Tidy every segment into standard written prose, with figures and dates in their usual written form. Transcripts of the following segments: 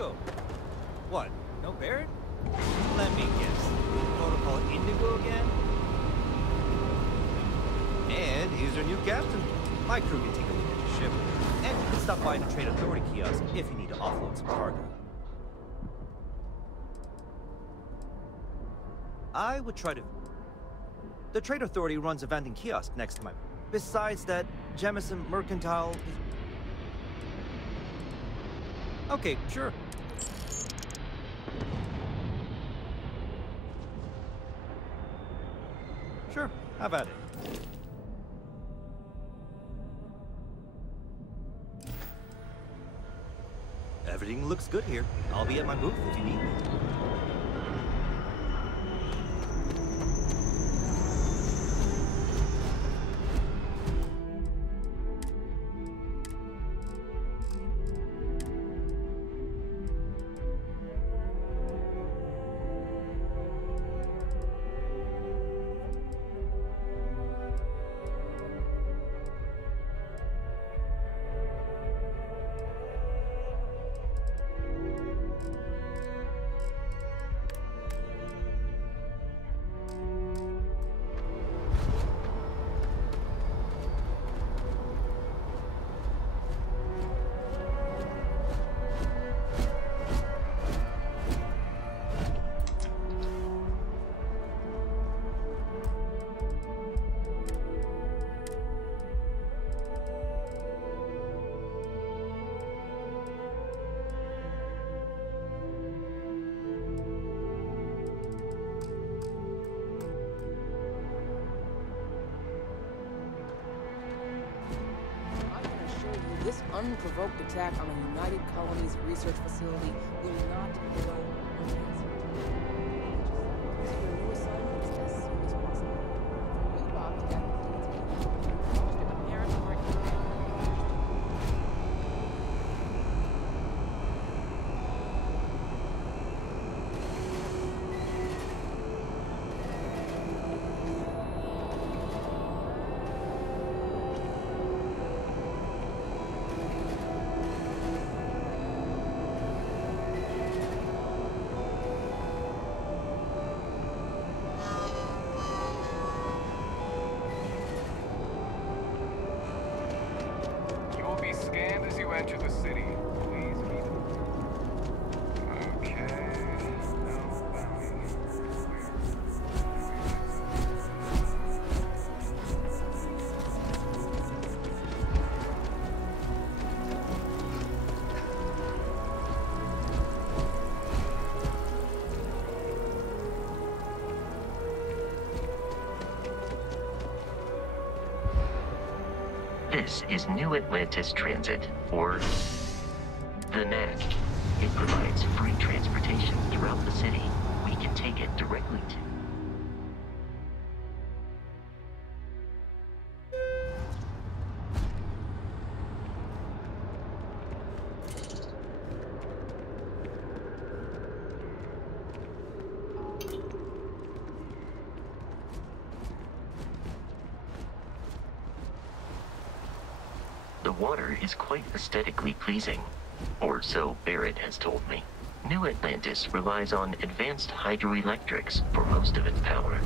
go. What? No Barrett? Let me guess. Protocol Indigo again? And here's our new captain. My crew can take a look at the ship. And you can stop by the Trade Authority kiosk if you need to offload some cargo. I would try to... The Trade Authority runs a vending kiosk next to my... Besides that, Jemison Mercantile is... Okay, sure. Sure, have at it. Everything looks good here. I'll be at my booth if you need me. This unprovoked attack on a United Colonies research facility will not go unanswered. Your new assignments as soon as possible. For you, Bob, to get the apparent Scanned as you enter the city. Please keep it. Okay. No bowing. This is New Atlantis Transit, or the NAC. It provides free transportation throughout the city. We can take it directly to... The water is quite aesthetically pleasing, or so Barrett has told me. New Atlantis relies on advanced hydroelectrics for most of its power.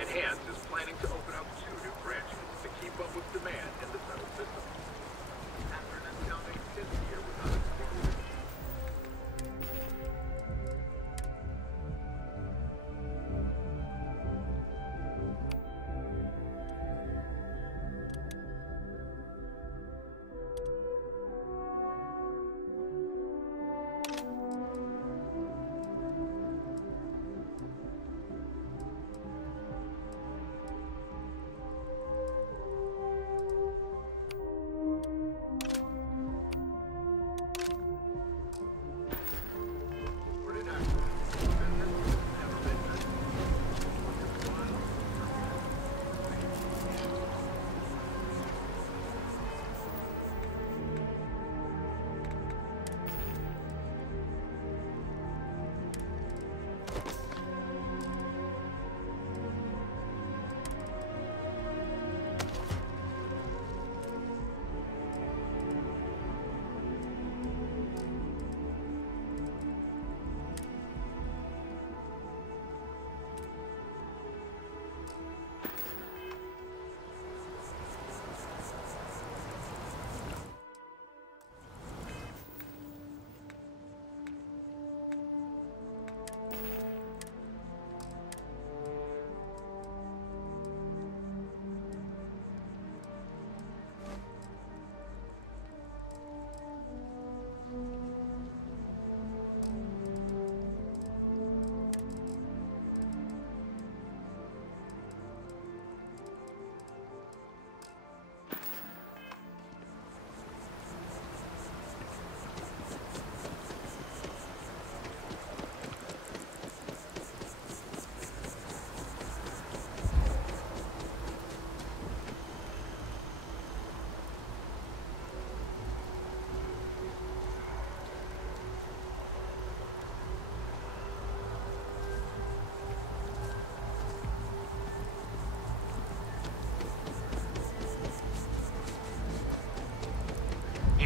Enhance is planning to open up 2 new branches to keep up with demand in the federal system. After an astounding 5th year without exploring.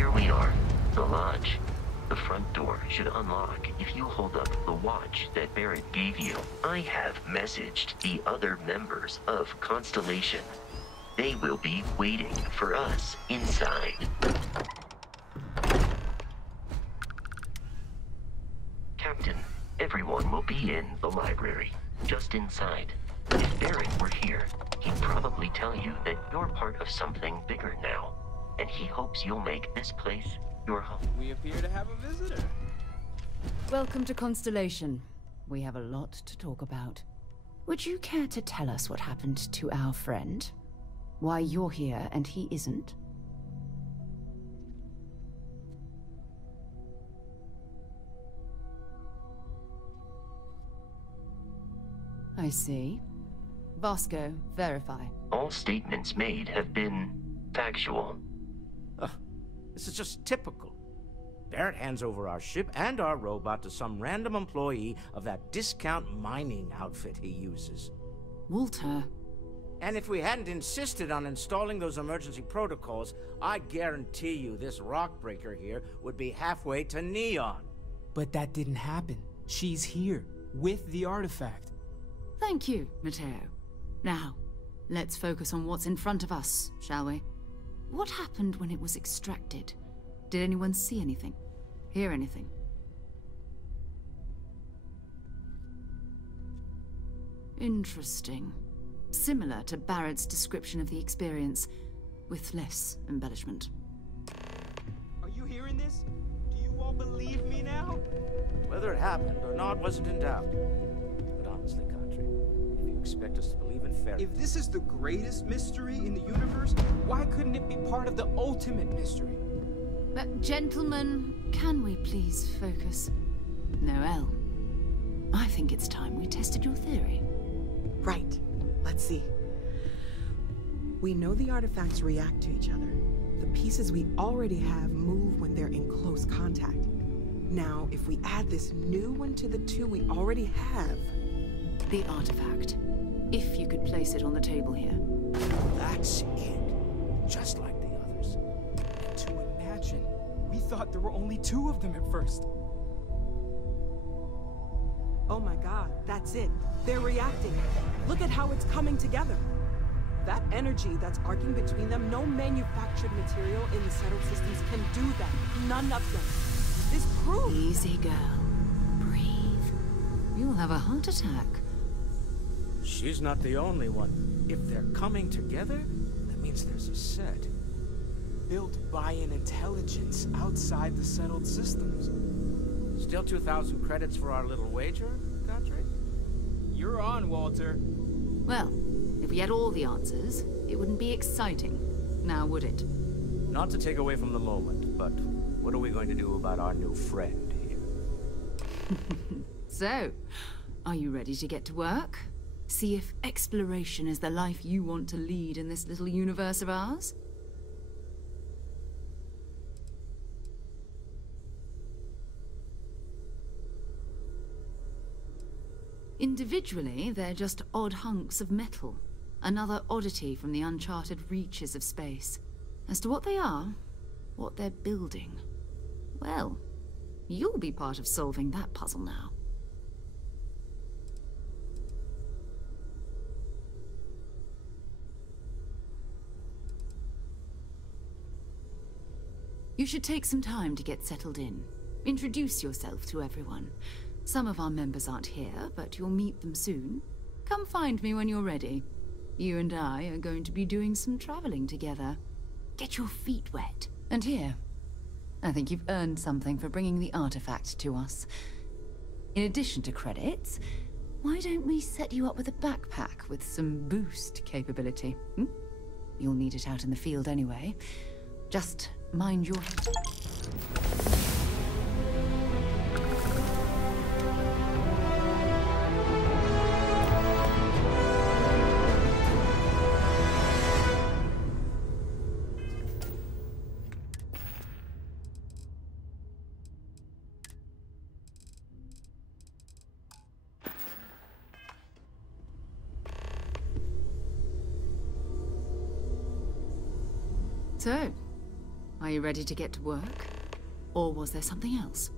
Here we are, the lodge. The front door should unlock if you hold up the watch that Barrett gave you. I have messaged the other members of Constellation. They will be waiting for us inside. Captain, everyone will be in the library, just inside. If Barrett were here, he'd probably tell you that you're part of something bigger now, and he hopes you'll make this place your home. We appear to have a visitor. Welcome to Constellation. We have a lot to talk about. Would you care to tell us what happened to our friend? Why you're here and he isn't? I see. Vasco, verify. All statements made have been factual. This is just typical. Barrett hands over our ship and our robot to some random employee of that discount mining outfit he uses. Walter. And if we hadn't insisted on installing those emergency protocols, I guarantee you this rock breaker here would be halfway to Neon. But that didn't happen. She's here, with the artifact. Thank you, Matteo. Now, let's focus on what's in front of us, shall we? What happened when it was extracted? Did anyone see anything? Hear anything? Interesting. Similar to Barrett's description of the experience, with less embellishment. Are you hearing this? Do you all believe me now? Whether it happened or not wasn't in doubt. But honestly, Country, if you expect us to believe in fairy... If this is the greatest mystery in the universe, why couldn't it be part of the ultimate mystery? But gentlemen, can we please focus? Noel, I think it's time we tested your theory. Right. Let's see. We know the artifacts react to each other. The pieces we already have move when they're in close contact. Now, if we add this new one to the two we already have... The artifact. If you could place it on the table here. That's it. Just like the others. To imagine. We thought there were only 2 of them at first. Oh my god, that's it. They're reacting. Look at how it's coming together. That energy that's arcing between them, no manufactured material in the settled systems can do that. None of them. This proves... Easy, girl. Breathe. You'll have a heart attack. She's not the only one. If they're coming together, that means there's a set. Built by an intelligence outside the settled systems. Still 2,000 credits for our little wager, Country? You're on, Walter. Well, if we had all the answers, it wouldn't be exciting. Now, would it? Not to take away from the moment, but what are we going to do about our new friend here? So, are you ready to get to work? See if exploration is the life you want to lead in this little universe of ours? Individually, they're just odd hunks of metal. Another oddity from the uncharted reaches of space. As to what they are, what they're building, well, you'll be part of solving that puzzle now. You should take some time to get settled in. Introduce yourself to everyone. Some of our members aren't here, but you'll meet them soon. Come find me when you're ready. You and I are going to be doing some traveling together. Get your feet wet. And here, I think you've earned something for bringing the artifact to us. In addition to credits, why don't we set you up with a backpack with some boost capability? You'll need it out in the field anyway. Just mind your... So, Are you ready to get to work? Or was there something else?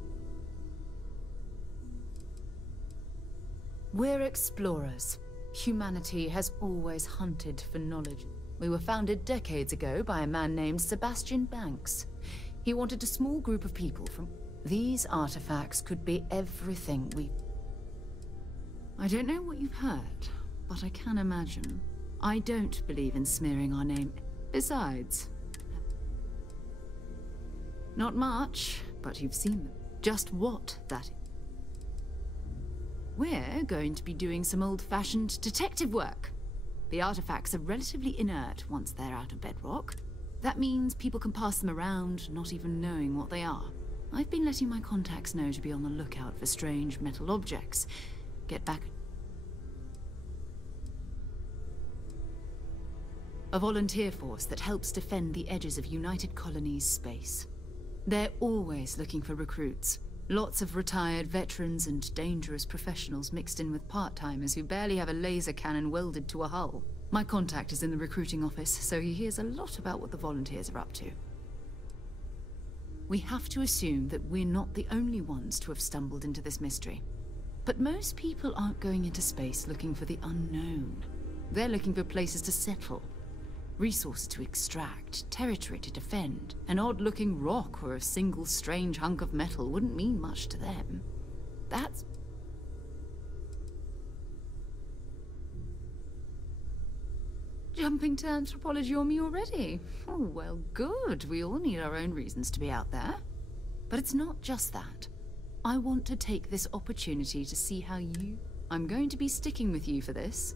We're explorers. Humanity has always hunted for knowledge. We were founded decades ago by a man named Sebastian Banks. He wanted a small group of people from... These artifacts could be everything we... I don't know what you've heard, but I can imagine. I don't believe in smearing our name. Besides... Not much, but you've seen them. Just what that is. We're going to be doing some old-fashioned detective work. The artifacts are relatively inert once they're out of bedrock. That means people can pass them around, not even knowing what they are. I've been letting my contacts know to be on the lookout for strange metal objects. Get back... A volunteer force that helps defend the edges of United Colonies space. They're always looking for recruits. Lots of retired veterans and dangerous professionals mixed in with part-timers who barely have a laser cannon welded to a hull. My contact is in the recruiting office, so he hears a lot about what the volunteers are up to. We have to assume that we're not the only ones to have stumbled into this mystery. But most people aren't going into space looking for the unknown. They're looking for places to settle. Resources to extract, territory to defend. An odd-looking rock or a single strange hunk of metal wouldn't mean much to them. That's... Jumping to anthropology on me already? Oh, well, good. We all need our own reasons to be out there. But it's not just that. I want to take this opportunity to see how you... I'm going to be sticking with you for this.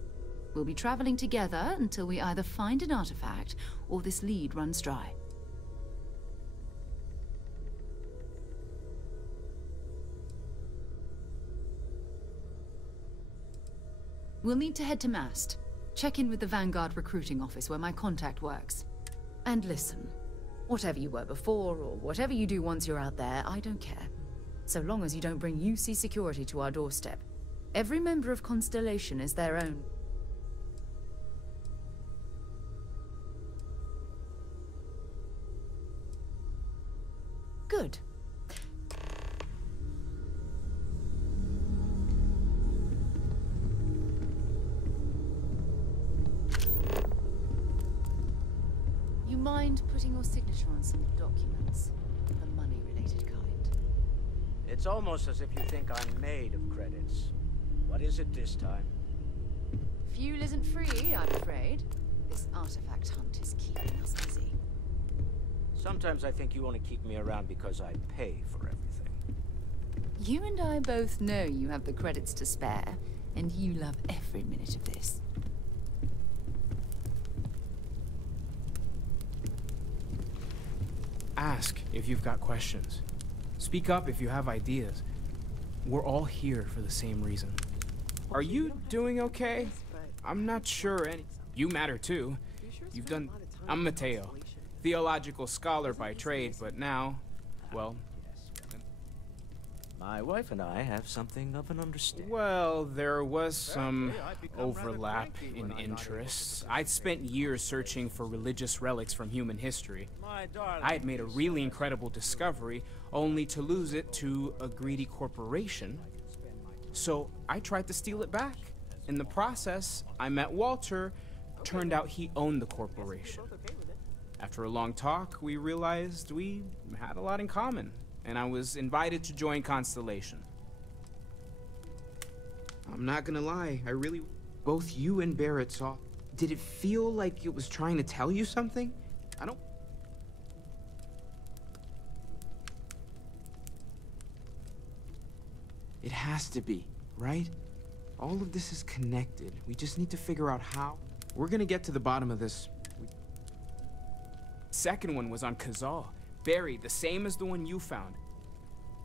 We'll be traveling together until we either find an artifact or this lead runs dry. We'll need to head to Mast. Check in with the Vanguard recruiting office where my contact works. And listen, whatever you were before or whatever you do once you're out there, I don't care. So long as you don't bring UC security to our doorstep. Every member of Constellation is their own. Good. You mind putting your signature on some documents? The money-related kind. It's almost as if you think I'm made of credits. What is it this time? Fuel isn't free, I'm afraid. This artifact hunt is keeping us busy. Sometimes I think you only keep me around because I pay for everything. You and I both know you have the credits to spare, and you love every minute of this. Ask if you've got questions. Speak up if you have ideas. We're all here for the same reason. Are you doing okay? I'm not sure any... You matter too. You've done... I'm Mateo. Theological scholar by trade, but now, well... My wife and I have something of an understanding. Well, there was some overlap in interests. I'd spent years searching for religious relics from human history. I had made a really incredible discovery, only to lose it to a greedy corporation. So I tried to steal it back. In the process, I met Walter. Turned out he owned the corporation. After a long talk, we realized we had a lot in common, and I was invited to join Constellation. I'm not gonna lie, I really... Both you and Barrett saw... Did it feel like it was trying to tell you something? I don't... It has to be, right? All of this is connected. We just need to figure out how. We're gonna get to the bottom of this. Second one was on Kazal, buried the same as the one you found.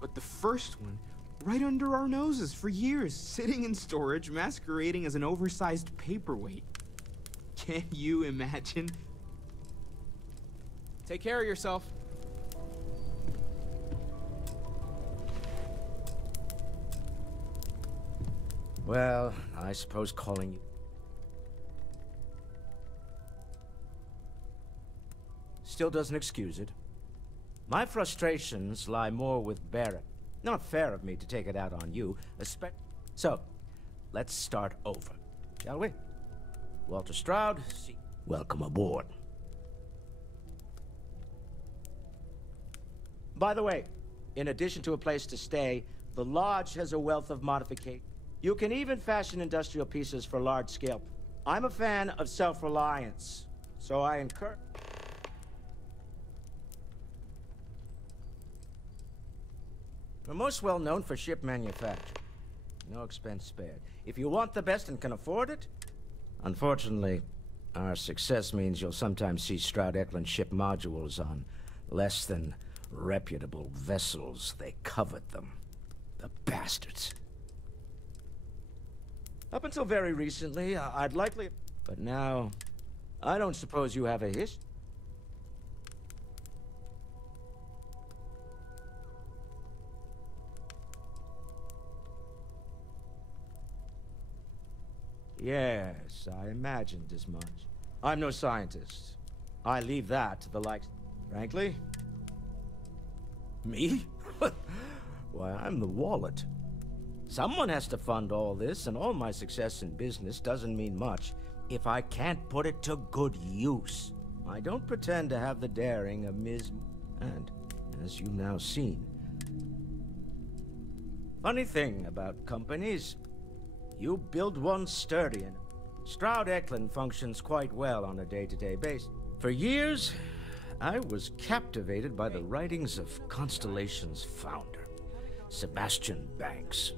But the first one, right under our noses for years, sitting in storage, masquerading as an oversized paperweight. Can you imagine? Take care of yourself. Well, I suppose calling you... Still doesn't excuse it. My frustrations lie more with Barrett. Not fair of me to take it out on you, So, let's start over, shall we? Walter Stroud, welcome aboard. By the way, in addition to a place to stay, the Lodge has a wealth of modification. You can even fashion industrial pieces for large scale. I'm a fan of self-reliance, so I encourage... We're most well known for ship manufacture. No expense spared. If you want the best and can afford it, unfortunately, our success means you'll sometimes see Stroud-Eklund ship modules on less than reputable vessels. They covet them. The bastards. Up until very recently, I'd likely... But now, I don't suppose you have a history. Yes, I imagined as much. I'm no scientist. I leave that to the likes... Frankly? Me? Why, I'm the wallet. Someone has to fund all this, and all my success in business doesn't mean much if I can't put it to good use. I don't pretend to have the daring of Ms. And, as you've now seen... Funny thing about companies, you build one sturdy, and Stroud-Eklund functions quite well on a day-to-day basis. For years, I was captivated by the writings of Constellation's founder, Sebastian Banks.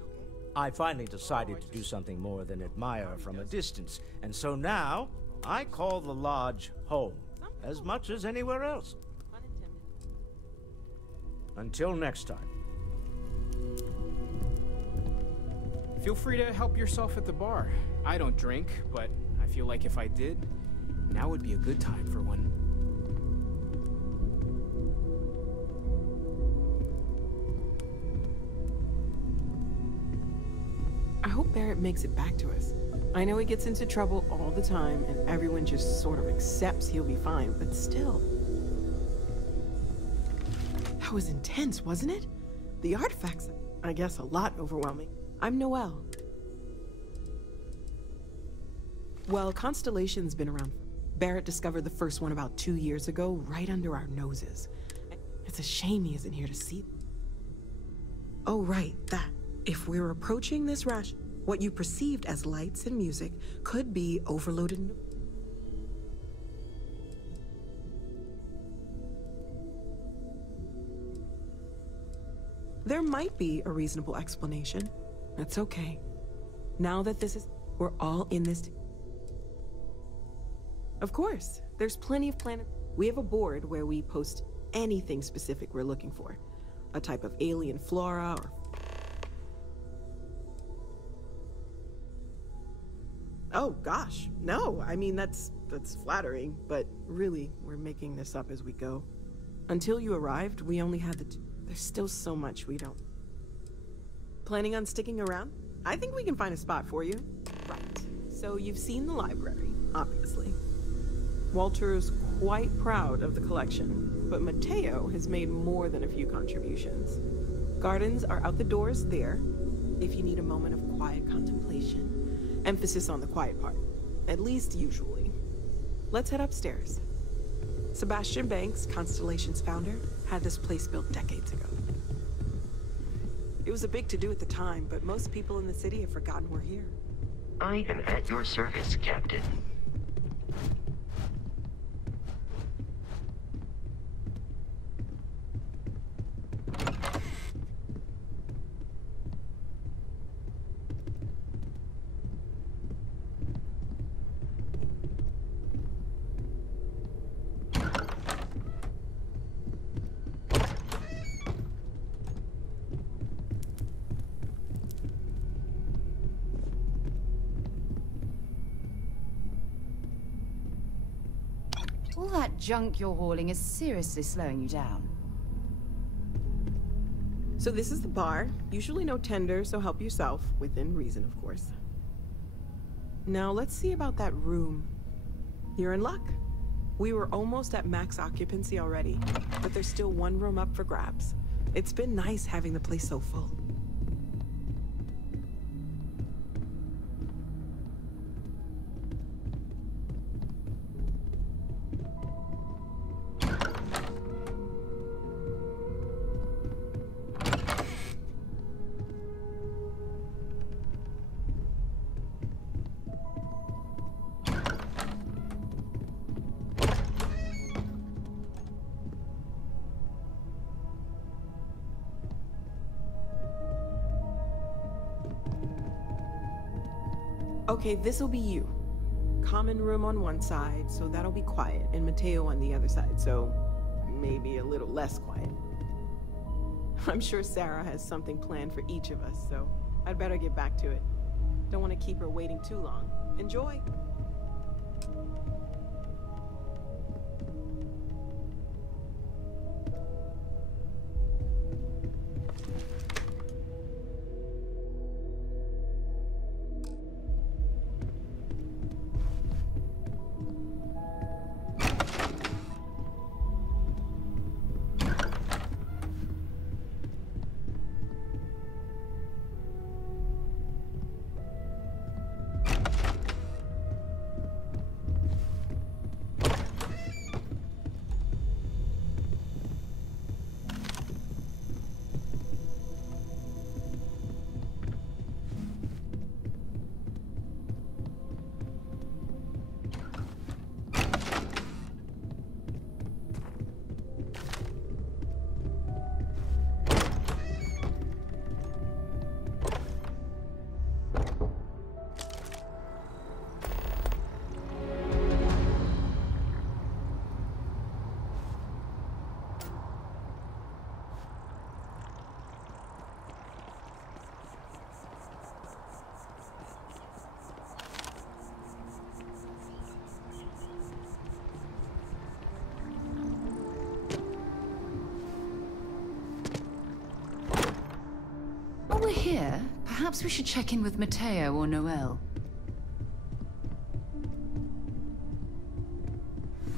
I finally decided to do something more than admire from a distance, and so now, I call the Lodge home, as much as anywhere else. Until next time. Feel free to help yourself at the bar. I don't drink, but I feel like if I did, now would be a good time for one. I hope Barrett makes it back to us. I know he gets into trouble all the time, and everyone just sort of accepts he'll be fine, but still. That was intense, wasn't it? The artifacts, I guess, a lot overwhelming. I'm Noelle. Well, Constellation's been around. Barrett discovered the first one about 2 years ago, right under our noses. It's a shame he isn't here to see them. Oh, right, that. If we're approaching this rash, what you perceived as lights and music could be overloaded. There might be a reasonable explanation. That's okay. Now that we're all in this. Of course, there's plenty of planet. We have a board where we post anything specific we're looking for. A type of alien flora or... Oh gosh, no, I mean that's flattering, but really, we're making this up as we go. Until you arrived, we only had there's still so much we don't. Planning on sticking around? I think we can find a spot for you. Right. So you've seen the library, obviously. Walter's quite proud of the collection, but Mateo has made more than a few contributions. Gardens are out the doors there, if you need a moment of quiet contemplation. Emphasis on the quiet part, at least usually. Let's head upstairs. Sebastian Banks, Constellation's founder, had this place built decades ago. It was a big to-do at the time, but most people in the city have forgotten we're here. I am at your service, Captain. All that junk you're hauling is seriously slowing you down. So this is the bar. Usually no tender, so help yourself. Within reason, of course. Now let's see about that room. You're in luck. We were almost at max occupancy already, but there's still one room up for grabs. It's been nice having the place so full. Okay, this'll be you. Common room on one side, so that'll be quiet, and Mateo on the other side, so maybe a little less quiet. I'm sure Sarah has something planned for each of us, so I'd better get back to it. Don't want to keep her waiting too long. Enjoy! While we're here, perhaps we should check in with Mateo or Noel.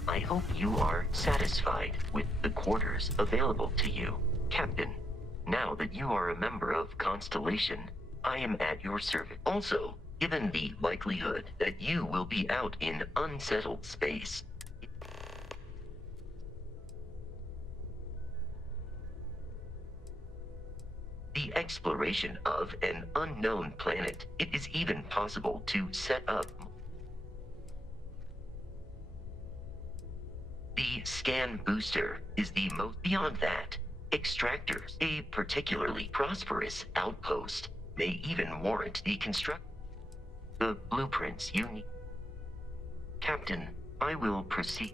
I hope you are satisfied with the quarters available to you, Captain. Now that you are a member of Constellation, I am at your service. Also, given the likelihood that you will be out in unsettled space, the exploration of an unknown planet, it is even possible to set up. The scan booster is the most. Beyond that, extractors, a particularly prosperous outpost, may even warrant the construction. The blueprints you need. Captain, I will proceed.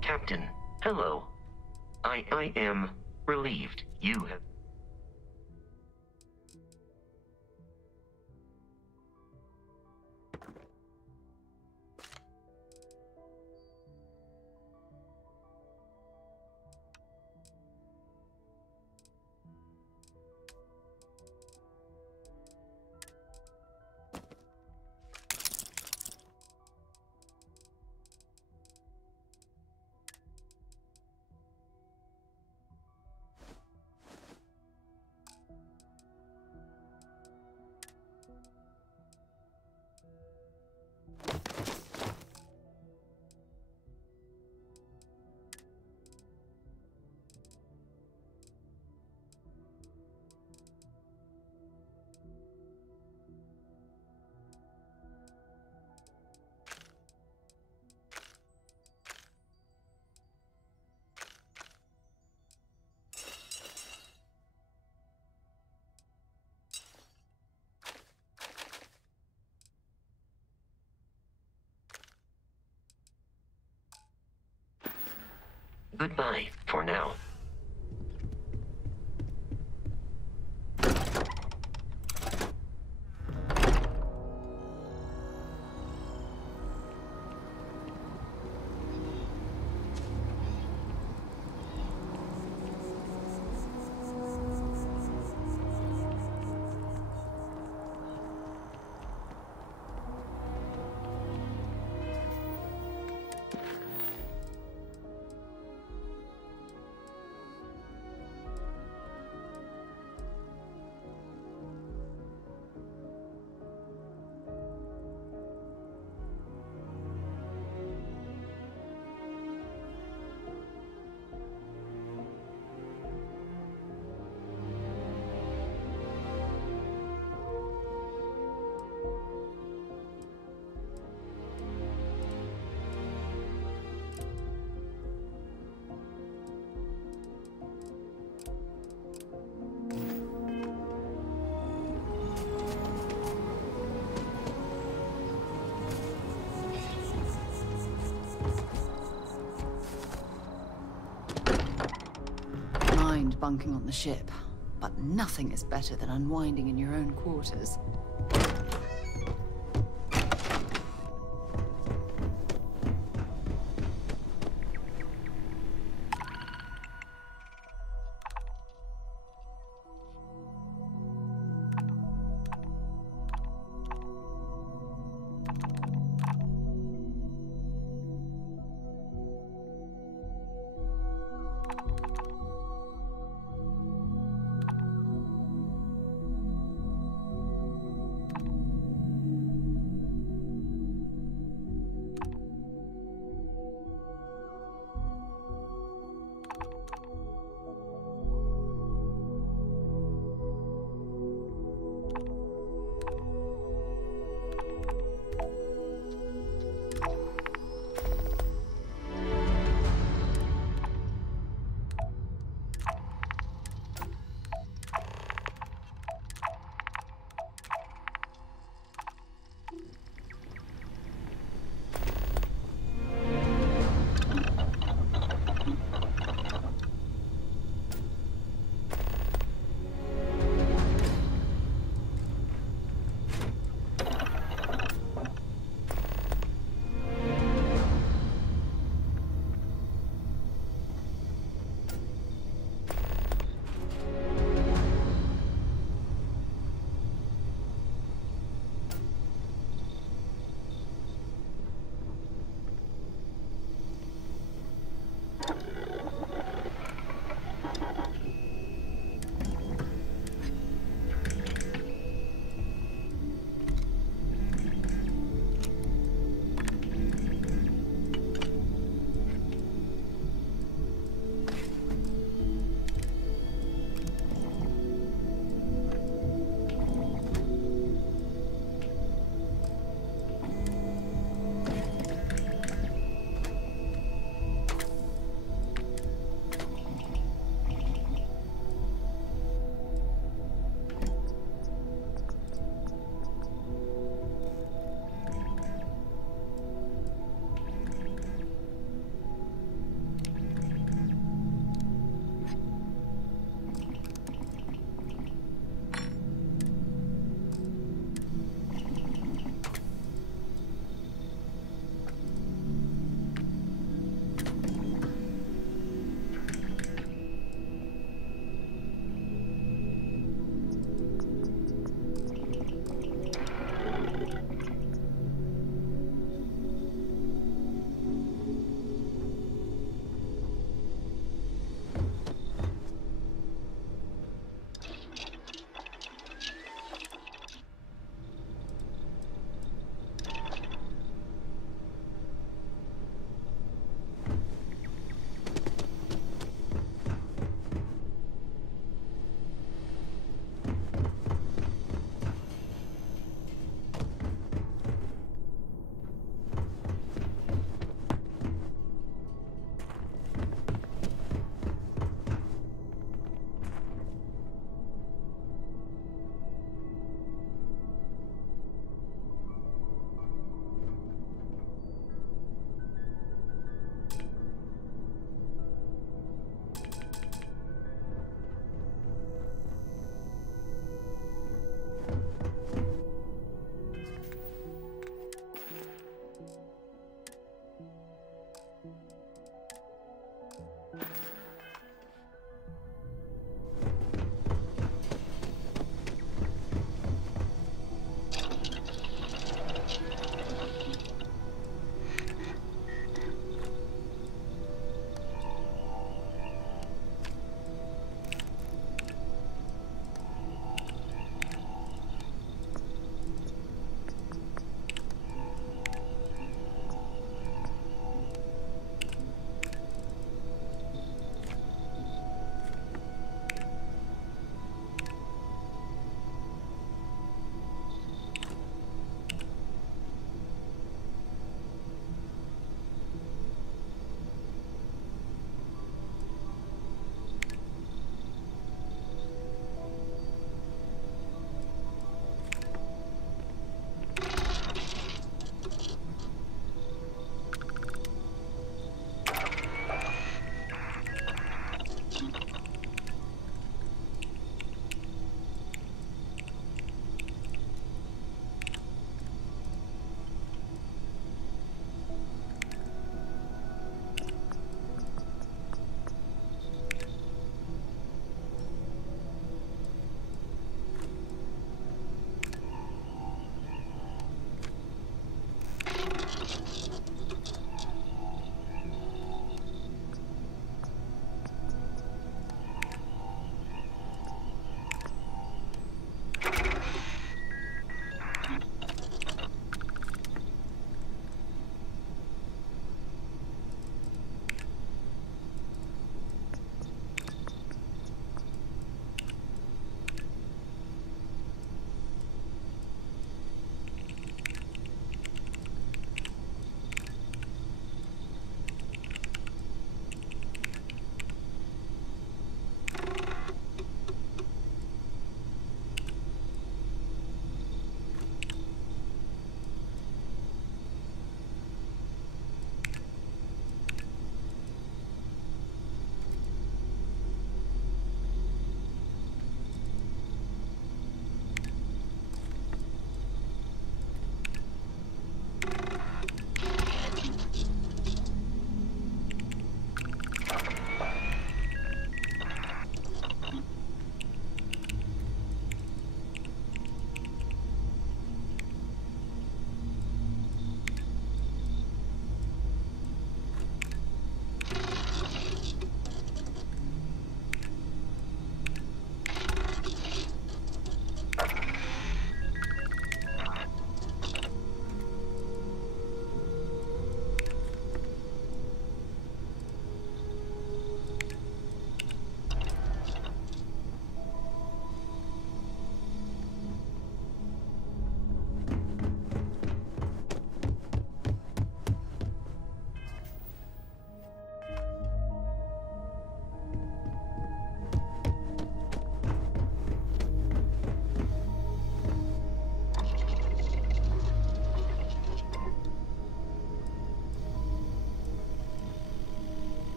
Captain, hello. I am relieved you have. Goodbye for now. mind bunking on the ship, but nothing is better than unwinding in your own quarters.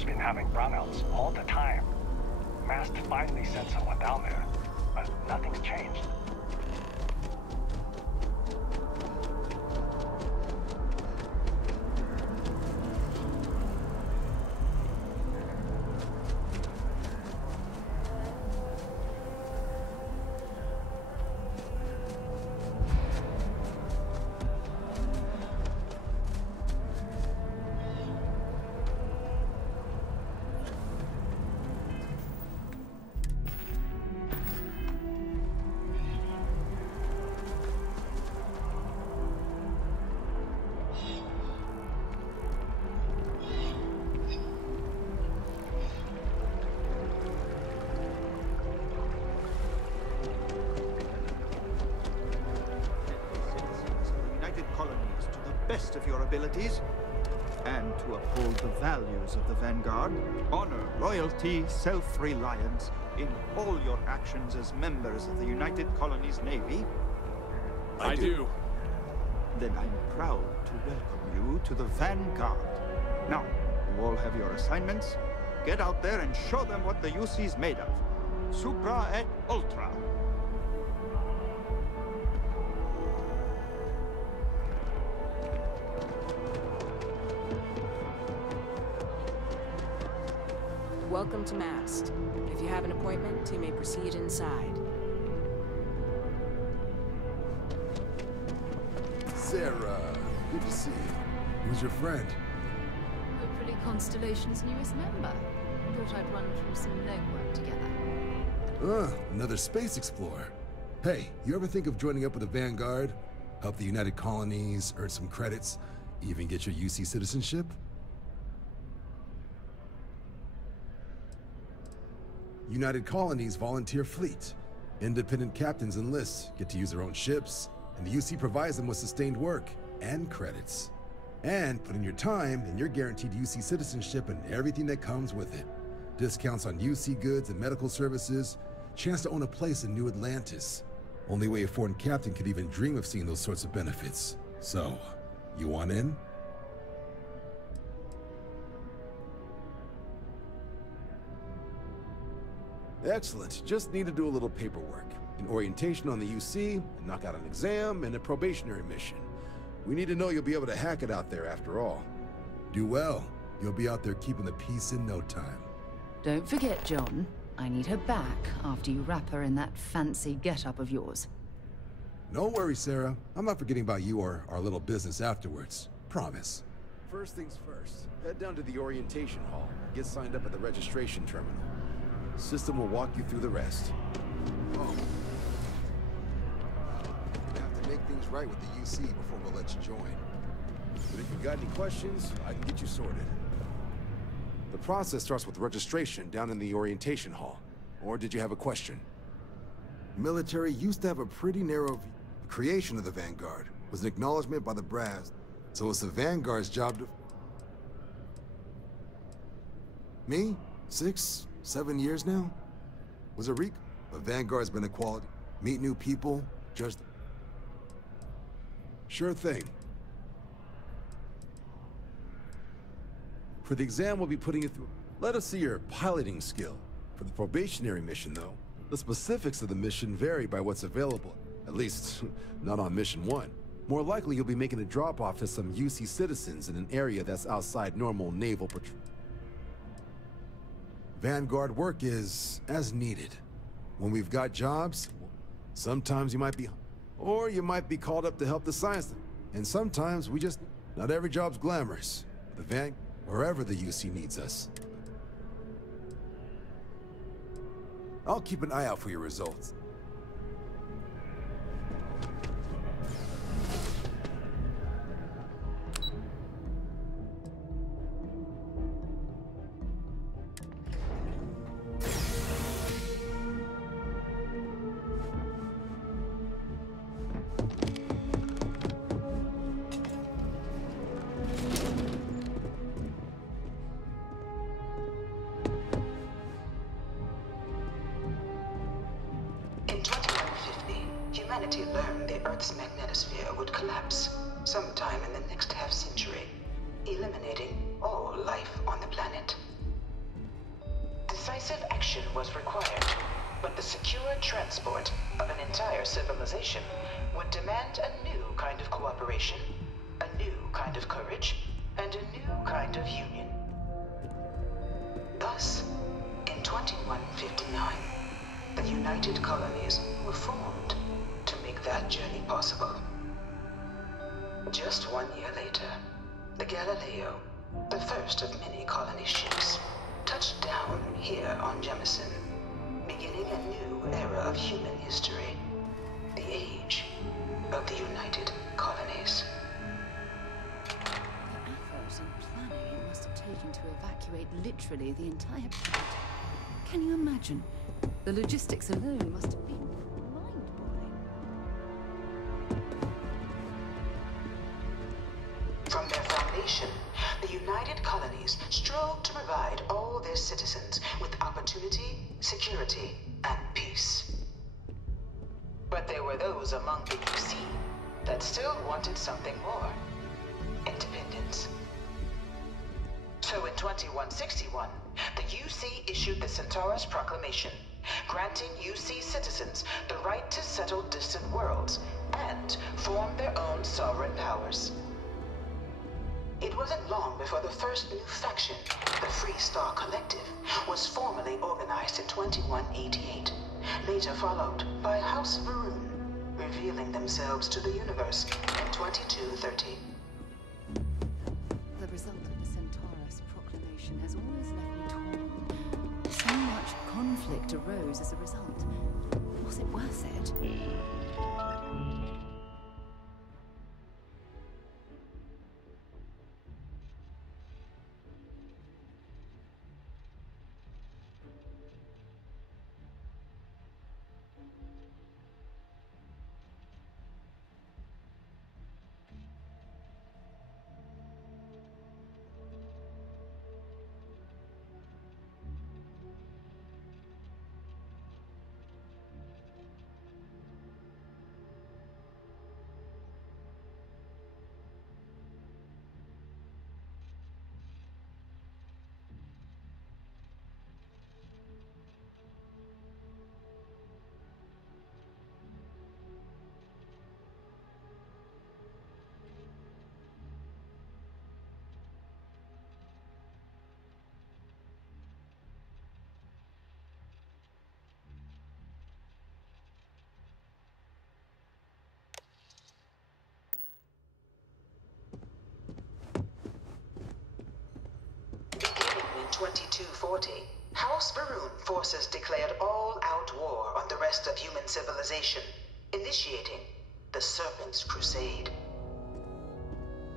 Starfield's been having brownouts all the time. Mast finally sent someone down there, but nothing's changed. Best of your abilities, and to uphold the values of the Vanguard, honor, loyalty, self-reliance in all your actions as members of the United Colonies Navy. I do. Then I'm proud to welcome you to the Vanguard. Now, you all have your assignments. Get out there and show them what the UC's made of. Supra et Ultra. Welcome to Mast. If you have an appointment, you may proceed inside. Sarah, good to see you. Who's your friend? Hopefully Constellation's newest member. Thought I'd run through some legwork together. Another space explorer. Hey, you ever think of joining up with the Vanguard? Help the United Colonies, earn some credits, even get your UC citizenship? United Colonies volunteer fleet. Independent captains enlist, get to use their own ships, and the UC provides them with sustained work and credits. And put in your time, and you're guaranteed UC citizenship and everything that comes with it. Discounts on UC goods and medical services, chance to own a place in New Atlantis. Only way a foreign captain could even dream of seeing those sorts of benefits. So, you want in? Excellent. Just need to do a little paperwork. An orientation on the UC, and knock out an exam, and a probationary mission. We need to know you'll be able to hack it out there after all. Do well. You'll be out there keeping the peace in no time. Don't forget, John. I need her back after you wrap her in that fancy get-up of yours. No worries, Sarah. I'm not forgetting about you or our little business afterwards. Promise. First things first. Head down to the orientation hall. Get signed up at the registration terminal. System will walk you through the rest. Oh. We have to make things right with the UC before we'll let you join. But if you've got any questions, I can get you sorted. The process starts with registration down in the orientation hall. Or did you have a question? Military used to have a pretty narrow view. The creation of the Vanguard was an acknowledgement by the brass. So it's the Vanguard's job to... Me? 6, 7 years now? Was it Reek? But Vanguard's been a quality. Meet new people, judge them. Sure thing. For the exam, we'll be putting you through. Let us see your piloting skill. For the probationary mission, though, the specifics of the mission vary by what's available. At least, not on Mission 1. More likely, you'll be making a drop-off to some UC citizens in an area that's outside normal naval patrol. Vanguard work is as needed. When we've got jobs, sometimes you might be... Or you might be called up to help the science. And sometimes we just... Not every job's glamorous. The Van... Wherever the UC needs us. I'll keep an eye out for your results. Humanity learned the Earth's magnetosphere would collapse sometime in the next half-century, eliminating all life on the planet. decisive action was required, but the secure transport of an entire civilization would demand a new kind of cooperation, a new kind of courage, and a new kind of union. Thus, in 2159, the United Colonies were formed to make that journey possible. Just 1 year later, the Galileo, the first of many colony ships, touched down here on Jemison, beginning a new era of human history, the age of the United Colonies. The effort and planning it must have taken to evacuate literally the entire planet. Can you imagine? The logistics alone must have been mind-boggling. From their foundation, the United Colonies strove to provide all their citizens with opportunity, security, and peace. But there were those among the UC that still wanted something more: independence. So in 2161, the UC issued the Centaurus Proclamation, granting UC citizens the right to settle distant worlds and form their own sovereign powers. It wasn't long before the first new faction, the Free Star Collective, was formally organized in 2188, later followed by House Varun, revealing themselves to the universe in 2230. The result of the Centaurus Proclamation has always left me torn. So much conflict arose as a result. Was it worth it? Beginning in 2240, House Varun forces declared all-out war on the rest of human civilization, initiating the Serpent's Crusade.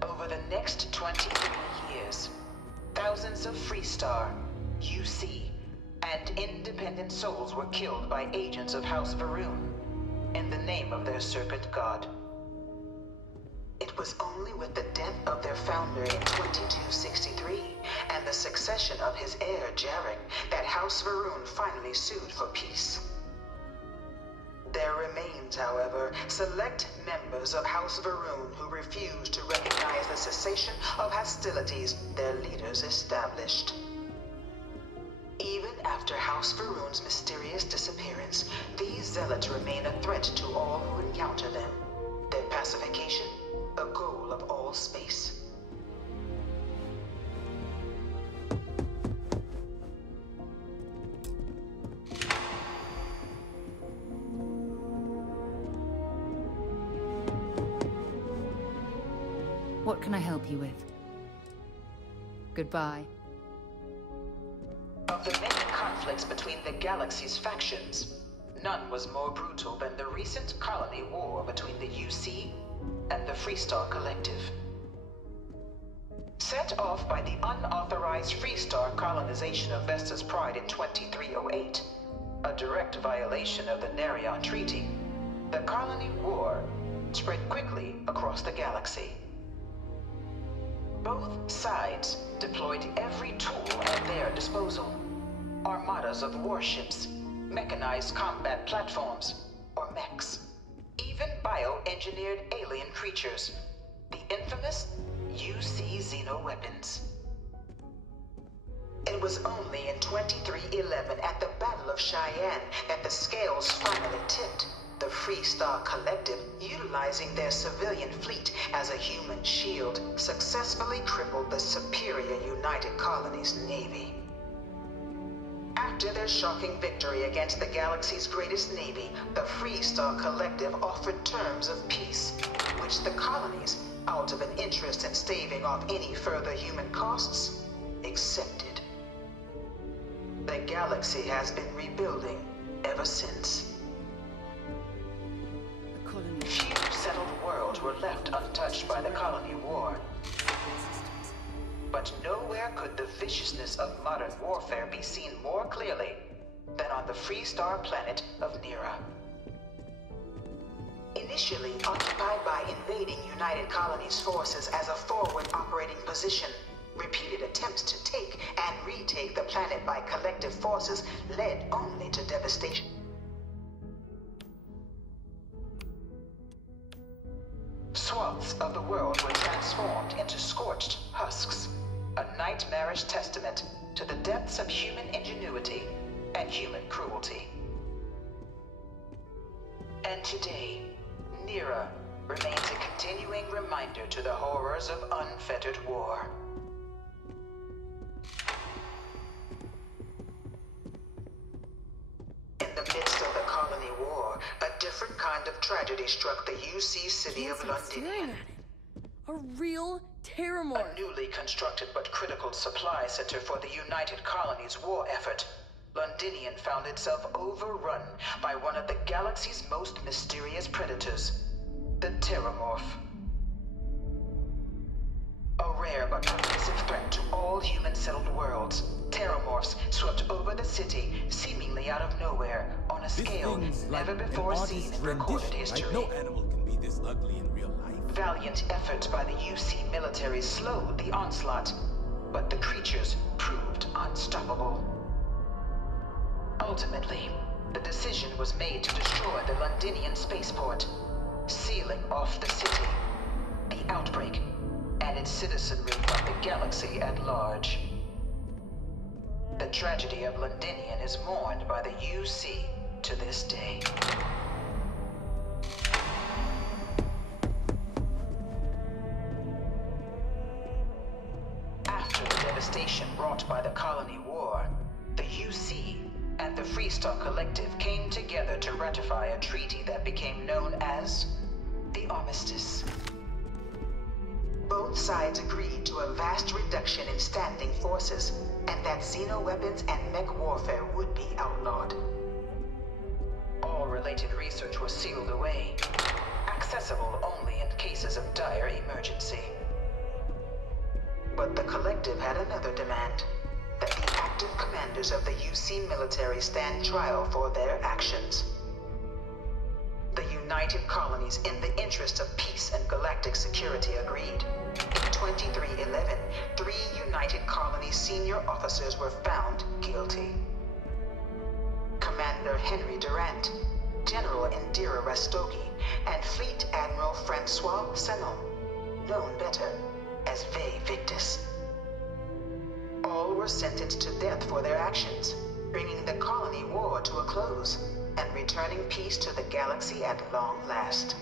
Over the next 23 years, thousands of Freestar, UC, and independent souls were killed by agents of House Varun in the name of their serpent god. It was only with the death of their founder in 2263 and the succession of his heir, Jarek, that House Varun finally sued for peace. There remains, however, select members of House Varun who refuse to recognize the cessation of hostilities their leaders established. Even after House Varun's mysterious disappearance, these zealots remain a threat to all who encounter them. Their pacification, a goal of all space. What can I help you with? Goodbye. Of the many conflicts between the galaxy's factions, none was more brutal than the recent colony war between the UC and the Freestar Collective. Set off by the unauthorized Freestar colonization of Vesta's Pride in 2308, a direct violation of the Nerion Treaty, the colony war spread quickly across the galaxy. Both sides deployed every tool at their disposal. Armadas of warships, mechanized combat platforms, or mechs. Even bioengineered alien creatures, the infamous UC xeno weapons. It was only in 2311 at the Battle of Cheyenne that the scales finally tipped. The Freestar Collective, utilizing their civilian fleet as a human shield, successfully crippled the superior United Colonies Navy. After their shocking victory against the galaxy's greatest navy, the Freestar Collective offered terms of peace, which the colonies, out of an interest in staving off any further human costs, accepted. The galaxy has been rebuilding ever since. Few settled worlds were left untouched by the colony war. But nowhere could the viciousness of modern warfare be seen more clearly than on the Freestar planet of Nira. Initially occupied by invading United Colonies forces as a forward operating position, repeated attempts to take and retake the planet by collective forces led only to devastation. Swaths of the world were transformed into scorched husks, a nightmarish testament to the depths of human ingenuity and human cruelty. And today, Nira remains a continuing reminder to the horrors of unfettered war. In the midst of the colony war, a different kind of tragedy struck the UC city of Londinium. A real terramorph. A newly constructed but critical supply center for the United Colonies war effort, Londinium found itself overrun by one of the galaxy's most mysterious predators, the Terramorph. A rare but pervasive threat to all human-settled worlds, Terramorphs swept over the city, seemingly out of nowhere, on a scale never before seen in recorded history. Like no animal can be this ugly in real life. Valiant efforts by the UC military slowed the onslaught, but the creatures proved unstoppable. Ultimately, the decision was made to destroy the Londinian spaceport, sealing off the city, the outbreak, and its citizenry from the galaxy at large. The tragedy of Londinium is mourned by the UC to this day. After the devastation brought by the colony war, the UC and the Freestar Collective came together to ratify a treaty that became known as the Armistice. Both sides agreed to a vast reduction in standing forces, and that xeno-weapons and mech warfare would be outlawed. All related research was sealed away, accessible only in cases of dire emergency. But the Collective had another demand, that the active commanders of the UC military stand trial for their actions. The United Colonies, in the interest of peace and galactic security, agreed. In 2311, 3 United Colonies senior officers were found guilty. Commander Henry Durant, General Indira Rastogi, and Fleet Admiral Francois Sanon, known better as Ve Victus. All were sentenced to death for their actions, bringing the colony war to a close and returning peace to the galaxy at long last.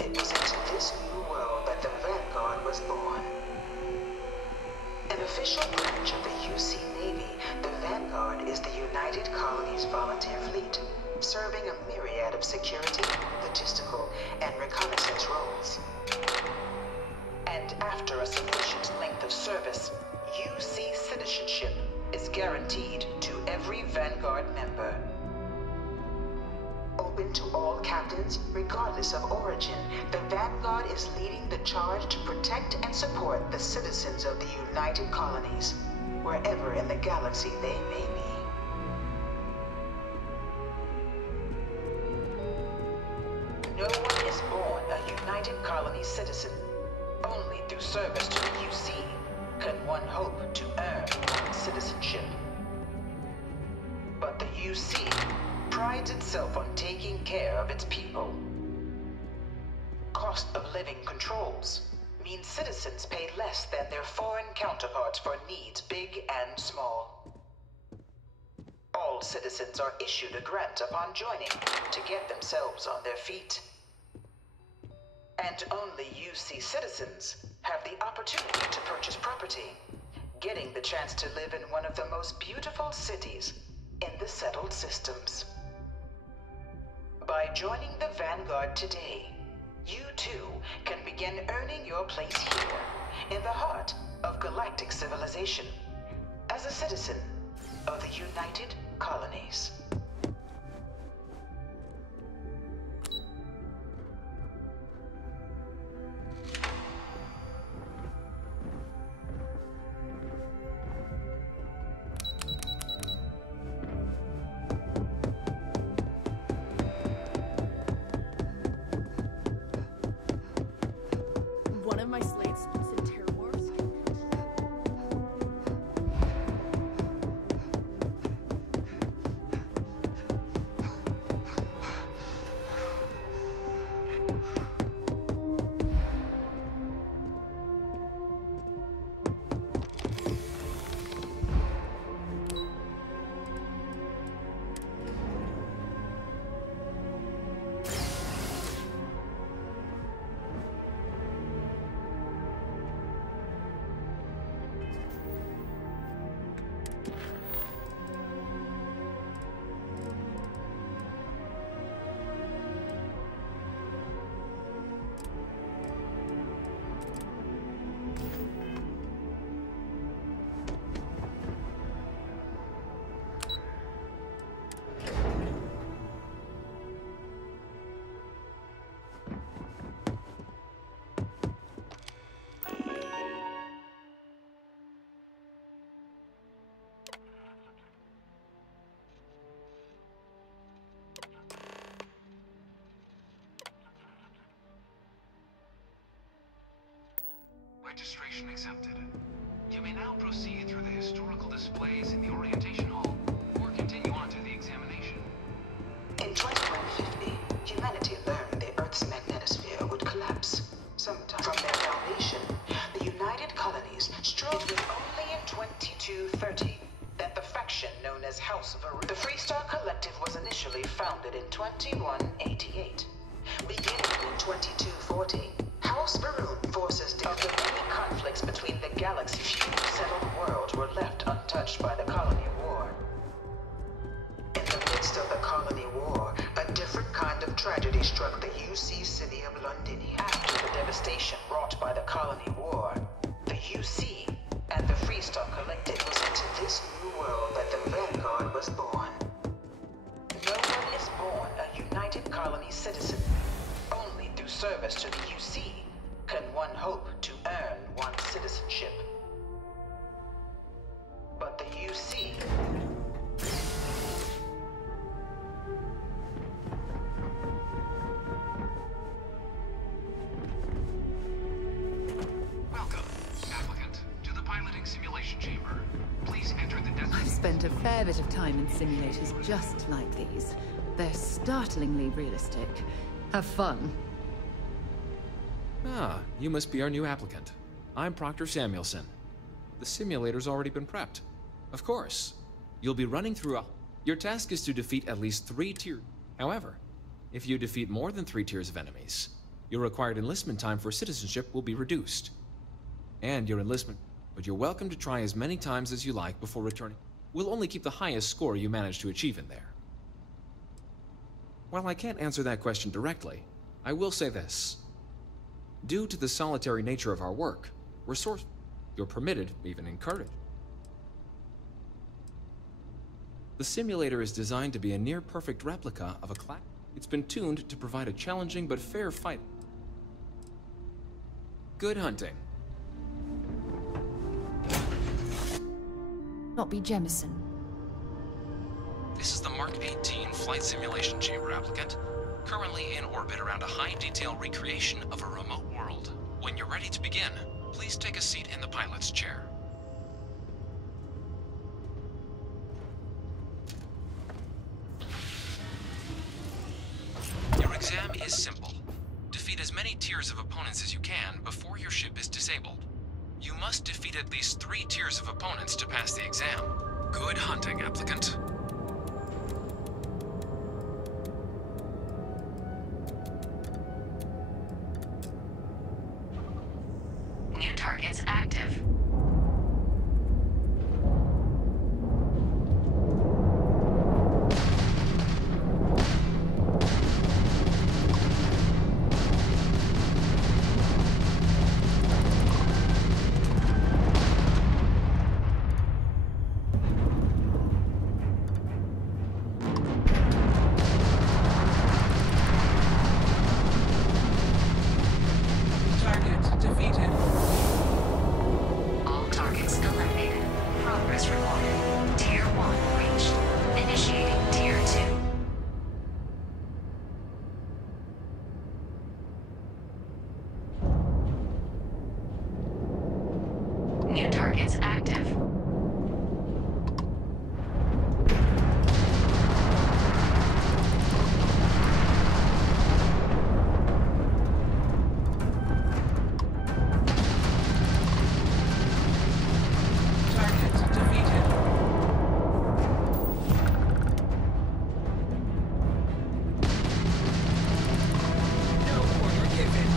It was into this new world that the Vanguard was born. An official branch of the UC Navy, the Vanguard is the United Colonies Volunteer Fleet, serving a myriad of security, logistical, and reconnaissance roles. And after a sufficient length of service, UC citizenship is guaranteed to every Vanguard member. Open to all captains, regardless of origin, the Vanguard is leading the charge to protect and support the citizens of the United Colonies, wherever in the galaxy they may be. is born a United Colony citizen. Only through service to the UC can one hope to earn citizenship. But the UC prides itself on taking care of its people. Cost of living controls means citizens pay less than their foreign counterparts for needs big and small. All citizens are issued a grant upon joining to get themselves on their feet. And only UC citizens have the opportunity to purchase property, getting the chance to live in one of the most beautiful cities in the settled systems. By joining the Vanguard today, you too can begin earning your place here, in the heart of galactic civilization, as a citizen of the United Colonies. One of my slates in Terror Wars. Registration accepted. You may now proceed through the historical displays in the orientation hall, or continue on to the examination. In 2150, humanity learned the Earth's magnetosphere would collapse. Sometime from their foundation, the United Colonies strove with only in 2230 that the faction known as House of Aru. The Freestar Collective was initially founded in 2188. Beginning in 2240, House Maroon forces of the many conflicts between the galaxy's few settled worlds were left untouched by the Colony War. In the midst of the Colony War, a different kind of tragedy struck the UC city of Londini. After the devastation wrought by the Colony War, the UC and the Freestar Collective was into this new world that the Vanguard was born. No one is born a United Colony citizen. Only through service to the UC can one hope to earn one's citizenship. But the UC... Welcome, applicant, to the piloting simulation chamber. Please enter the designated... I've spent a fair bit of time in simulators just like these. They're startlingly realistic. Have fun. Ah, you must be our new applicant. I'm Proctor Samuelson. The simulator's already been prepped. Of course. You'll be running through a... Your task is to defeat at least 3 tiers. However, if you defeat more than 3 tiers of enemies, your required enlistment time for citizenship will be reduced. And your enlistment... But you're welcome to try as many times as you like before returning. We'll only keep the highest score you manage to achieve in there. While I can't answer that question directly, I will say this. Due to the solitary nature of our work, you're permitted, even encouraged. The simulator is designed to be a near-perfect replica of a class. It's been tuned to provide a challenging but fair fight. Good hunting. Not be Jemison. This is the Mark 18 Flight Simulation Chamber applicant. currently in orbit around a high-detail recreation of a remote world. When you're ready to begin, please take a seat in the pilot's chair. Your exam is simple. Defeat as many tiers of opponents as you can before your ship is disabled. You must defeat at least 3 tiers of opponents to pass the exam. Good hunting, applicant. New targets active. New targets active. Target defeated. No order given.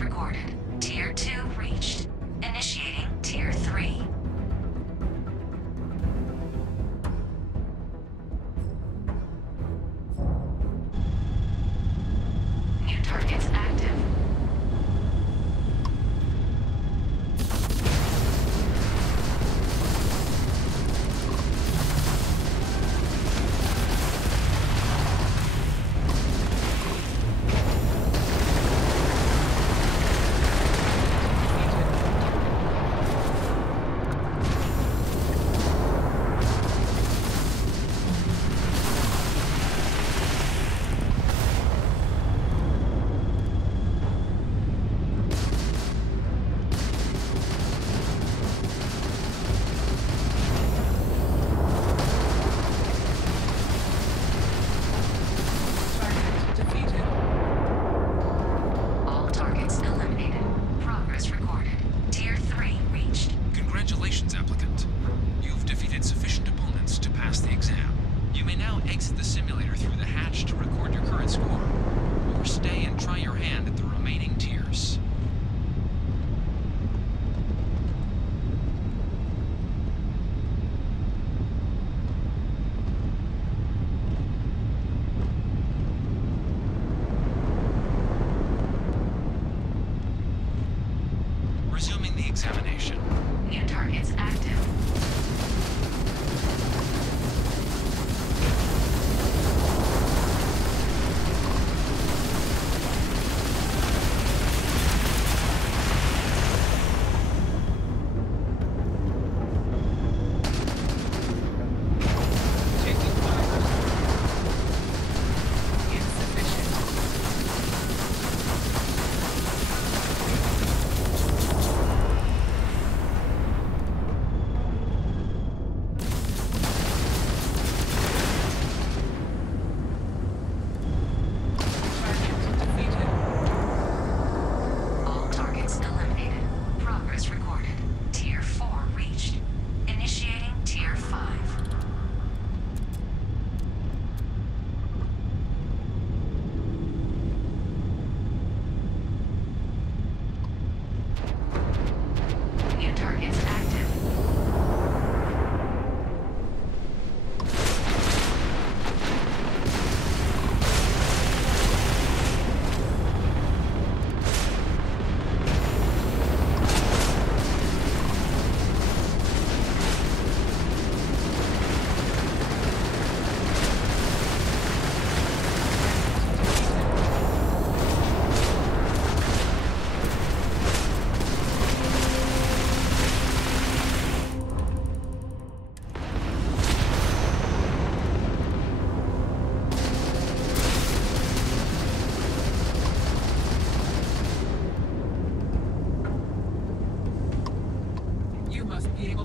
Recorded. Tier 2 reached. Initiating Tier 3. New targets active.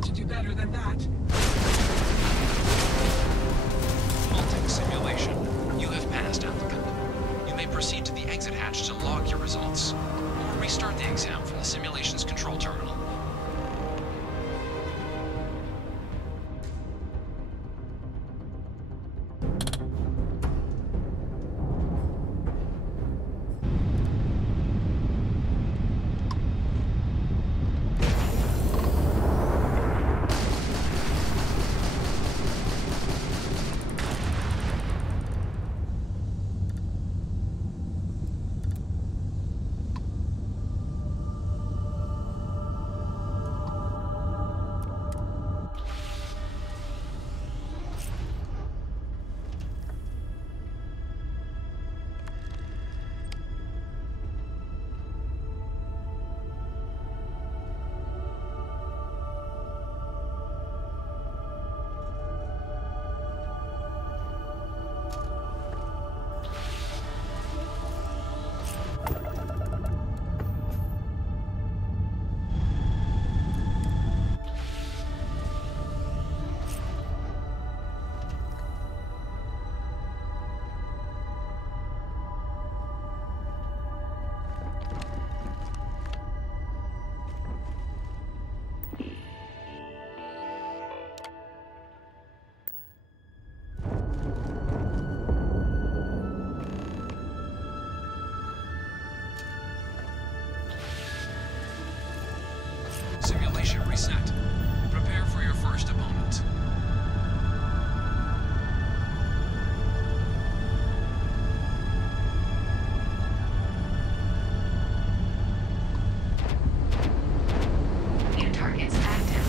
to do better than that. Halting simulation. You have passed, applicant. You may proceed to the exit hatch to log your results, or restart the exam from the simulation's control terminal. Simulation reset. Prepare for your first opponent. New targets active.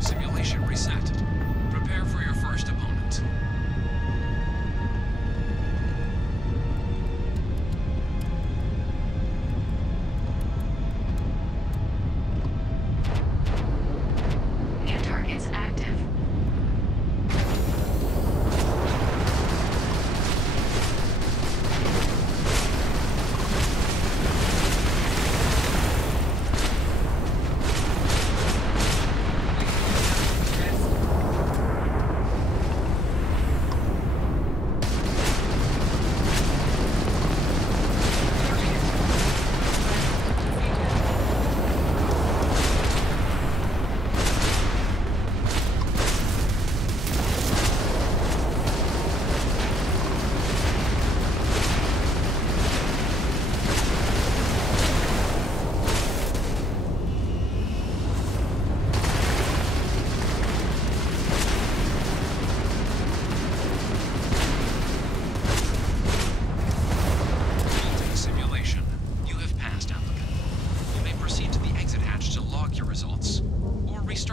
Simulation reset. Prepare for your first opponent. New targets active.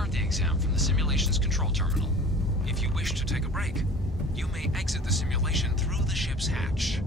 restart the exam from the simulation's control terminal. If you wish to take a break, you may exit the simulation through the ship's hatch.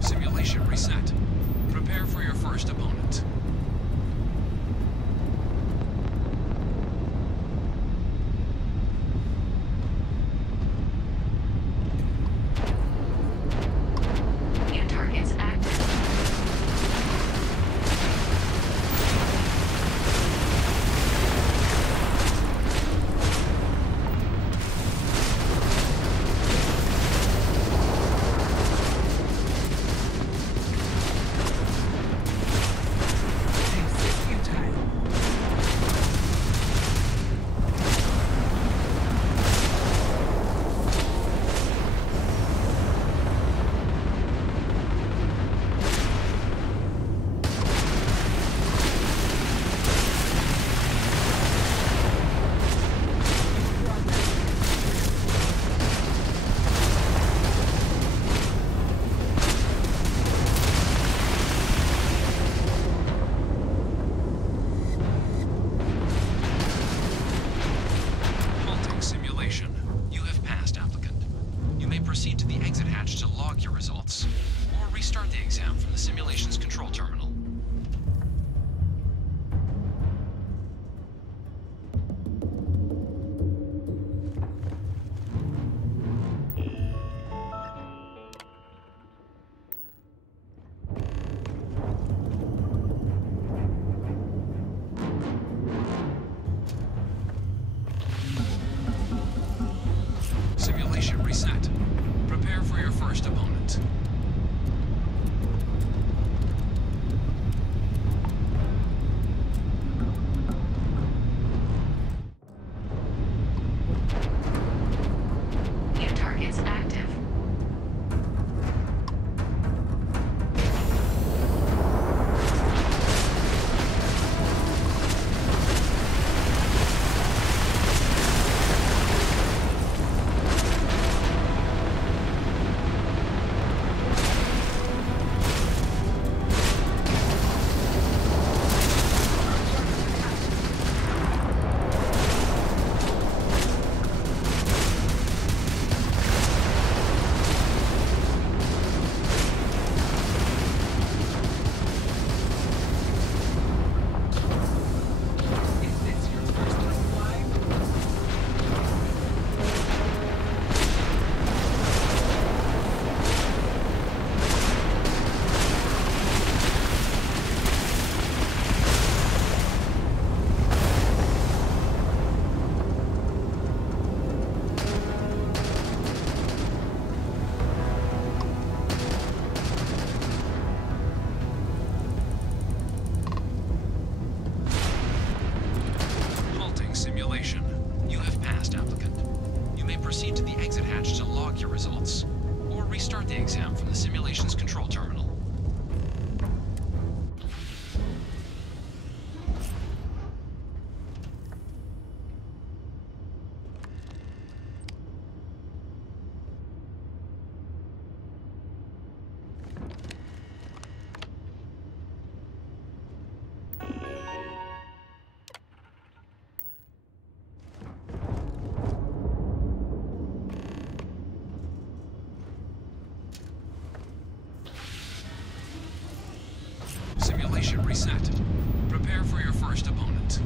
Simulation reset. Prepare for your first opponent. New targets active. Proceed to the exit hatch to log your results, or restart the exam from the simulation's control terminal. Simulation reset. Prepare for your first opponent. New targets active. Simulation. You have passed, applicant. You may proceed to the exit hatch to log your results, or restart the exam from the simulation's control terminal. Simulation reset. Prepare for your first opponent.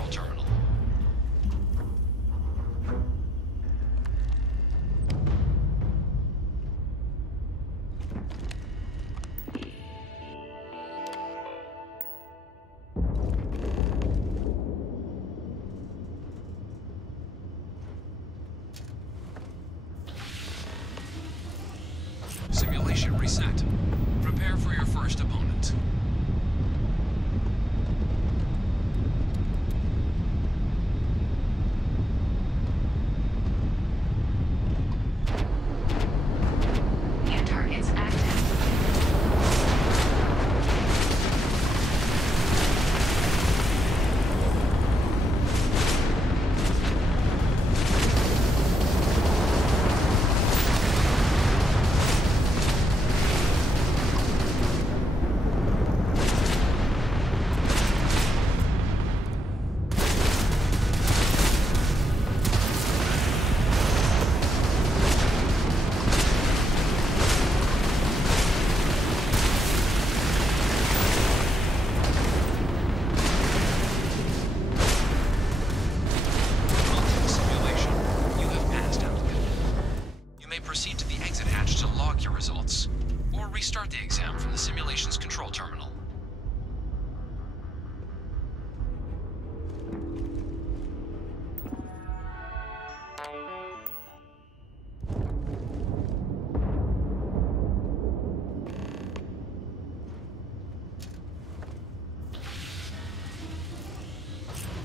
control terminal. Simulation reset. Prepare for your first opponent. New targets active. Proceed to the exit hatch to log your results, or restart the exam from the simulation's control terminal.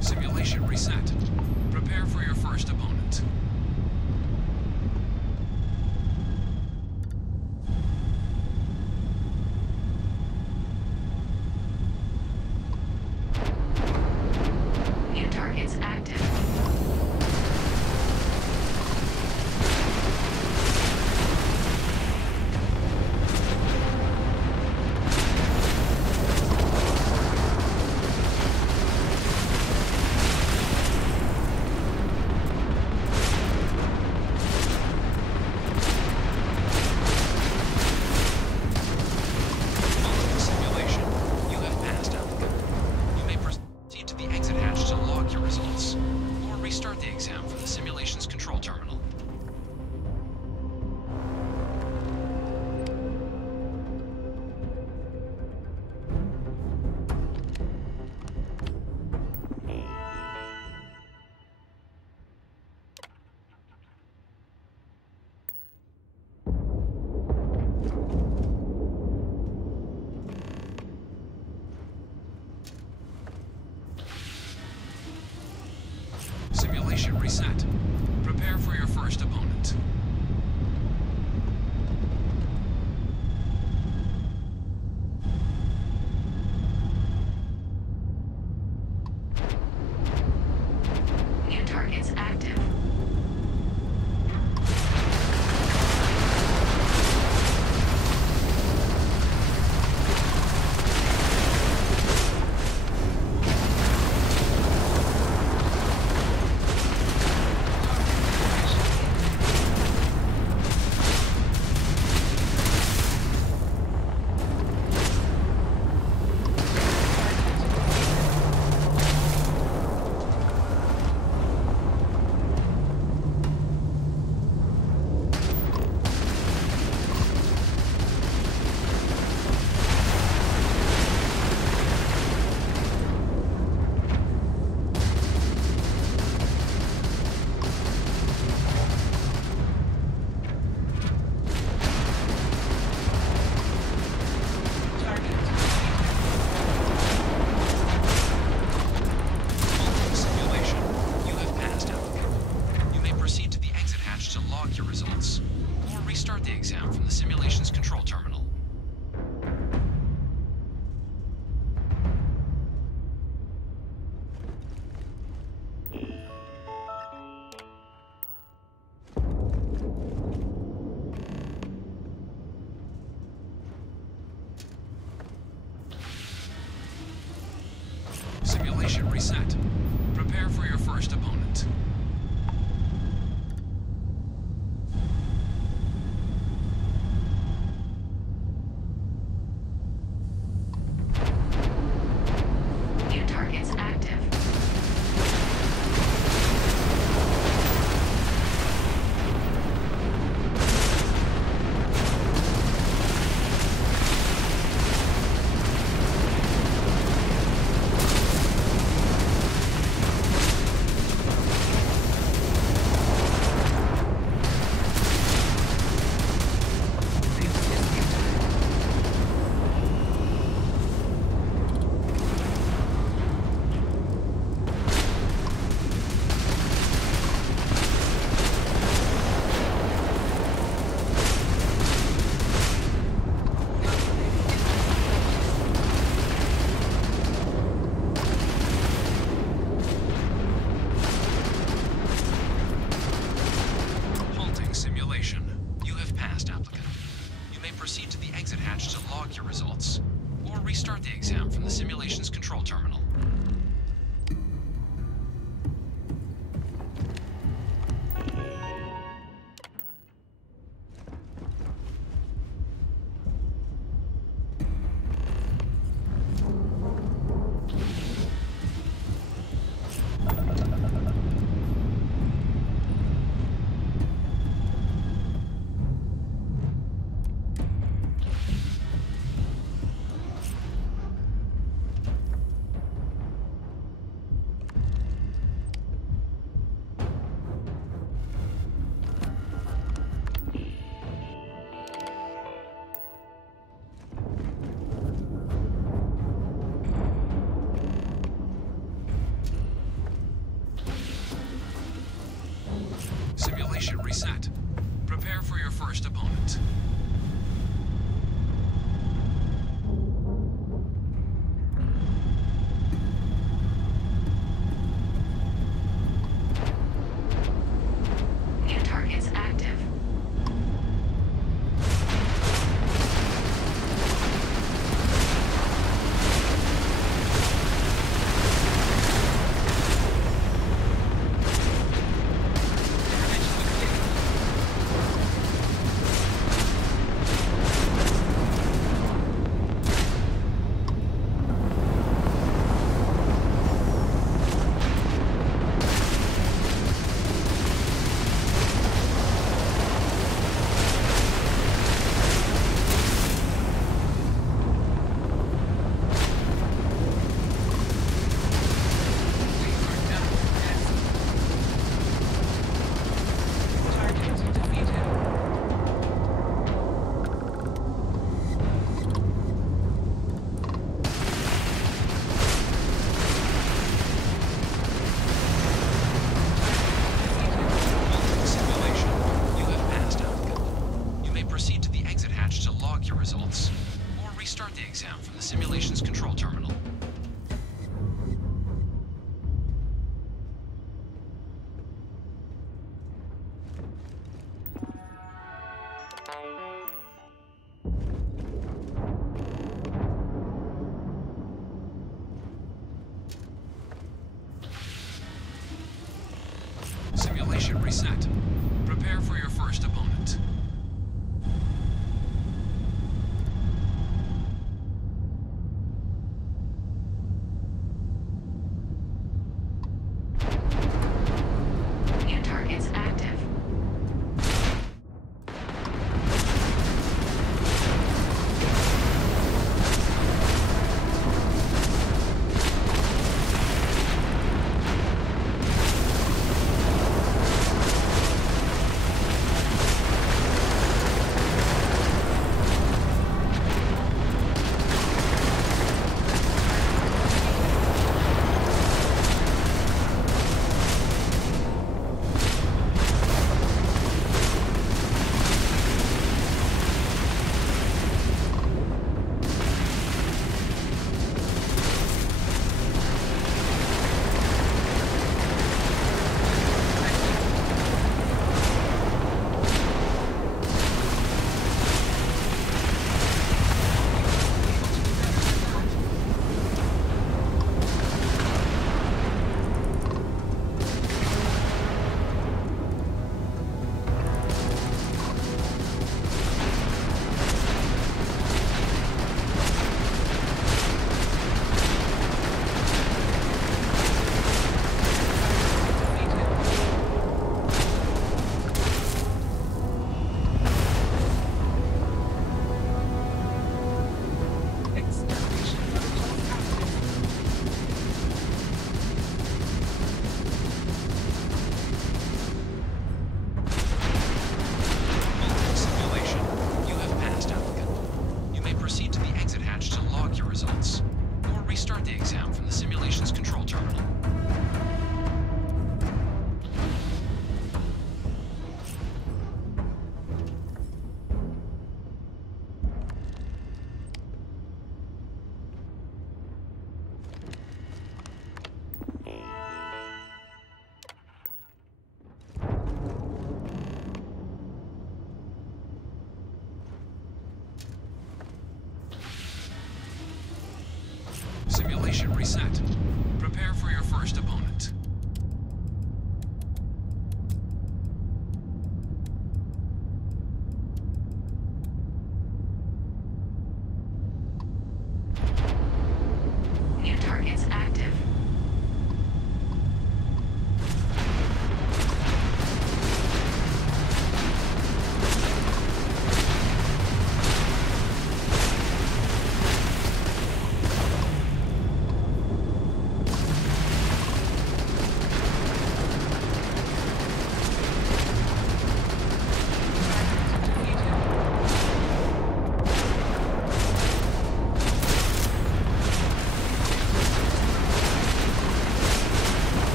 Simulation reset. Prepare for your first opponent. Targets active. Restart the exam from the simulation's control terminal. Simulation reset. Prepare for your first opponent. New targets active. Your results, or restart the exam from the simulation's control terminal. Simulation reset. Prepare for your first opponent. New targets active. Simulation reset. Prepare for your first opponent. New targets active. Restart the exam from the simulation's control terminal. Simulation reset. Prepare for your first opponent. New targets active. Restart the exam from the simulation's control terminal. Simulation reset. Prepare for your first opponent. New targets active.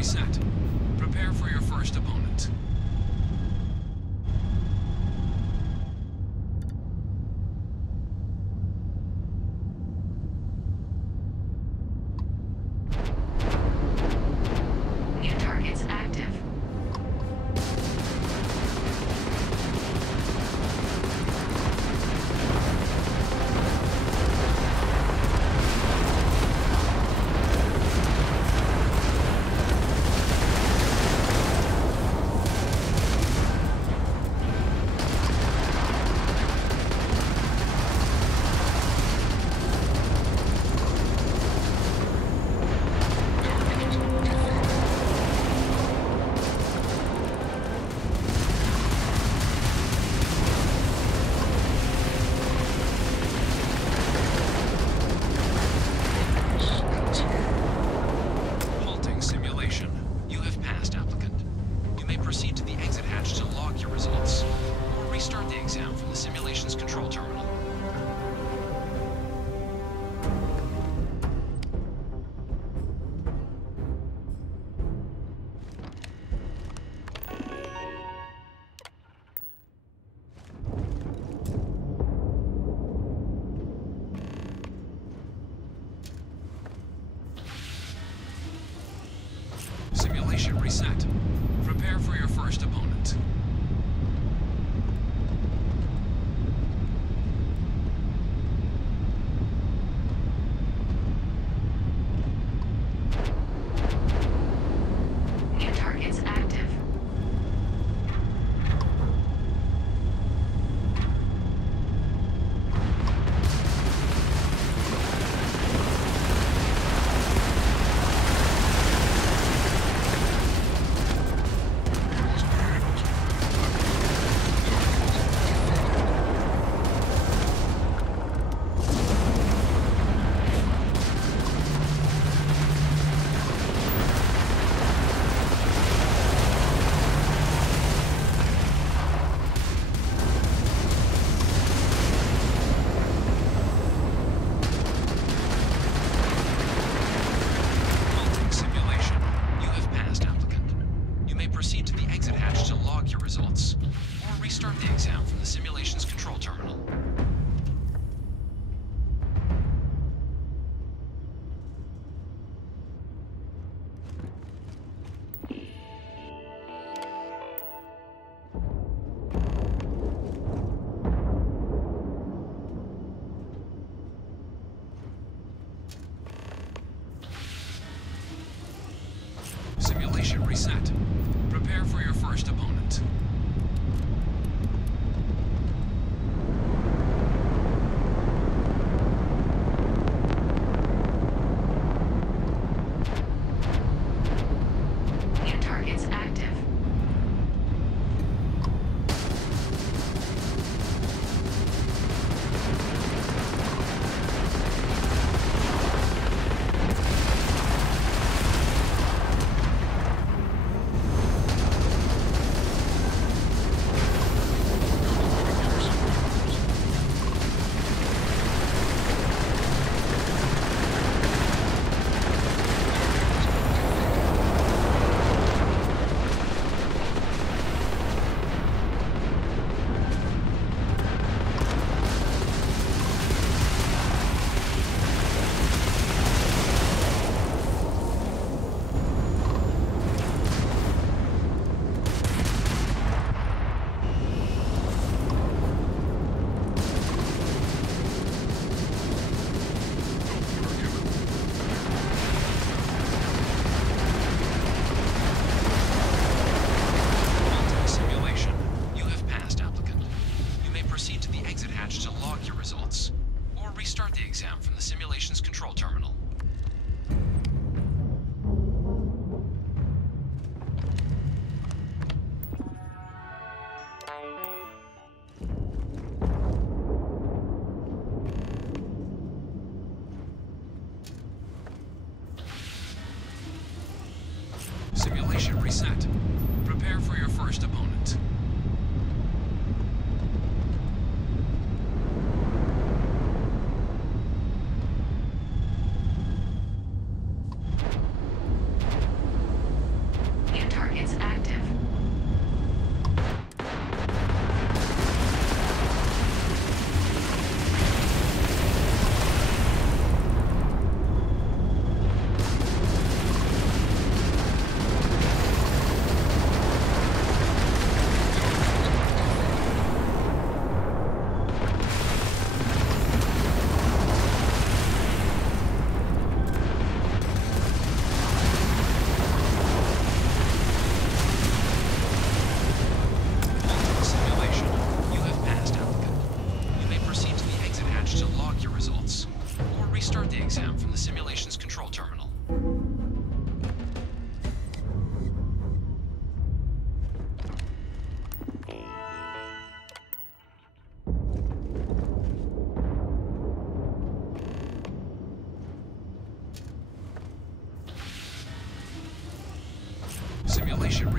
reset. Prepare for your first opponent. New targets active. Halting simulation. You have passed, applicant. You may proceed to the exit hatch to log your results, or restart the exam from the simulation's control terminal. Simulation reset. Prepare for your first opponent. New targets active. Halting simulation. You have passed, applicant. You may proceed to the exit hatch to log your results, or restart the exam from the simulation's control terminal. Simulation reset. Prepare for your first opponent. New targets active. Halting simulation. You have passed, applicant. You may proceed to the exit hatch to log your results, or restart the exam from the simulation's control terminal. Simulation reset. Prepare for your first opponent.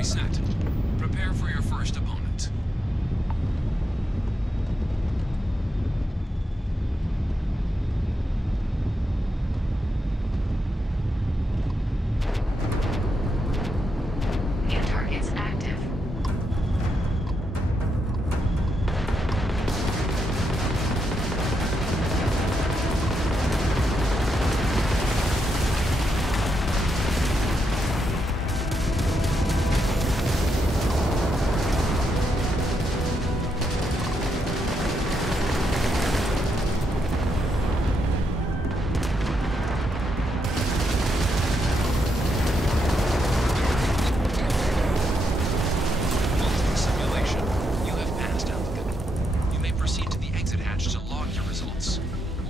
reset. Prepare for your first opponent. New targets active. Simulation. You have passed, applicant. You may proceed to the exit hatch to log your results,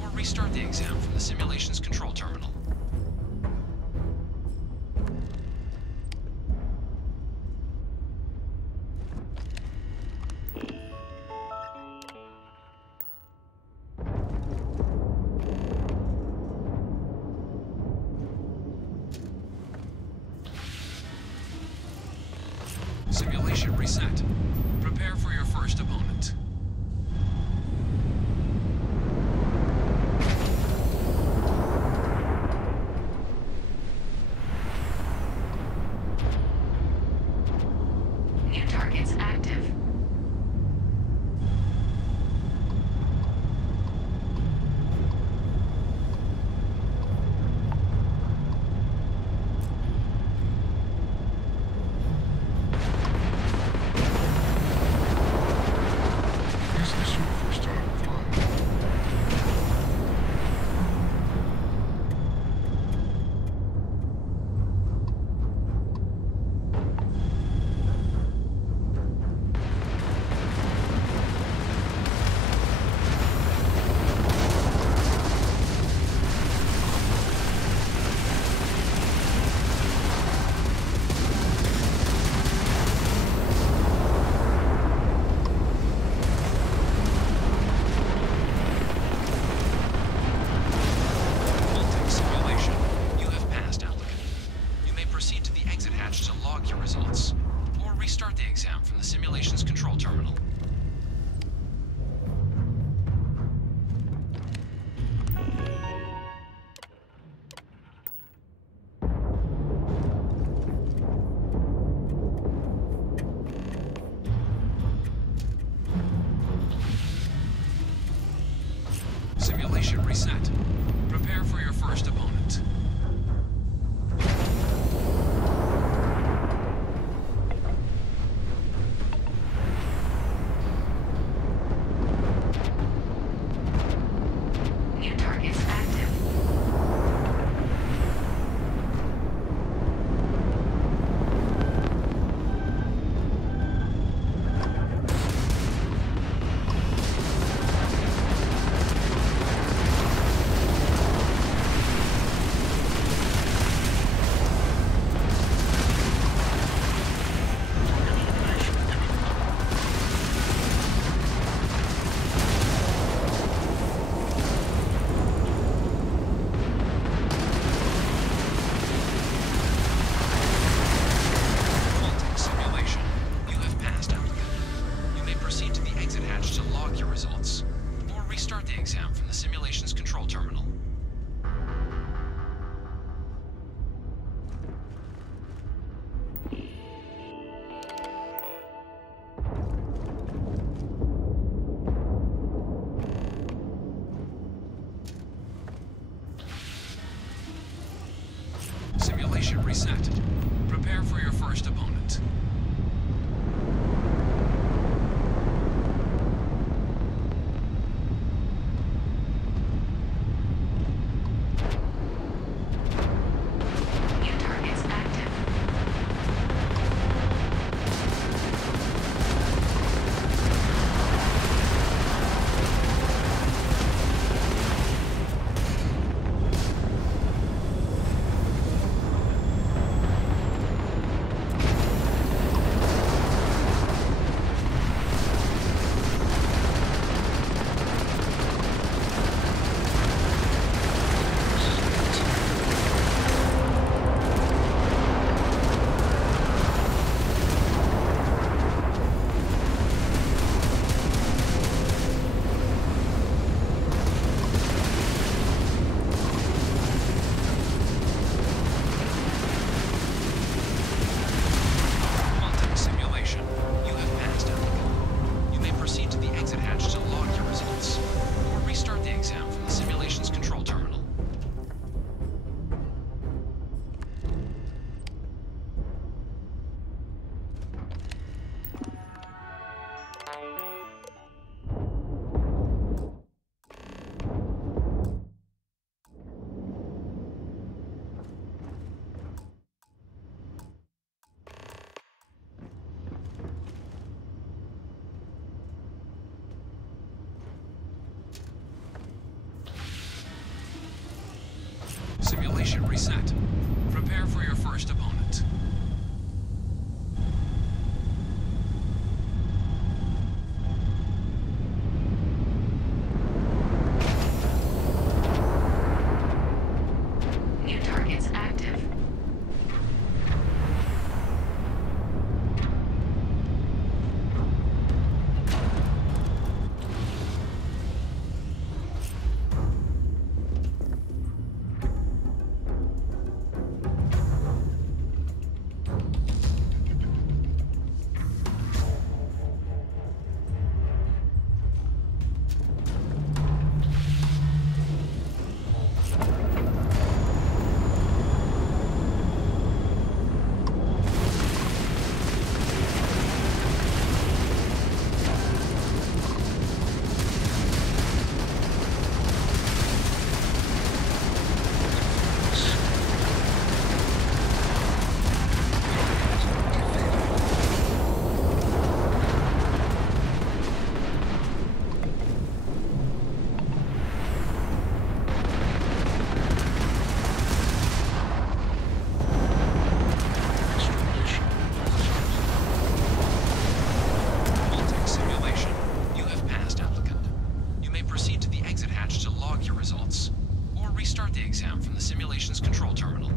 or restart the exam from the simulation's control terminal. Simulation reset. Prepare for your first opponent. New targets active. Is this your first time flying? Simulation. You have passed, applicant. You may proceed to the exit hatch to log your results, or restart the exam from the simulation's control terminal. Simulation reset. Prepare for your first opponent. New targets active. Simulation. You have passed, applicant. You may proceed to the exit hatch to log your results, or restart the exam from the simulation's control terminal. Simulation reset. Prepare for your first opponent. Simulation reset. Prepare for your first opponent. New targets active. Restart the exam from the simulation's control terminal.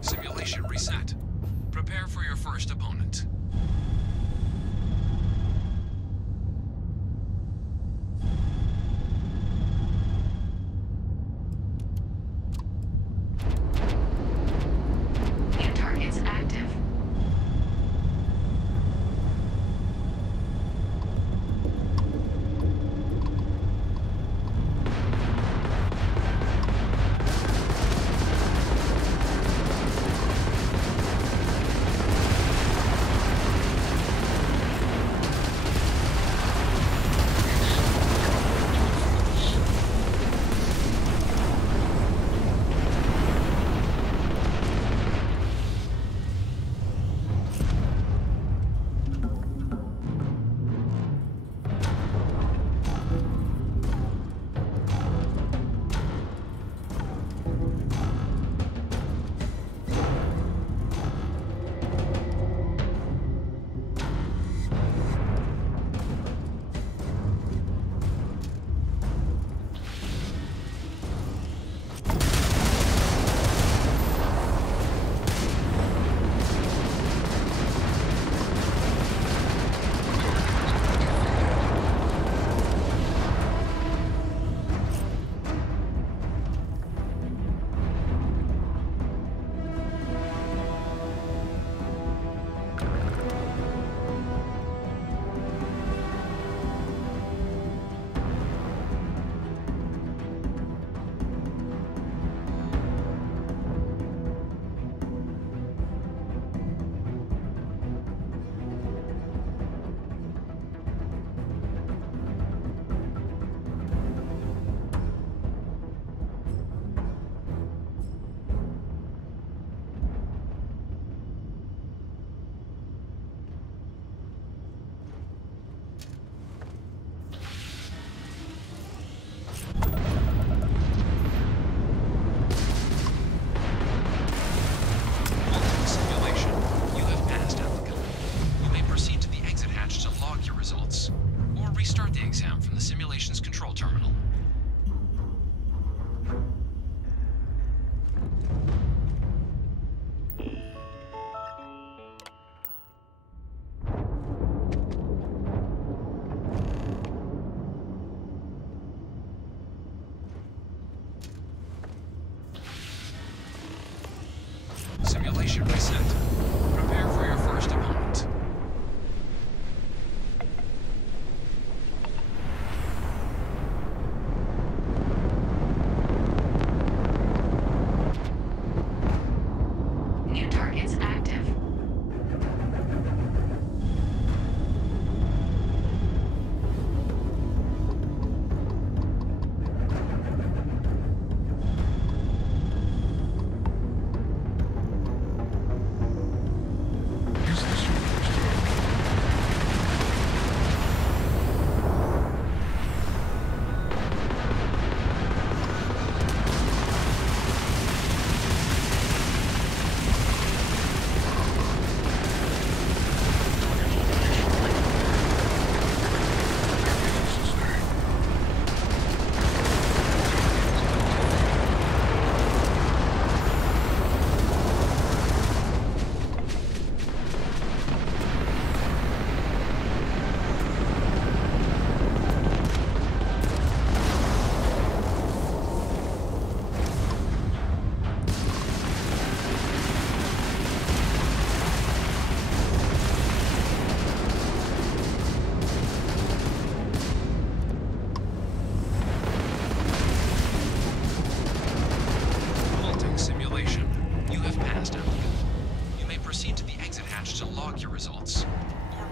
Simulation reset. Prepare for your first opponent. New targets active.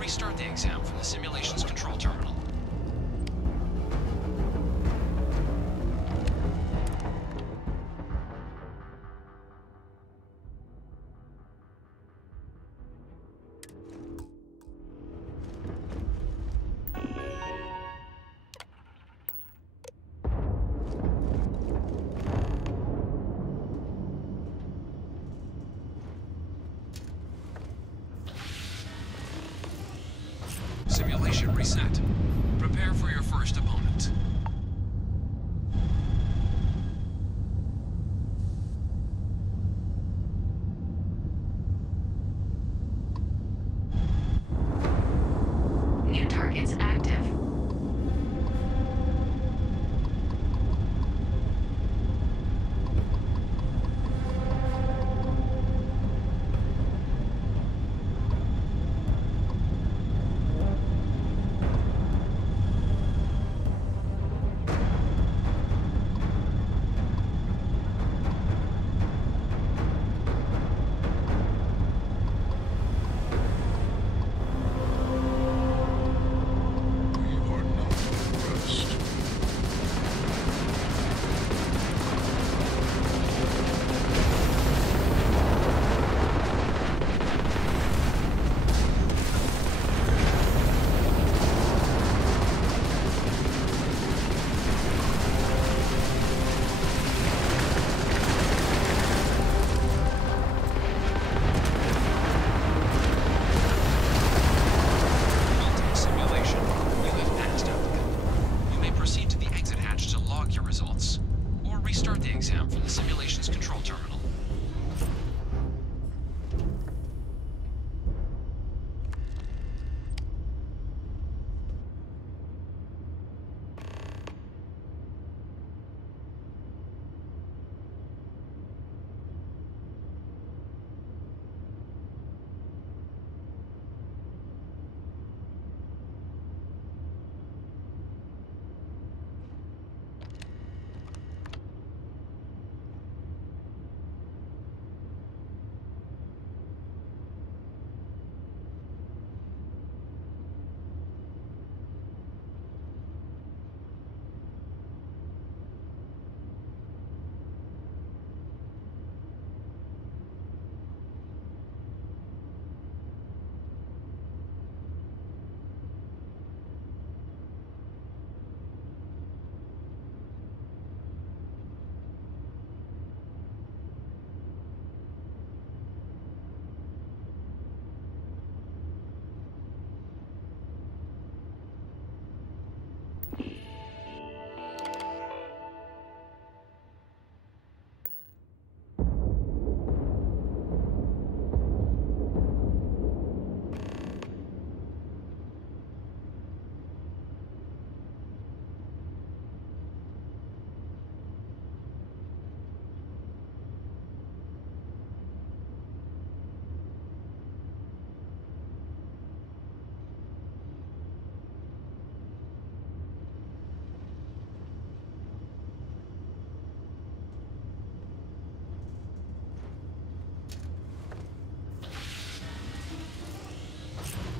restart the exam from the simulation's control terminal. Simulation reset. Prepare for your first opponent. New targets active. Restart the exam from the simulation's control terminal.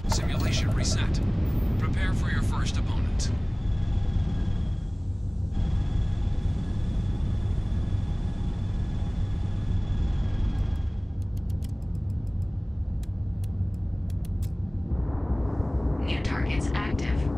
Simulation reset. Prepare for your first opponent. New targets active.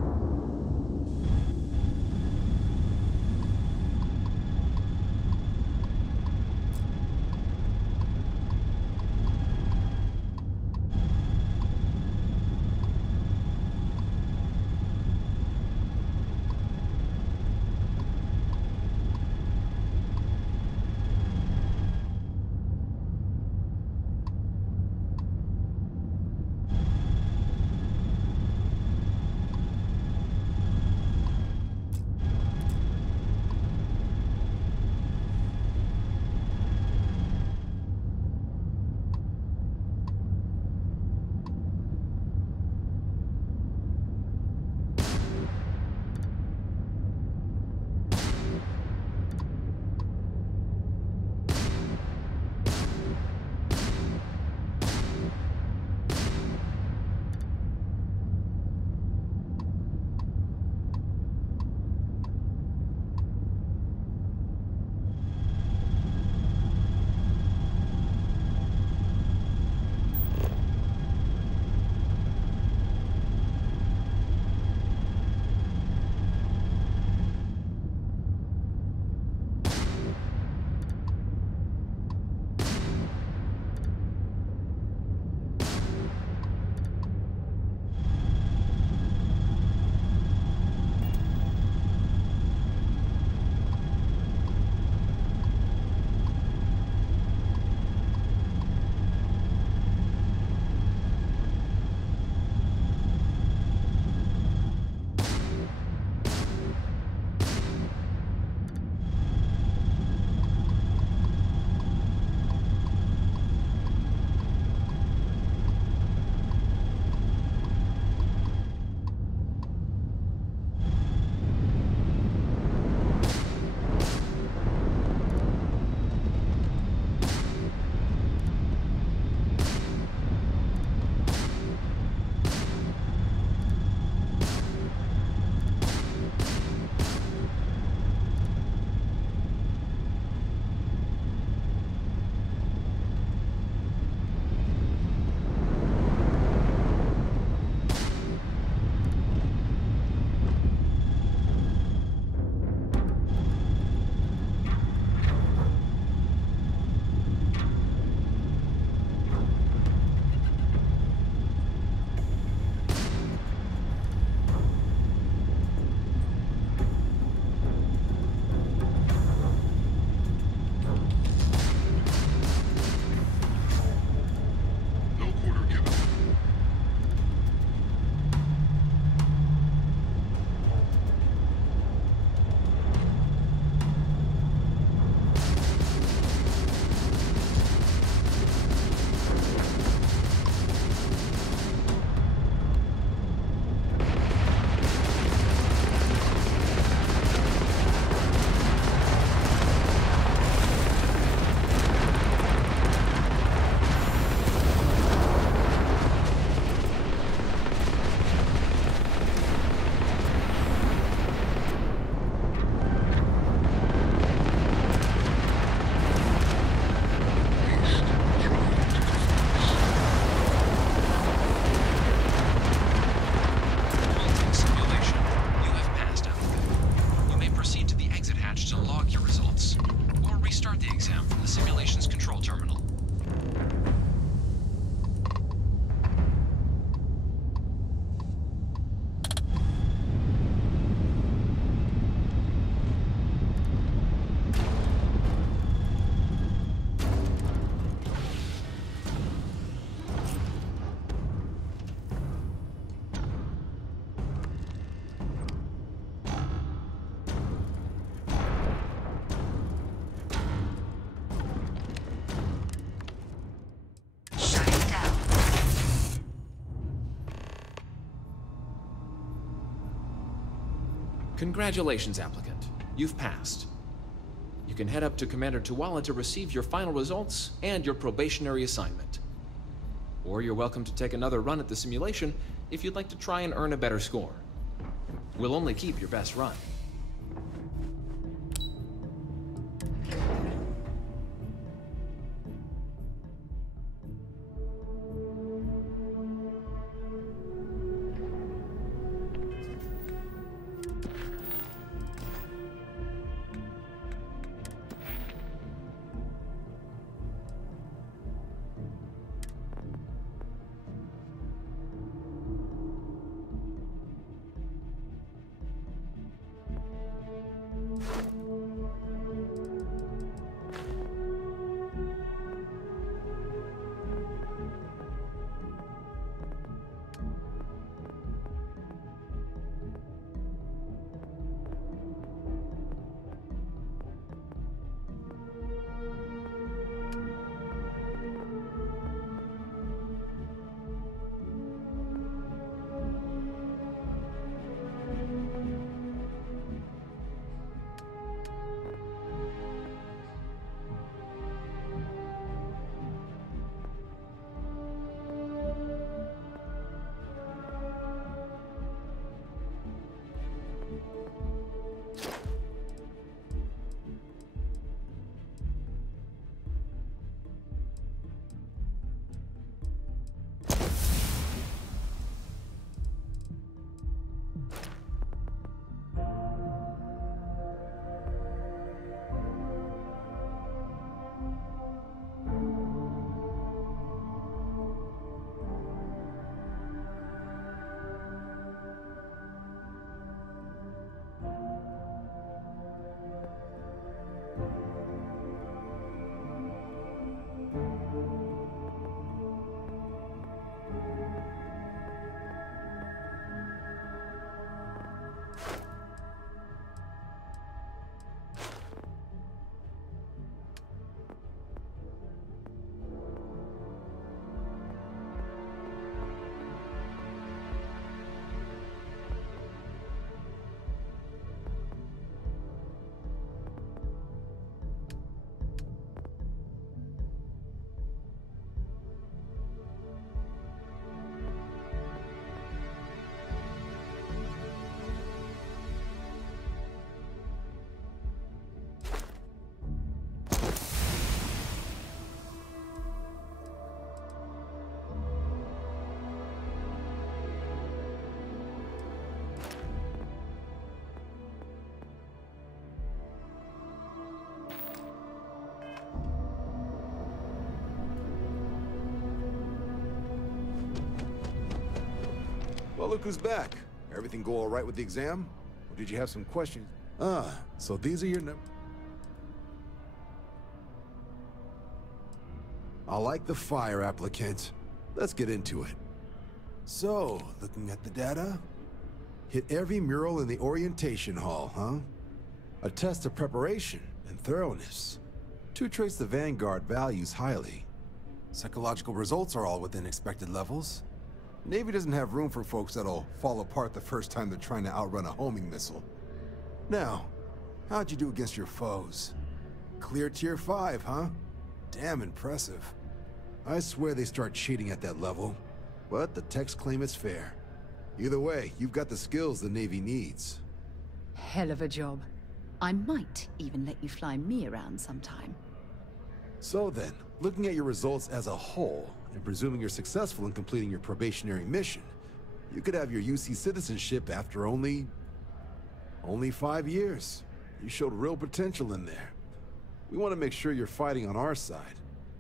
Congratulations, applicant. You've passed. You can head up to Commander Tuwala to receive your final results and your probationary assignment. Or you're welcome to take another run at the simulation if you'd like to try and earn a better score. We'll only keep your best run. Well, look who's back. Everything go all right with the exam? Or did you have some questions? So these are your I like the fire, applicant. Let's get into it. So, looking at the data, hit every mural in the orientation hall, huh? A test of preparation and thoroughness. 2 traits the Vanguard values highly. Psychological results are all within expected levels. Navy doesn't have room for folks that'll fall apart the first time they're trying to outrun a homing missile. Now, how'd you do against your foes? Clear tier 5, huh? Damn impressive. I swear they start cheating at that level, but the techs claim it's fair. Either way, you've got the skills the Navy needs. Hell of a job. I might even let you fly me around sometime. So then, looking at your results as a whole, and presuming you're successful in completing your probationary mission, you could have your UC citizenship after only 5 years. You showed real potential in there. We want to make sure you're fighting on our side.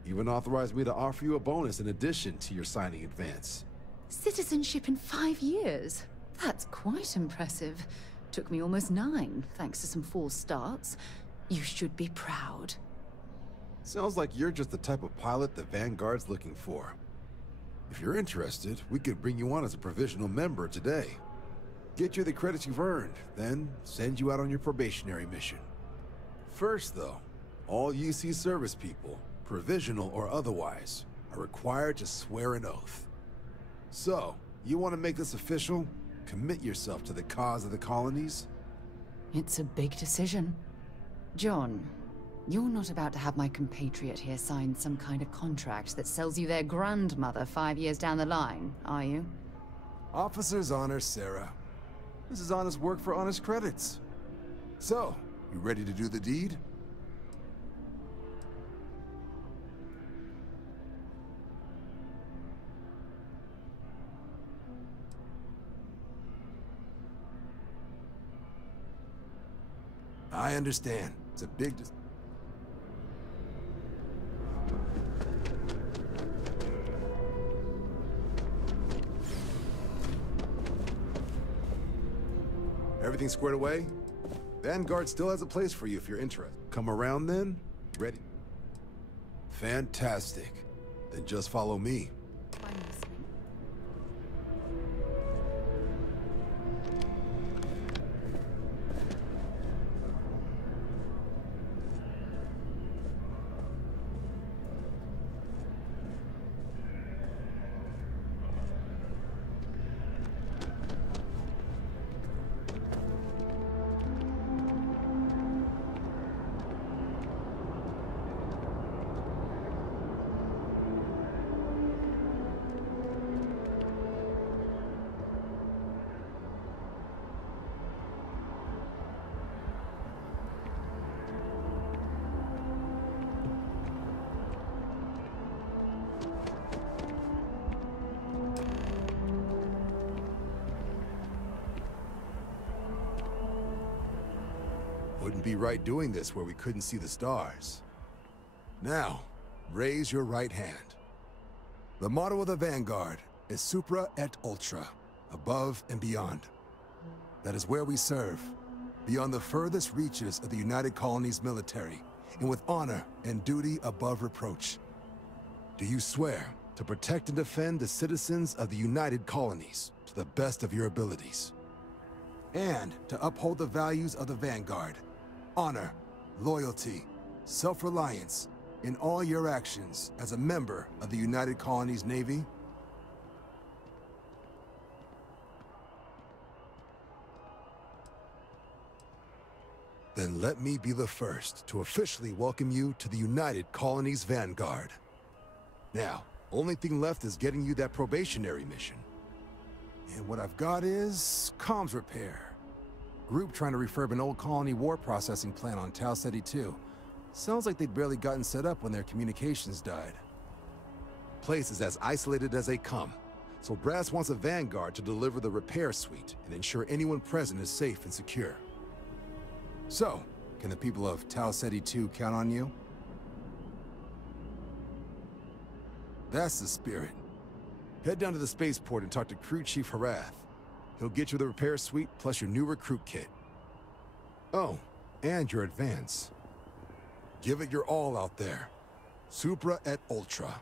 Even authorized me to offer you a bonus in addition to your signing advance. Citizenship in 5 years? That's quite impressive. Took me almost 9, thanks to some false starts. You should be proud. Sounds like you're just the type of pilot the Vanguard's looking for. If you're interested, we could bring you on as a provisional member today. Get you the credits you've earned, then send you out on your probationary mission. First, though, all UC service people, provisional or otherwise, are required to swear an oath. So, you want to make this official? Commit yourself to the cause of the colonies? It's a big decision. John, you're not about to have my compatriot here sign some kind of contract that sells you their grandmother 5 years down the line, are you? Officer's honor, Sarah. This is honest work for honest credits. So, you ready to do the deed? I understand. It's a big Everything squared away? Vanguard still has a place for you if you're interested. Come around then? Ready? Fantastic. Then just follow me. Wouldn't be right doing this where we couldn't see the stars. Now, raise your right hand. The motto of the Vanguard is Supra et Ultra, above and beyond. That is where we serve, beyond the furthest reaches of the United Colonies military, and with honor and duty above reproach. Do you swear to protect and defend the citizens of the United Colonies to the best of your abilities? And to uphold the values of the Vanguard, honor, loyalty, self-reliance, in all your actions as a member of the United Colonies Navy? Then let me be the first to officially welcome you to the United Colonies Vanguard. Now, only thing left is getting you that probationary mission. And what I've got is comms repair. Group trying to refurb an old colony war processing plant on Tau Ceti 2. Sounds like they'd barely gotten set up when their communications died. Place is as isolated as they come, so Brass wants a Vanguard to deliver the repair suite and ensure anyone present is safe and secure. So, can the people of Tau Ceti 2 count on you? That's the spirit. Head down to the spaceport and talk to Crew Chief Harath. He'll get you the repair suite plus your new recruit kit. Oh, and your advance. Give it your all out there. Supra et Ultra.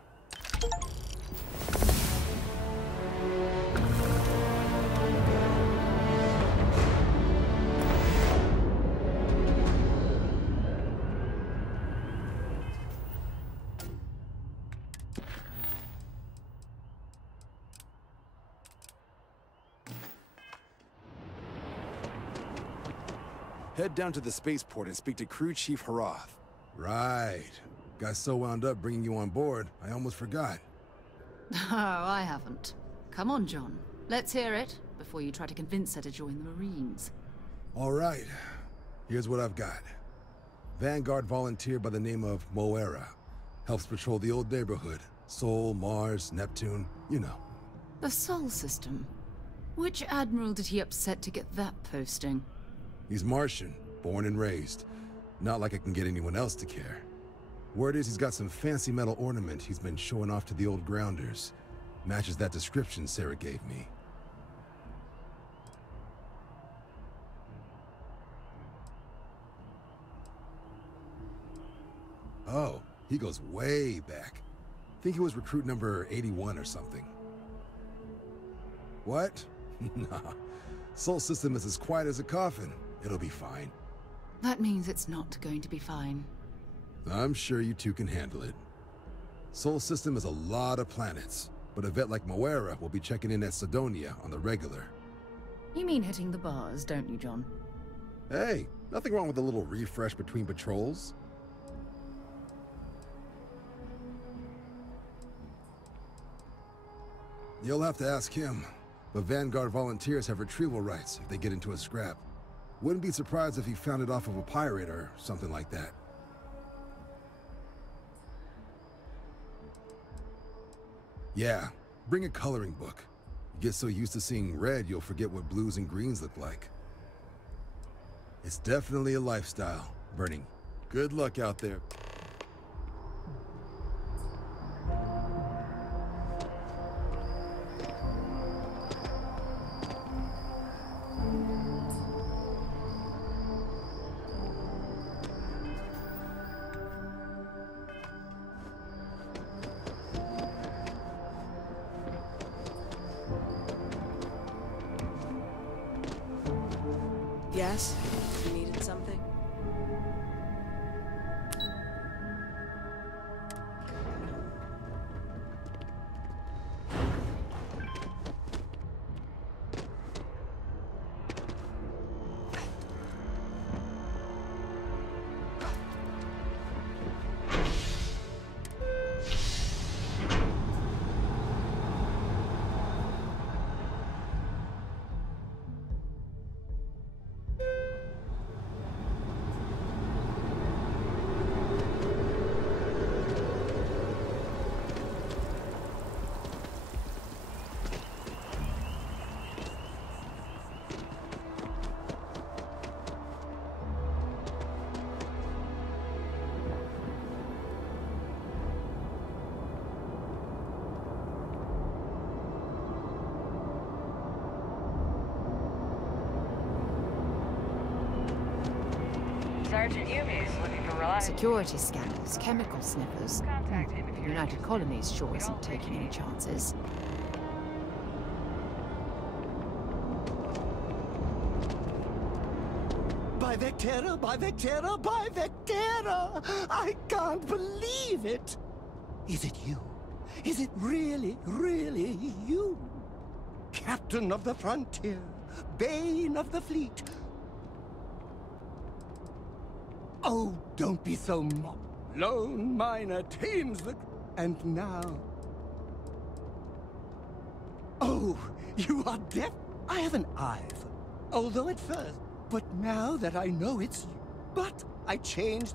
Head down to the spaceport and speak to Crew Chief Harath. Right. Got so wound up bringing you on board, I almost forgot. Oh, I haven't. Come on, John. Let's hear it, before you try to convince her to join the Marines. All right. Here's what I've got. Vanguard volunteer by the name of Moera. Helps patrol the old neighborhood. Sol, Mars, Neptune, you know. The Sol system? Which admiral did he upset to get that posting? He's Martian, born and raised. Not like I can get anyone else to care. Word is he's got some fancy metal ornament he's been showing off to the old grounders. Matches that description Sarah gave me. Oh, he goes way back. Think he was recruit number 81 or something. What? Nah. Sol system is as quiet as a coffin. It'll be fine. That means it's not going to be fine. I'm sure you two can handle it. Sol system is a lot of planets, but a vet like Moera will be checking in at Sidonia on the regular. You mean hitting the bars, don't you, John? Hey, nothing wrong with a little refresh between patrols. You'll have to ask him, but Vanguard volunteers have retrieval rights if they get into a scrap. Wouldn't be surprised if he found it off of a pirate or something like that. Yeah, bring a coloring book. You get so used to seeing red, you'll forget what blues and greens look like. It's definitely a lifestyle, Burning. Good luck out there. Yes? You needed something? Sergeant Yumi is looking for reliable. Security scanners, chemical sniffers. Contact him if The you're United Colonies sure isn't taking any chances. By Vectera, by Vectera, by Vectera! I can't believe it! Is it you? Is it really, really you? Captain of the frontier, bane of the fleet. Oh, don't be so lone miner tames the... And now... Oh, you are deaf? I have an eye for... Although at first... But now that I know it's you... But I changed...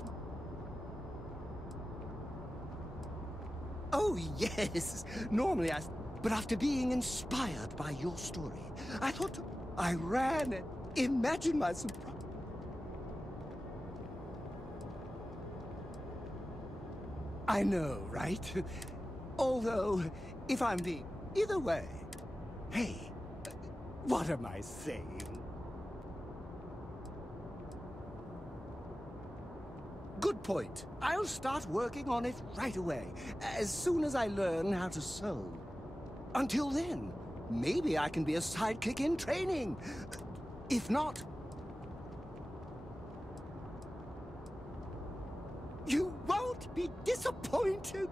Oh, yes. Normally I... But after being inspired by your story, I thought... I ran and imagined my surprise. I know, right? Although, if I'm being... Either way... Hey, what am I saying? Good point. I'll start working on it right away, as soon as I learn how to sew. Until then, maybe I can be a sidekick in training. If not... You won't be disappointed!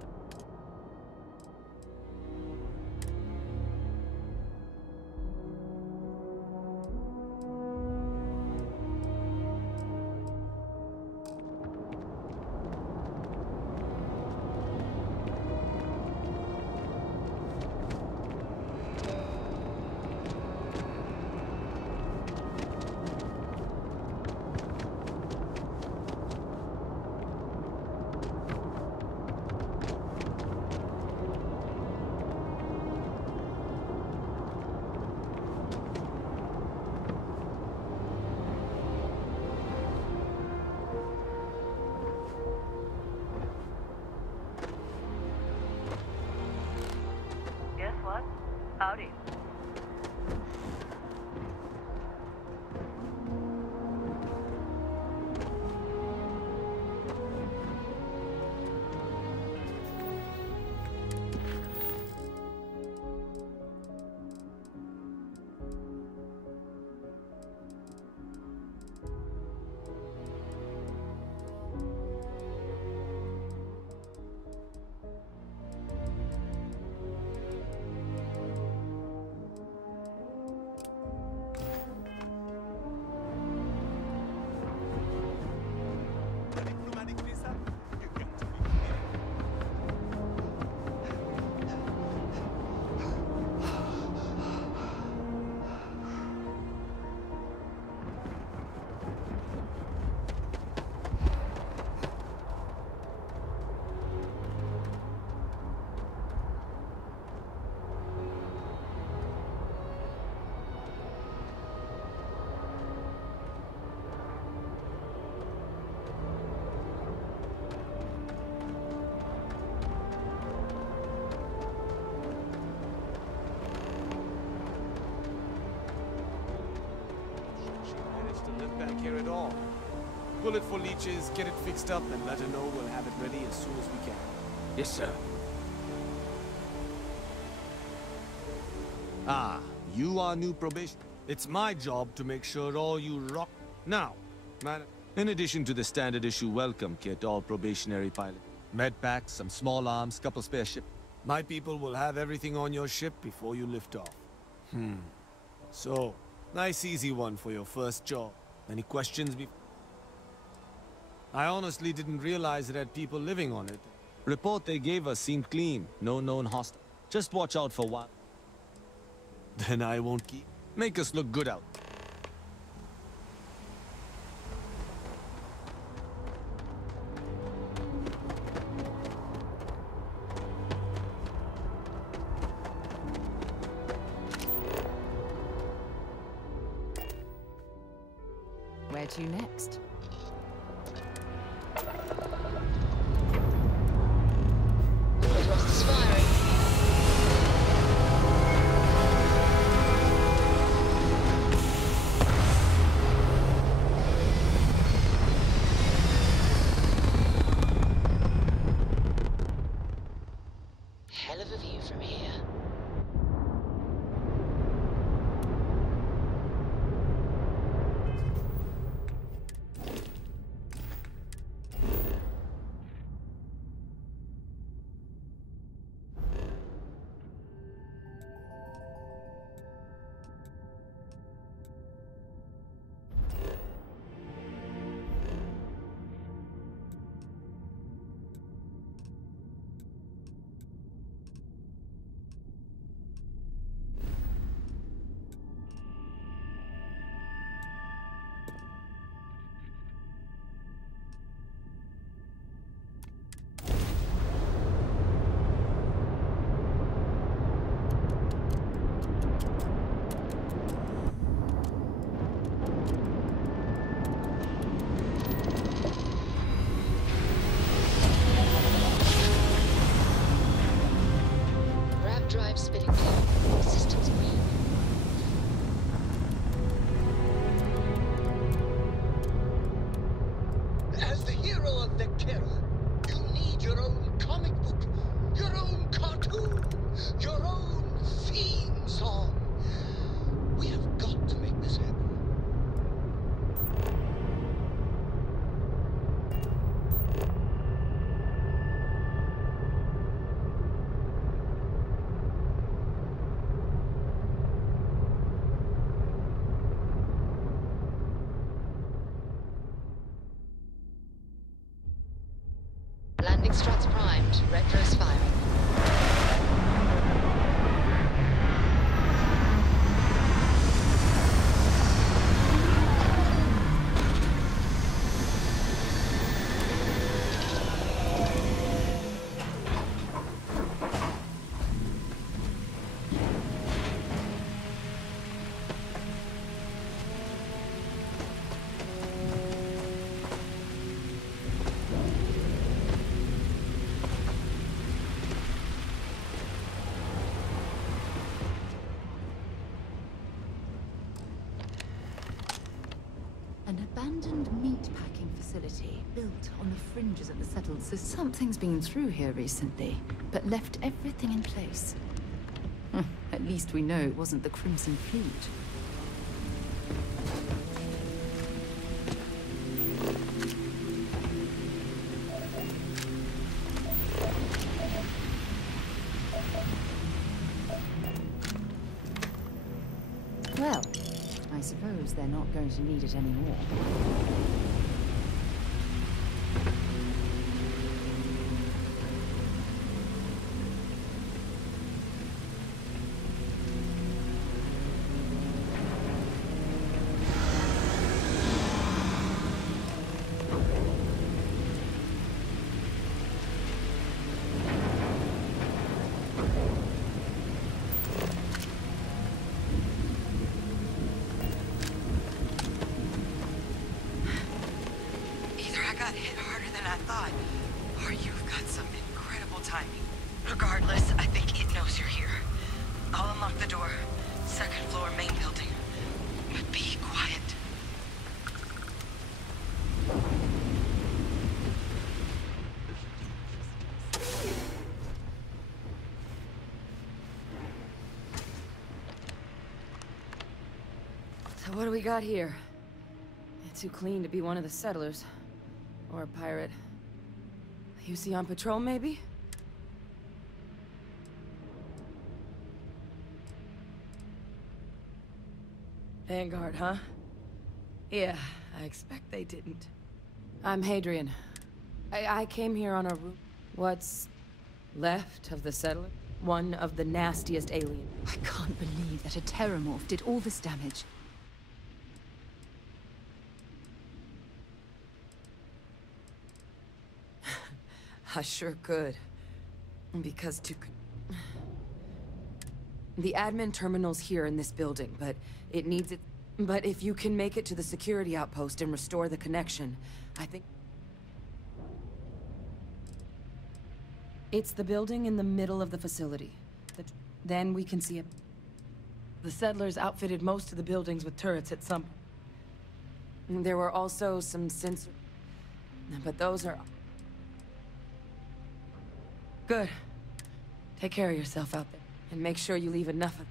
live back here at all. Bullet for leeches, get it fixed up, and let her know we'll have it ready as soon as we can. Yes, sir. Ah, you are new probation. It's my job to make sure all you rock. Now, man, in addition to the standard issue welcome kit, all probationary pilots, med packs, some small arms, couple spare ship. My people will have everything on your ship before you lift off. So, nice easy one for your first job. Any questions before? I honestly didn't realize it had people living on it. Report they gave us seemed clean, no known hostile. Just watch out for what. Then I won't keep. Make us look good out. Where to next? Thrusters firing. Hell of a view from here. Drive spinning clear. Systems green. As the hero of Vectera, you need your own comic book, your own cartoon, your own theme song. We have got to make this happen. Landing struts primed. Retros firing. An abandoned meat-packing facility built on the fringes of the settled system. Something's been through here recently, but left everything in place. At least we know it wasn't the Crimson Fleet. Well, I suppose they're not going to need it anymore. got hit harder than I thought. Or you've got some incredible timing. Regardless, I think it knows you're here. I'll unlock the door. Second floor, main building. But be quiet. So what do we got here? It's too clean to be one of the settlers. Or a pirate. You see on patrol, maybe? Vanguard, huh? Yeah, I expect they didn't. I'm Hadrian. I came here on a route. What's left of the settler? One of the nastiest aliens. I can't believe that a terramorph did all this damage. I sure could. Because the admin terminal's here in this building, but it needs it. But if you can make it to the security outpost and restore the connection, I think... It's the building in the middle of the facility. Then we can see it. The settlers outfitted most of the buildings with turrets at some... There were also some sensors... But those are... Good. Take care of yourself out there. And make sure you leave enough of...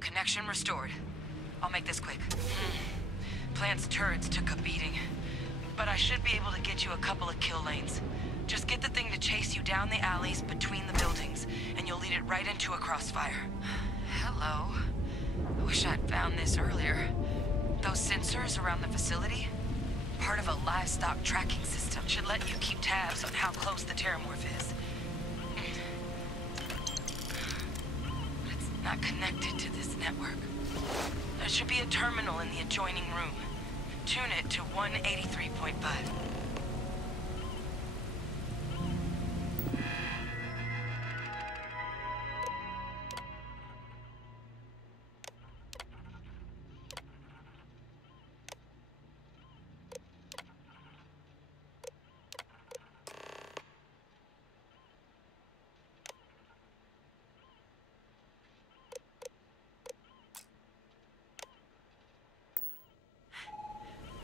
Connection restored. I'll make this quick. Plant's turrets took a beating, but I should be able to get you a couple of kill lanes. Just get the thing to chase you down the alleys between the buildings, and you'll lead it right into a crossfire. Hello. I wish I'd found this earlier. Those sensors around the facility? Part of a livestock tracking system. Should let you keep tabs on how close the terramorph is. But it's not connected to this network. There should be a terminal in the adjoining room. Tune it to 183.5.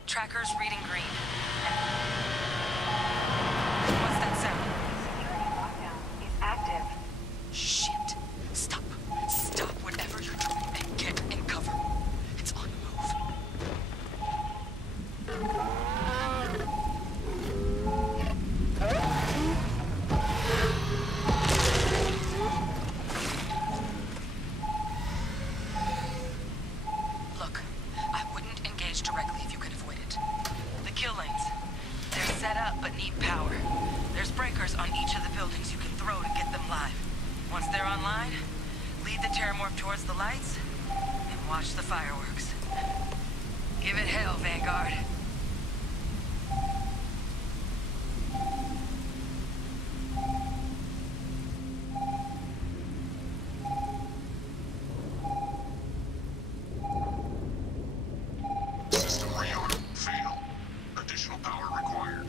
Tracker's reading green. What's that sound? He's active. Shit. Stop. Stop whatever you're doing and get in cover. It's on the move. Look, I wouldn't engage directly if you could avoid it. The kill lanes. They're set up but need power. There's breakers on each of the buildings you can throw to get them live. Once they're online, lead the terramorph towards the lights and watch the fireworks. Give it hell, Vanguard. System reorder. Fail. Additional power required.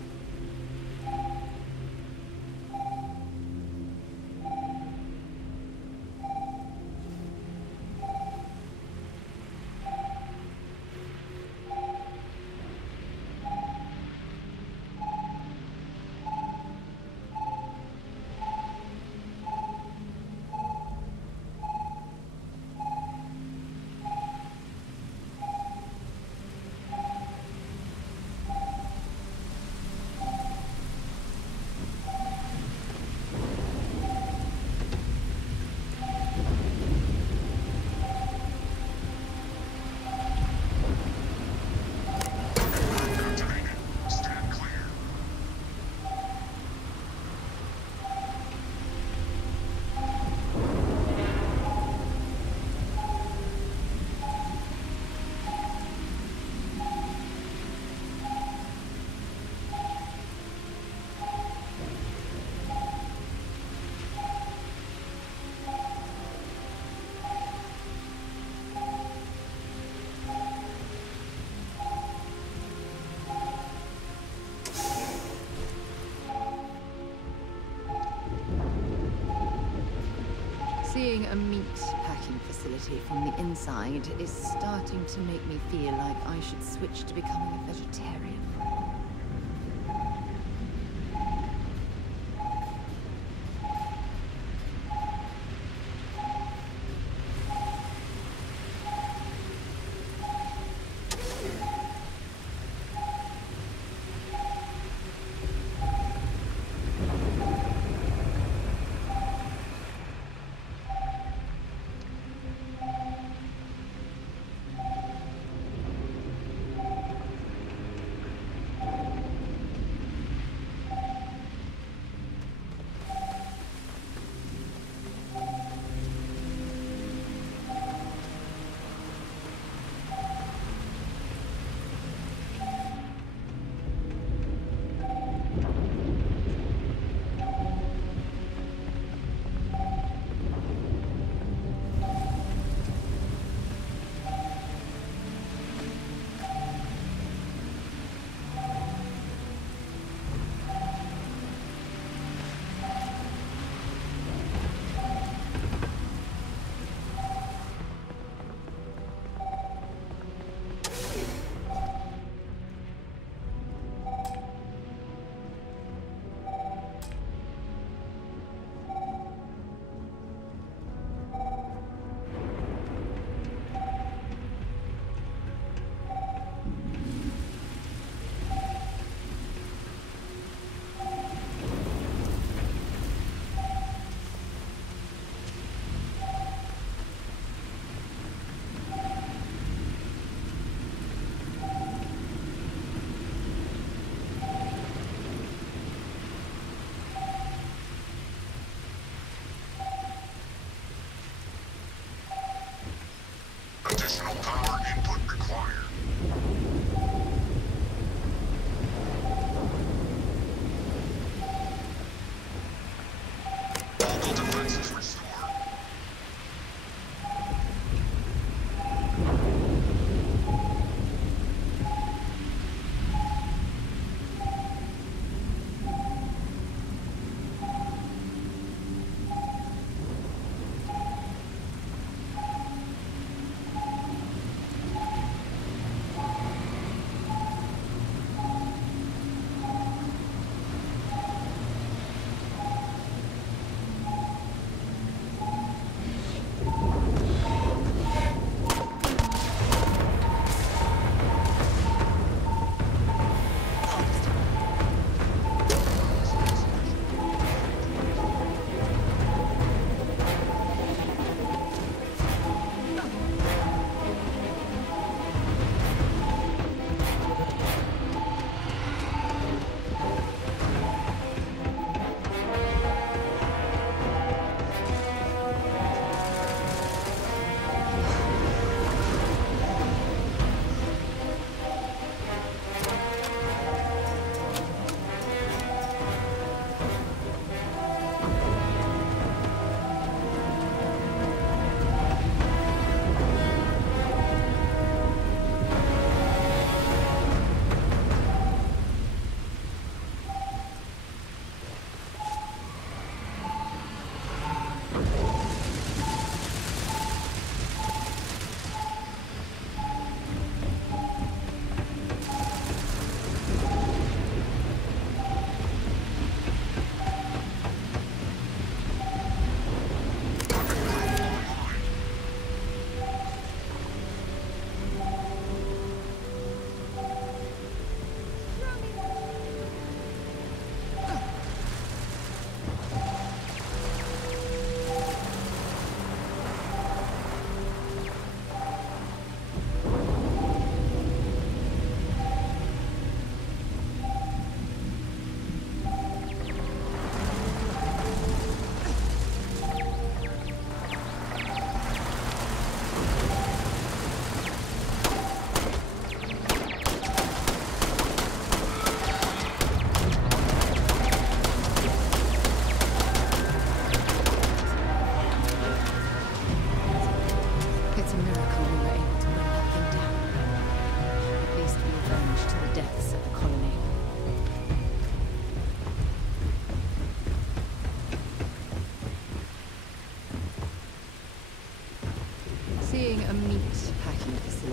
Seeing a meat packing facility from the inside is starting to make me feel like I should switch to becoming a vegetarian.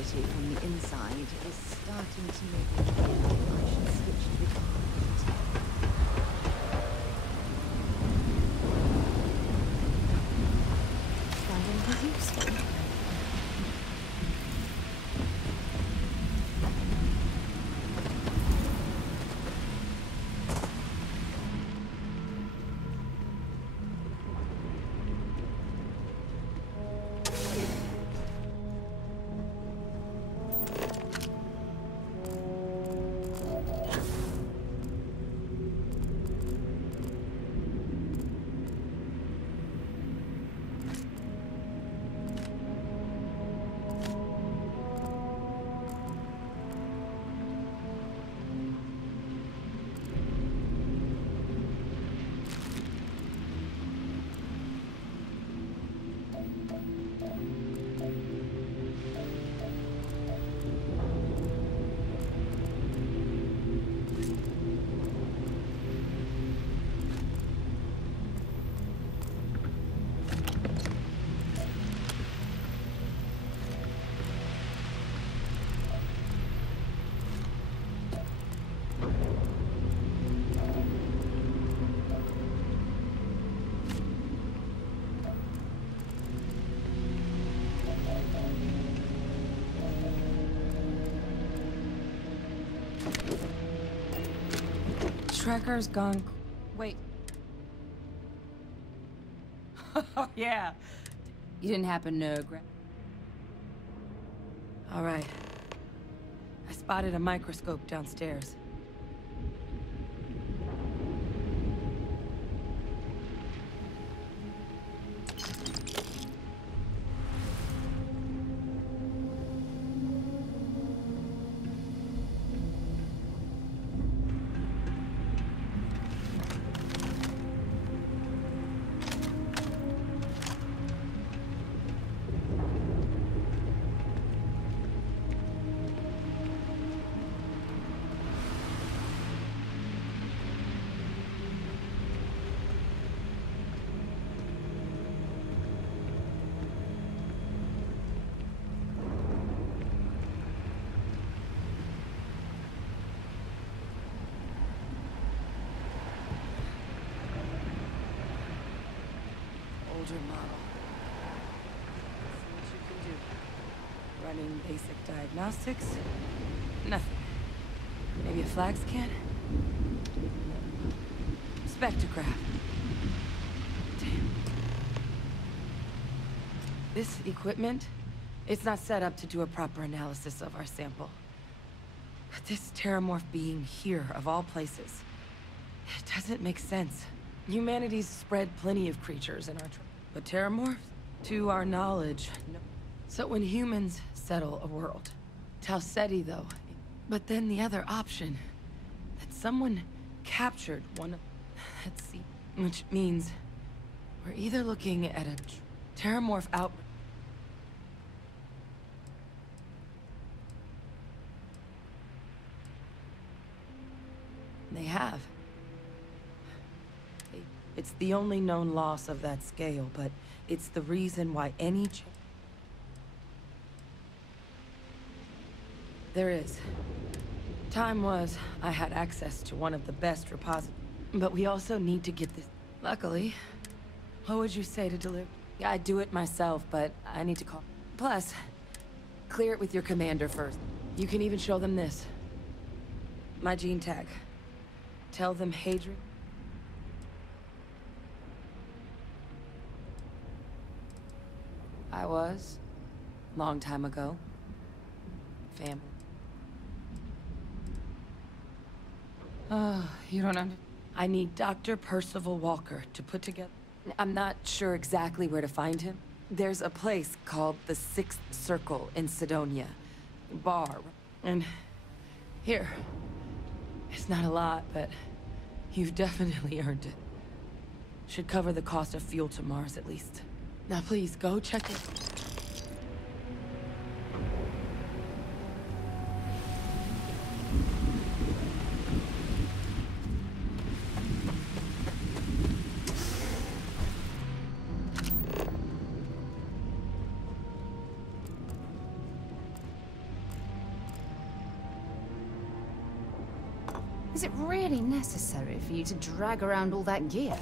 reality from the inside is starting to make me feel I should switch to the target. Finding that useful? Tracker's gone. Wait. Oh, yeah. You didn't happen to grab. All right. I spotted a microscope downstairs. Older model. See what you can do. Running basic diagnostics. Nothing. Maybe a flag scan? Spectrograph. Damn. This equipment, it's not set up to do a proper analysis of our sample. But this terramorph being here, of all places, it doesn't make sense. Humanity's spread plenty of creatures in our but terramorphs, to our knowledge, no. So when humans settle a world, Talseti though, but then the other option, that someone captured one of, let's see, which means we're either looking at a terramorph out. They have. It's the only known loss of that scale, but it's the reason why any there is. Time was, I had access to one of the best repositories. But we also need to get this. Luckily, what would you say to deliver? I'd do it myself, but I need to call. Plus, clear it with your commander first. You can even show them this. My gene tag. Tell them Hadrian. I was. Long time ago. Family. Oh, you don't understand. I need Dr. Percival Walker to put together. I'm not sure exactly where to find him. There's a place called the Sixth Circle in Sidonia. Bar. And here. It's not a lot, but you've definitely earned it. Should cover the cost of fuel to Mars at least. Now please, go check it. Is it really necessary for you to drag around all that gear?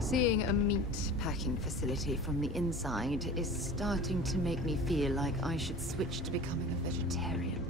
Seeing a meat packing facility from the inside is starting to make me feel like I should switch to becoming a vegetarian.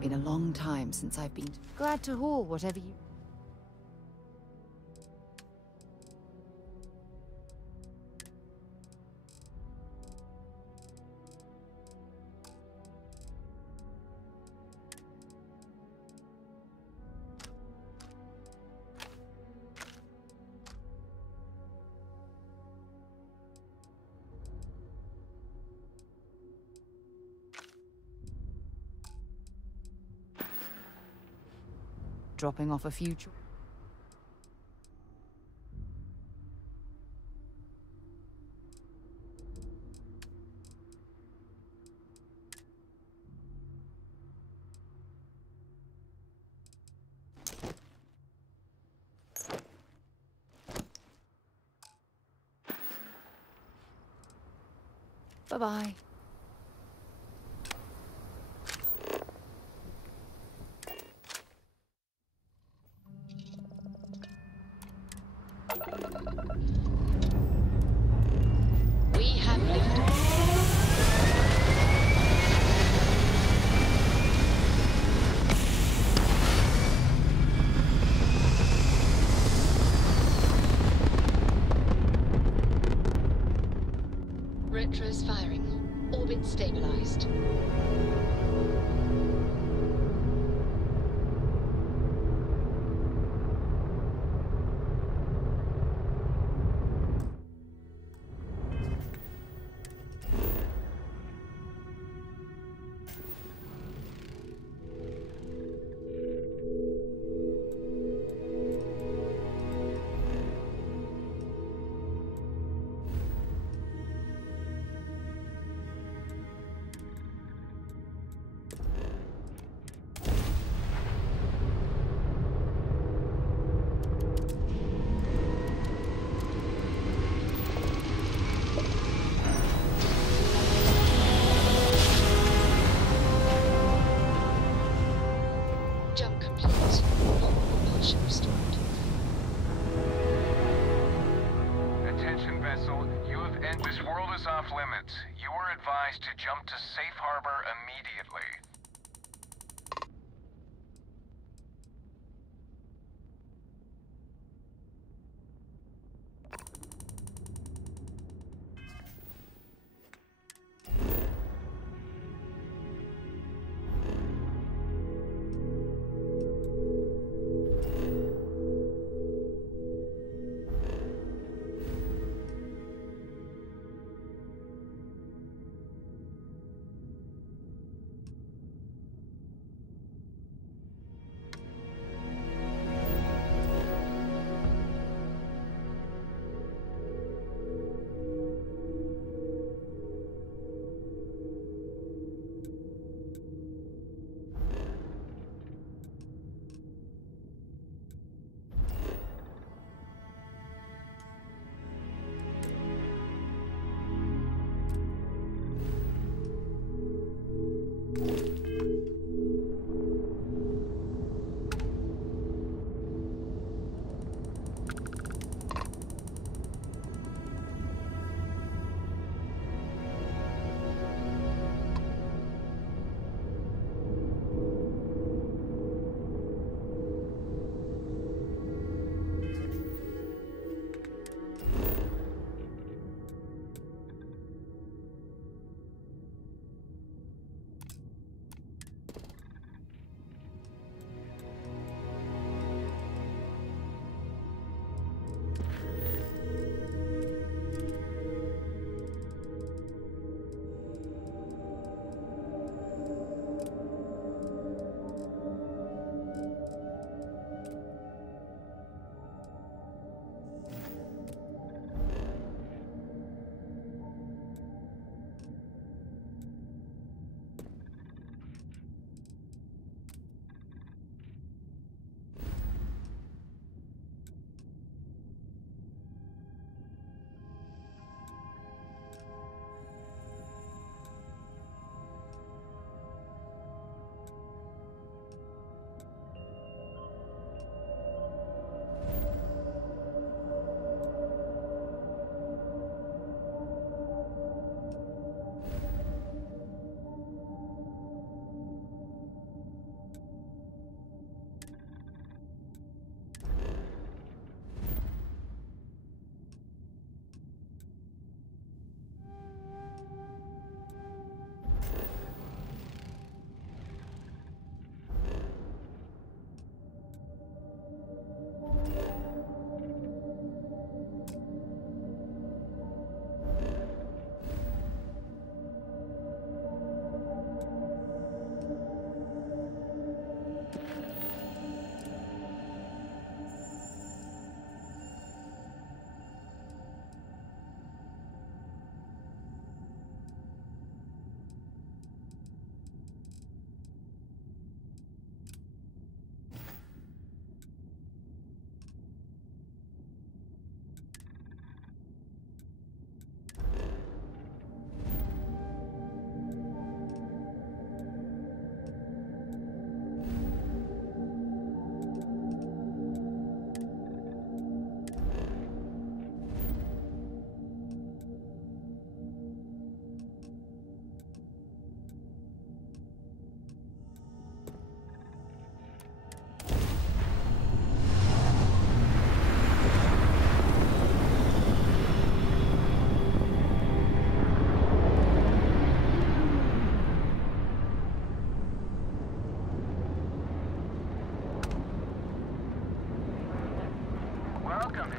Been a long time since I've been glad to haul whatever you... dropping off a few... Bye-bye. We have liftoff. Retros firing. Orbit stabilized. Jump complete. Normal propulsion restored. Attention vessel, you have entered. This world is off limits. You are advised to jump to safe harbor immediately.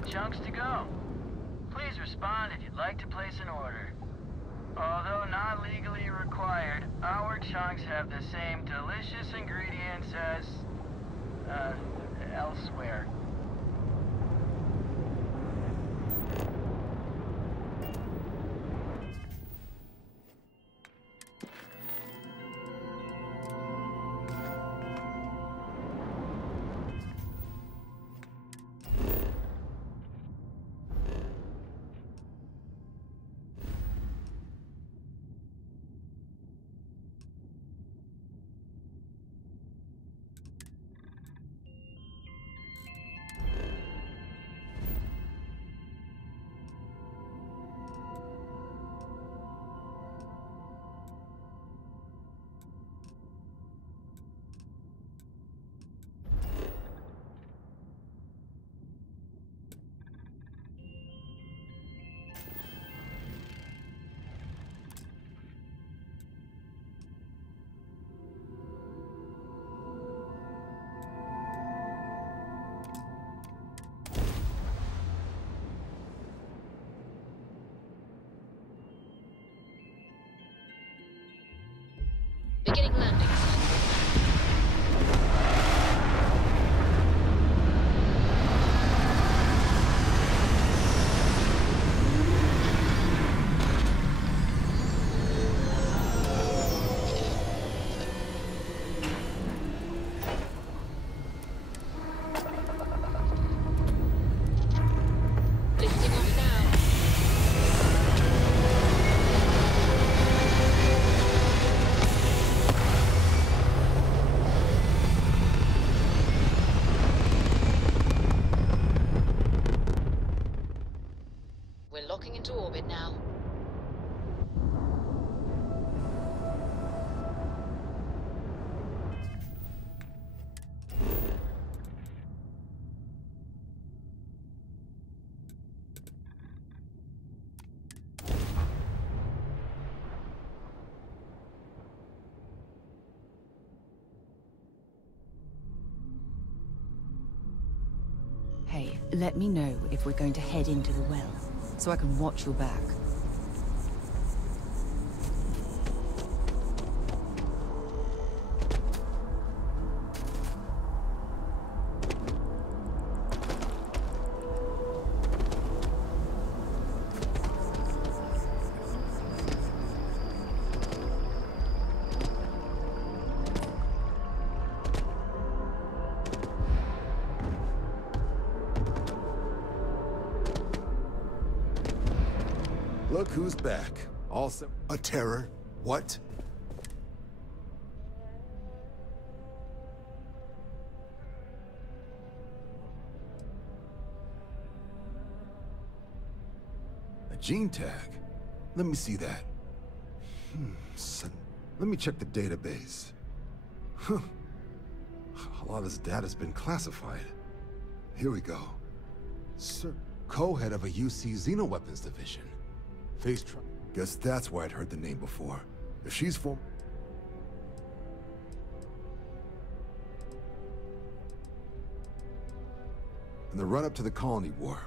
chunks to go. Please respond if you'd like to place an order. Although not legally required, our chunks have the same delicious ingredients as, elsewhere. Beginning landing. Lifting off now. We're locking into orbit now. Hey, let me know if we're going to head into the well, so I can watch your back. Look who's back. Also, a terror? What? A gene tag? Let me see that. Let me check the database. Huh. A lot of this data's been classified. Here we go. Sir, co-head of a UC Xenoweapons division. Guess that's why I'd heard the name before. If she's in the run-up to the Colony War,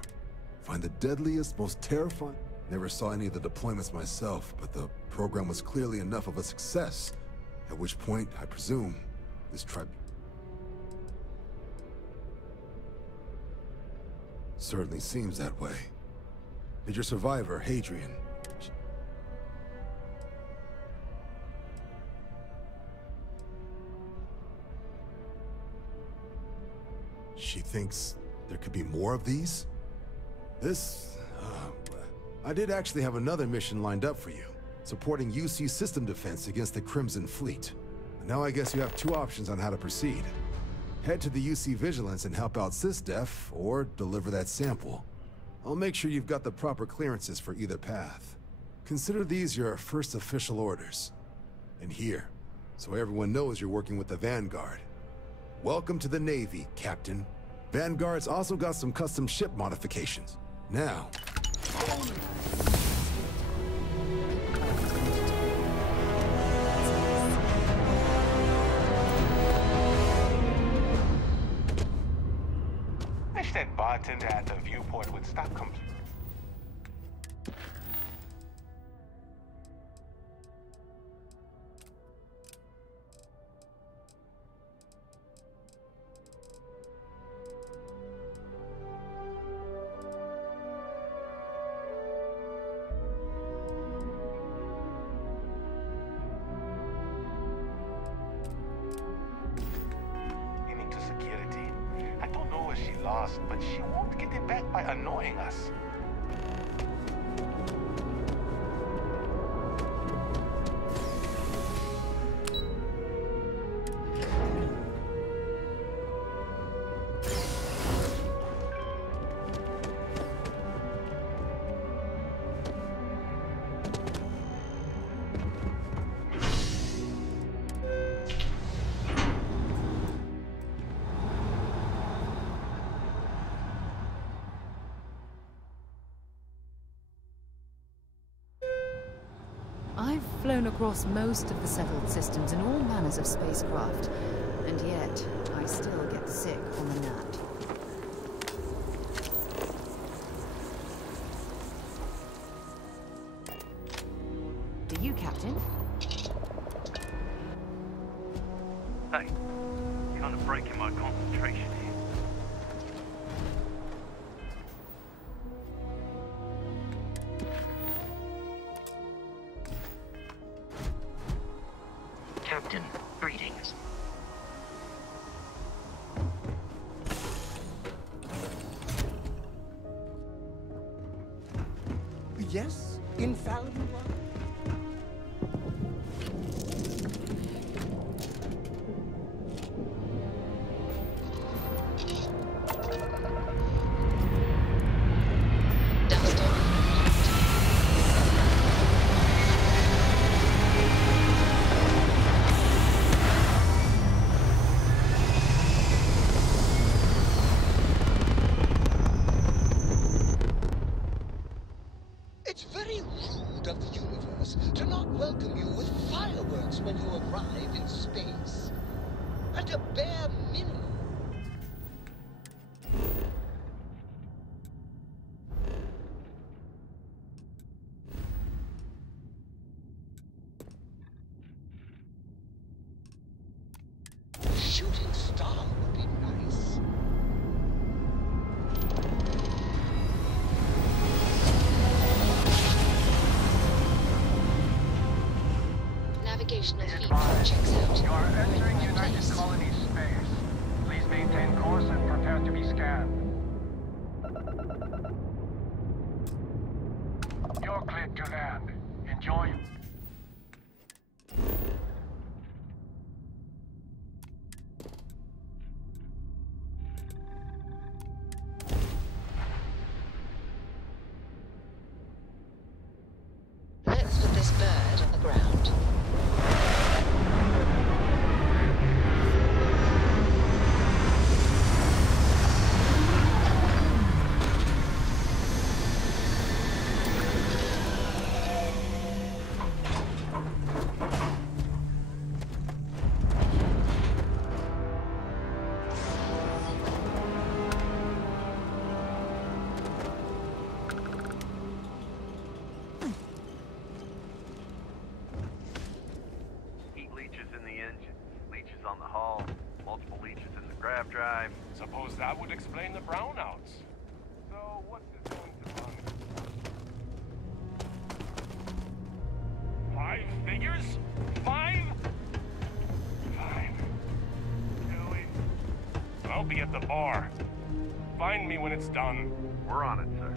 find the deadliest, most terrifying... Never saw any of the deployments myself, but the program was clearly enough of a success. At which point, I presume, this tribe... Certainly seems that way. Did your survivor, Hadrian... She thinks there could be more of these? I did actually have another mission lined up for you, supporting UC system defense against the Crimson Fleet. And now I guess you have two options on how to proceed. Head to the UC Vigilance and help out SysDef, or deliver that sample. I'll make sure you've got the proper clearances for either path. Consider these your first official orders. And here, so everyone knows you're working with the Vanguard. Welcome to the Navy, Captain. Vanguard's also got some custom ship modifications. Now... Mr. said bartender at the viewport would stop complaining. But she won't get it back by annoying us. I've flown across most of the settled systems in all manners of spacecraft, and yet I still get sick on the gnat. Do you, Captain? Hey, you're kind of breaking my concentration here. Captain, greetings. Yes, infallible one. It's very rude of the universe to not welcome you with fireworks when you arrive in space. At a bare minimum. A shooting star would be nice. Navigational feedback checks out. You are We're in the entering right United place. Colonies space. Please maintain course and prepare to be scanned. You're cleared to land. Enjoy. Let's put this bird on the ground. Heat leeches in the engine, leeches on the hull, multiple leeches in the grav drive. Suppose that would explain the brownouts. So what's it going to run? 5 figures? 5? Fine. Really? I'll be at the bar. Find me when it's done. We're on it, sir.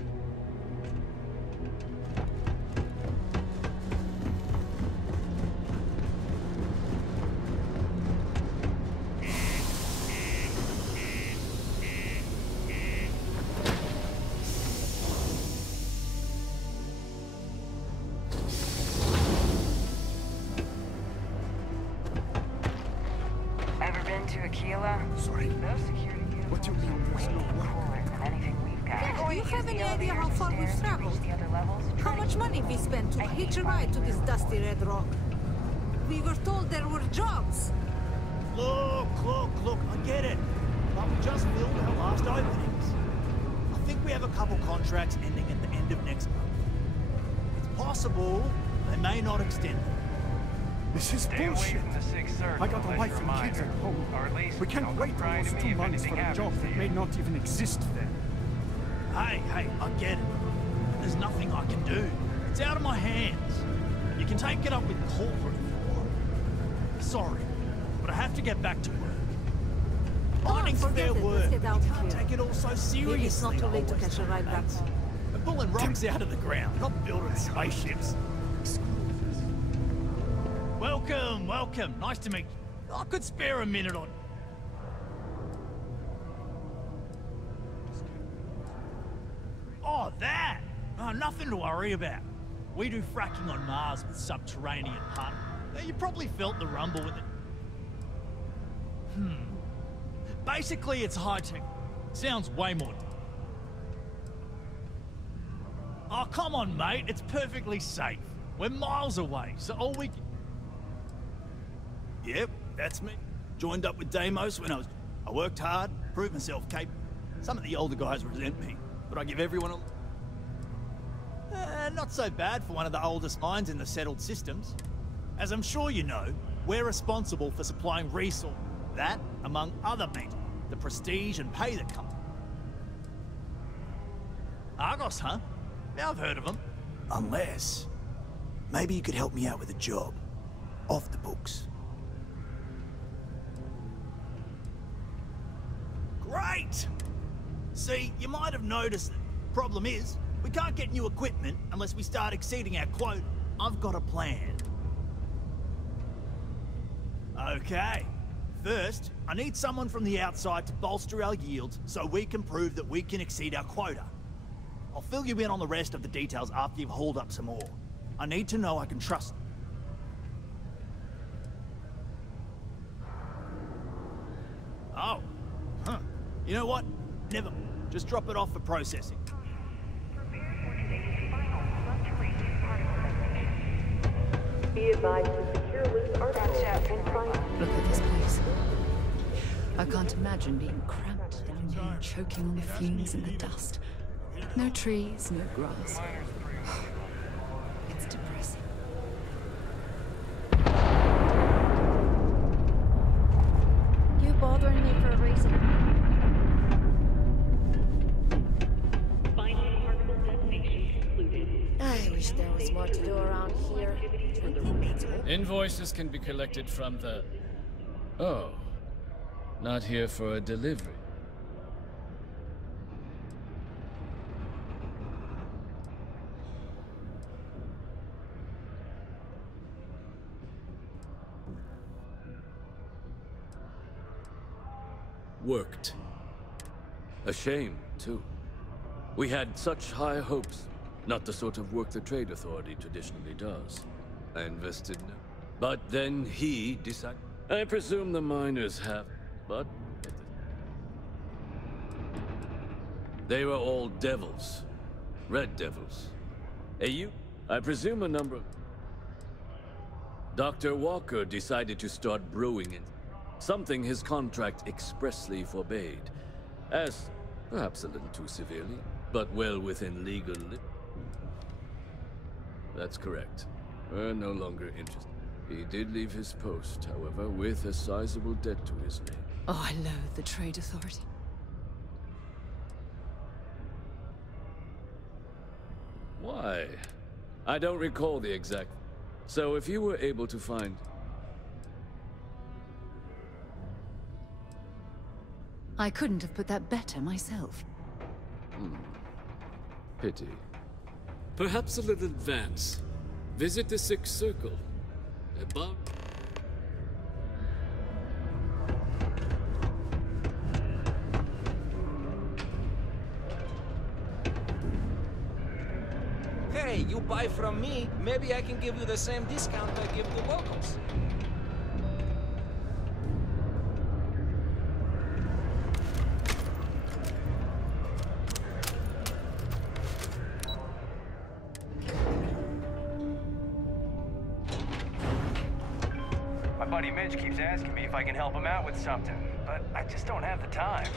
Ever been to Aquila? Sorry. Those security units What do you mean there's no work? cooler than anything we've got. Do you have any idea how far we've traveled? The other levels? How much money we spent to hitch a ride to this dusty red rock? We were told there were jobs. Look, I get it. But we just filmed our last openings. think we have a couple contracts ending at the end of next month. It's possible they may not extend them. This is Stay away bullshit. from the Sixth Circle I got a unless wife you're and kids at minor. home. Or at least We can't don't wait cry to almost me 2 if months for anything a job happens to that you. may not even exist then. Hey, I get it. There's nothing I can do. It's out of my hands. You can take it up with corporate if you want. Sorry, but I have to get back to work. Mining's fair work. Let's get out You of can't here. take it all so seriously. Maybe it's not too late to always, catch a ride back mates. home. We're pulling rocks out of the ground, not building spaceships. Welcome, welcome. Nice to meet you. I could spare a minute on... Oh, that! Oh, nothing to worry about. We do fracking on Mars with subterranean pun. Now, you probably felt the rumble with it. Basically, it's high-tech. Sounds way more... Oh, come on, mate. It's perfectly safe. We're miles away, so all we can... Yep, that's me. Joined up with Deimos when I worked hard, proved myself capable. Some of the older guys resent me, but I give everyone a... not so bad for one of the oldest minds in the settled systems. As I'm sure you know, we're responsible for supplying resources. That, among other matters, the prestige and pay that come. Argos, huh? Yeah, I've heard of them. Unless... maybe you could help me out with a job. Off the books. Great! See, you might have noticed that the problem is, we can't get new equipment unless we start exceeding our quota. I've got a plan. Okay. First, I need someone from the outside to bolster our yields so we can prove that we can exceed our quota. I'll fill you in on the rest of the details after you've hauled up some more. I need to know I can trust them. Oh. Huh. You know what? Never. Just drop it off for processing. Be advised to secure loose articles and find... Look at this place. I can't imagine being cramped down here, choking on the fumes and the dust. No trees, no grass. It's depressing. You bothering me for a reason. I wish there was more to do around here. Invoices can be collected from the... Oh. Not here for a delivery. Worked. A shame, too. We had such high hopes. Not the sort of work the Trade Authority traditionally does. I invested no. But then he decided... I presume the miners have, but... They were all devils. Red devils. I presume a number of... Dr. Walker decided to start brewing it. Something his contract expressly forbade. As, perhaps a little too severely, but well within legal limits. That's correct. We're no longer interested. He did leave his post, however, with a sizable debt to his name. Oh, I loathe the Trade Authority. Why? I don't recall the exact... So if you were able to find... I couldn't have put that better myself. Pity. Perhaps a little advance. Visit the Sixth Circle. Above... Hey, you buy from me, maybe I can give you the same discount I give the locals. My buddy Mitch keeps asking me if I can help him out with something, but I just don't have the time.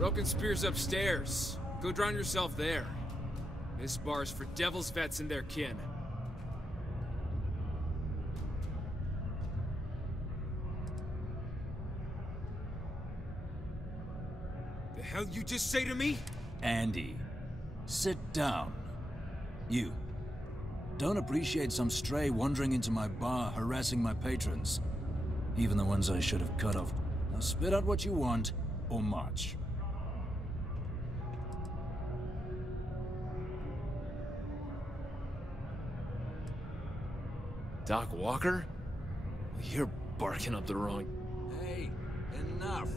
Broken Spear's upstairs. Go drown yourself there. This bar's for Devil's vets and their kin. The hell you just say to me? Andy, sit down. You. Don't appreciate some stray wandering into my bar, harassing my patrons. Even the ones I should have cut off. Now spit out what you want, or march. Doc Walker? You're barking up the wrong... Hey, enough.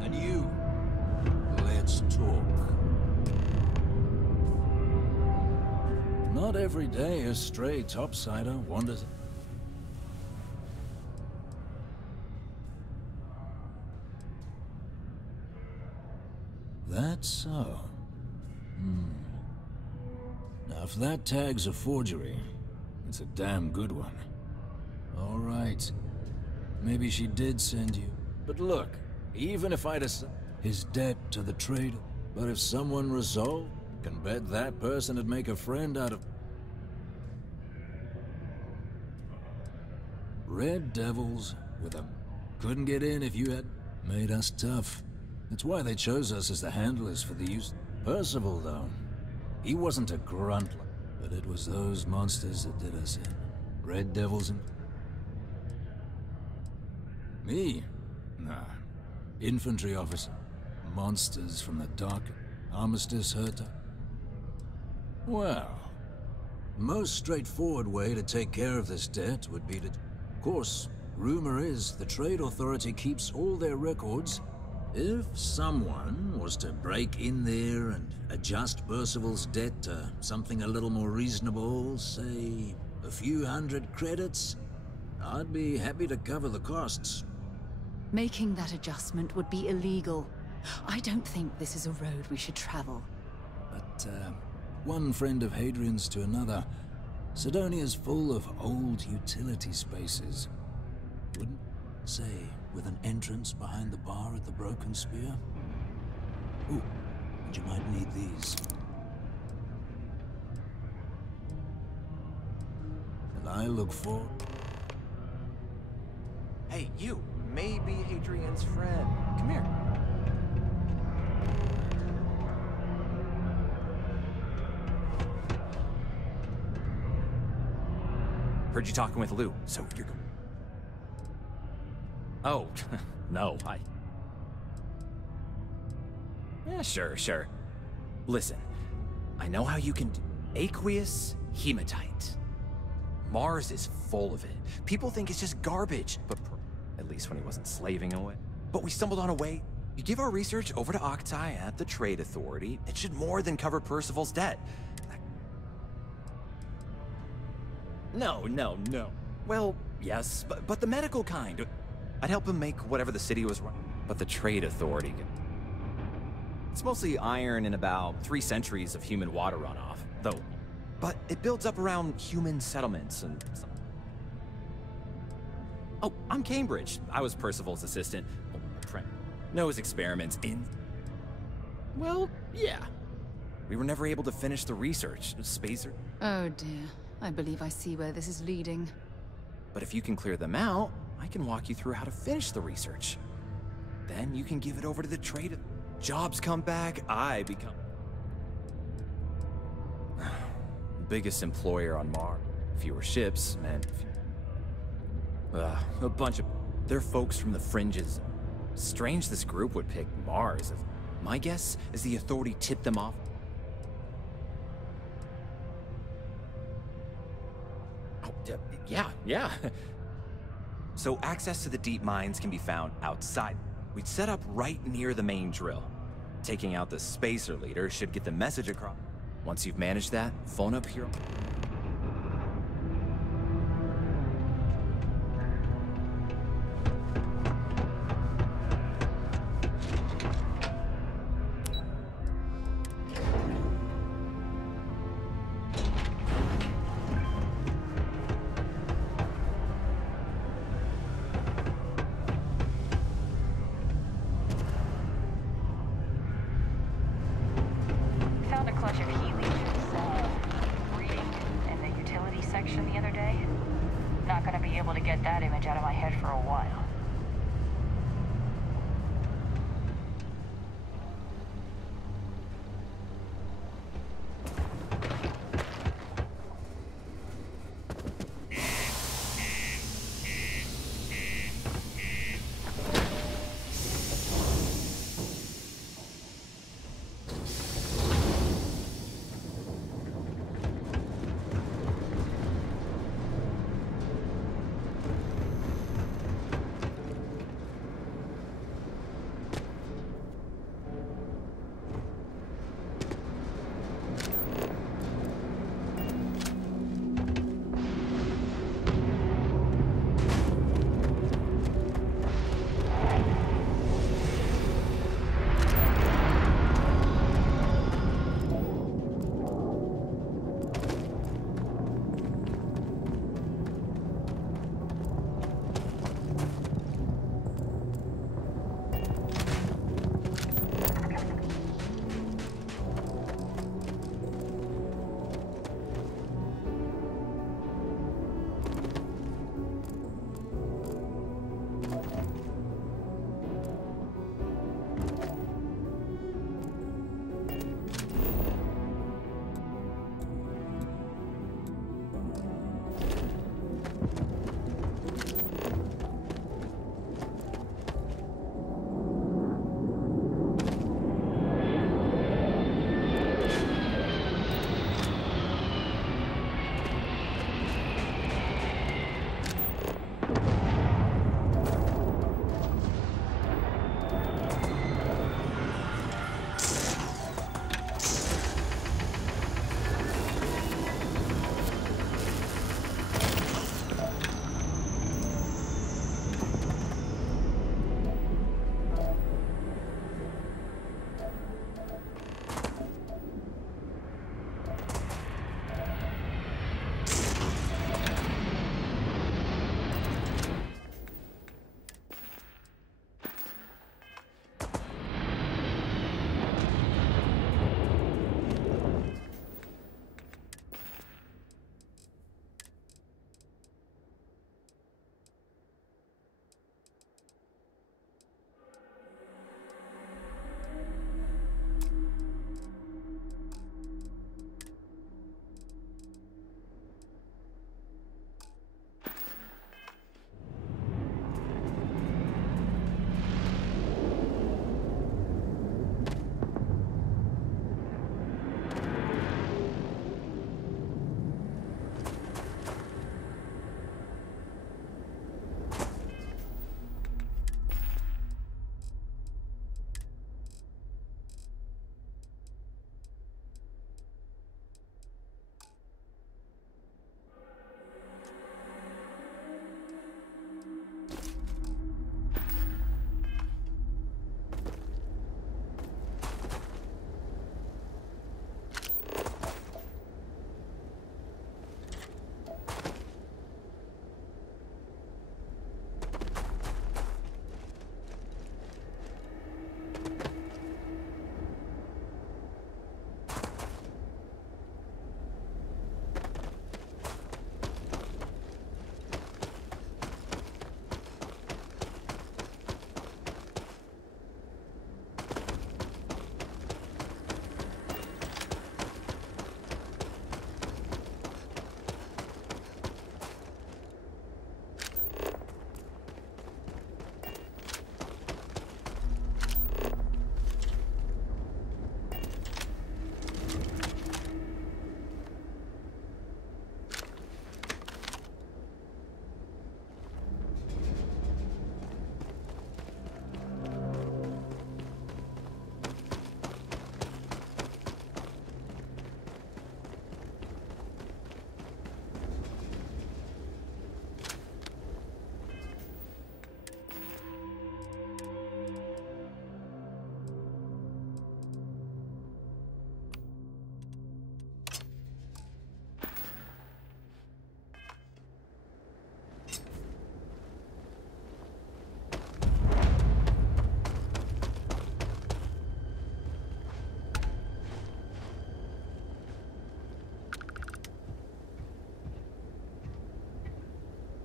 And you, let's talk. Not every day a stray topsider wanders... That's so. Now, if that tag's a forgery, it's a damn good one. All right. Maybe she did send you. But look, even if I'd his debt to the trader, but if someone resolved, can bet that person would make a friend out of... Red Devils with them. Couldn't get in if you had made us tough. That's why they chose us as the handlers for the use. Percival, though, he wasn't a grunt, but it was those monsters that did us in. Red Devils and... Me? Nah. Infantry officer. Monsters from the dark. Armistice hurt. Well, most straightforward way to take care of this debt would be to... Of course, rumor is the trade authority keeps all their records. If someone was to break in there and adjust Percival's debt to something a little more reasonable, say a few hundred credits, I'd be happy to cover the costs. Making that adjustment would be illegal. I don't think this is a road we should travel. But, one friend of Hadrian's to another, Sidonia's full of old utility spaces. Wouldn't say with an entrance behind the bar at the Broken Spear? Ooh, and you might need these. And I look for... Hey, you! Maybe Hadrian's friend. Come here. Heard you talking with Lou, so you're... Oh, no, Yeah, sure. Listen, I know how you can do... Aqueous hematite. Mars is full of it. People think it's just garbage, but at least when he wasn't slaving away. But we stumbled on a way. You give our research over to Octai at the Trade Authority, it should more than cover Percival's debt. No. Well, yes, but the medical kind. I'd help him make whatever the city was running. But the Trade Authority... It's mostly iron and about 3 centuries of human water runoff, though. But it builds up around human settlements and... Oh, I'm Cambridge. I was Percival's assistant. Knows experiments in... Well, yeah. We were never able to finish the research. Spacer... Oh dear. I believe I see where this is leading. But if you can clear them out, I can walk you through how to finish the research. Then you can give it over to the trade. Jobs come back, I become... Biggest employer on Mars. Fewer ships, and... a bunch of... They're folks from the fringes. Strange this group would pick Mars. My guess is the Authority tipped them off. Oh, yeah. So access to the deep mines can be found outside. We'd set up right near the main drill. Taking out the spacer leader should get the message across. Once you've managed that, phone up here. clutch of heat leeches, breeding in the utility section the other day. Not gonna be able to get that image out of my head for a while.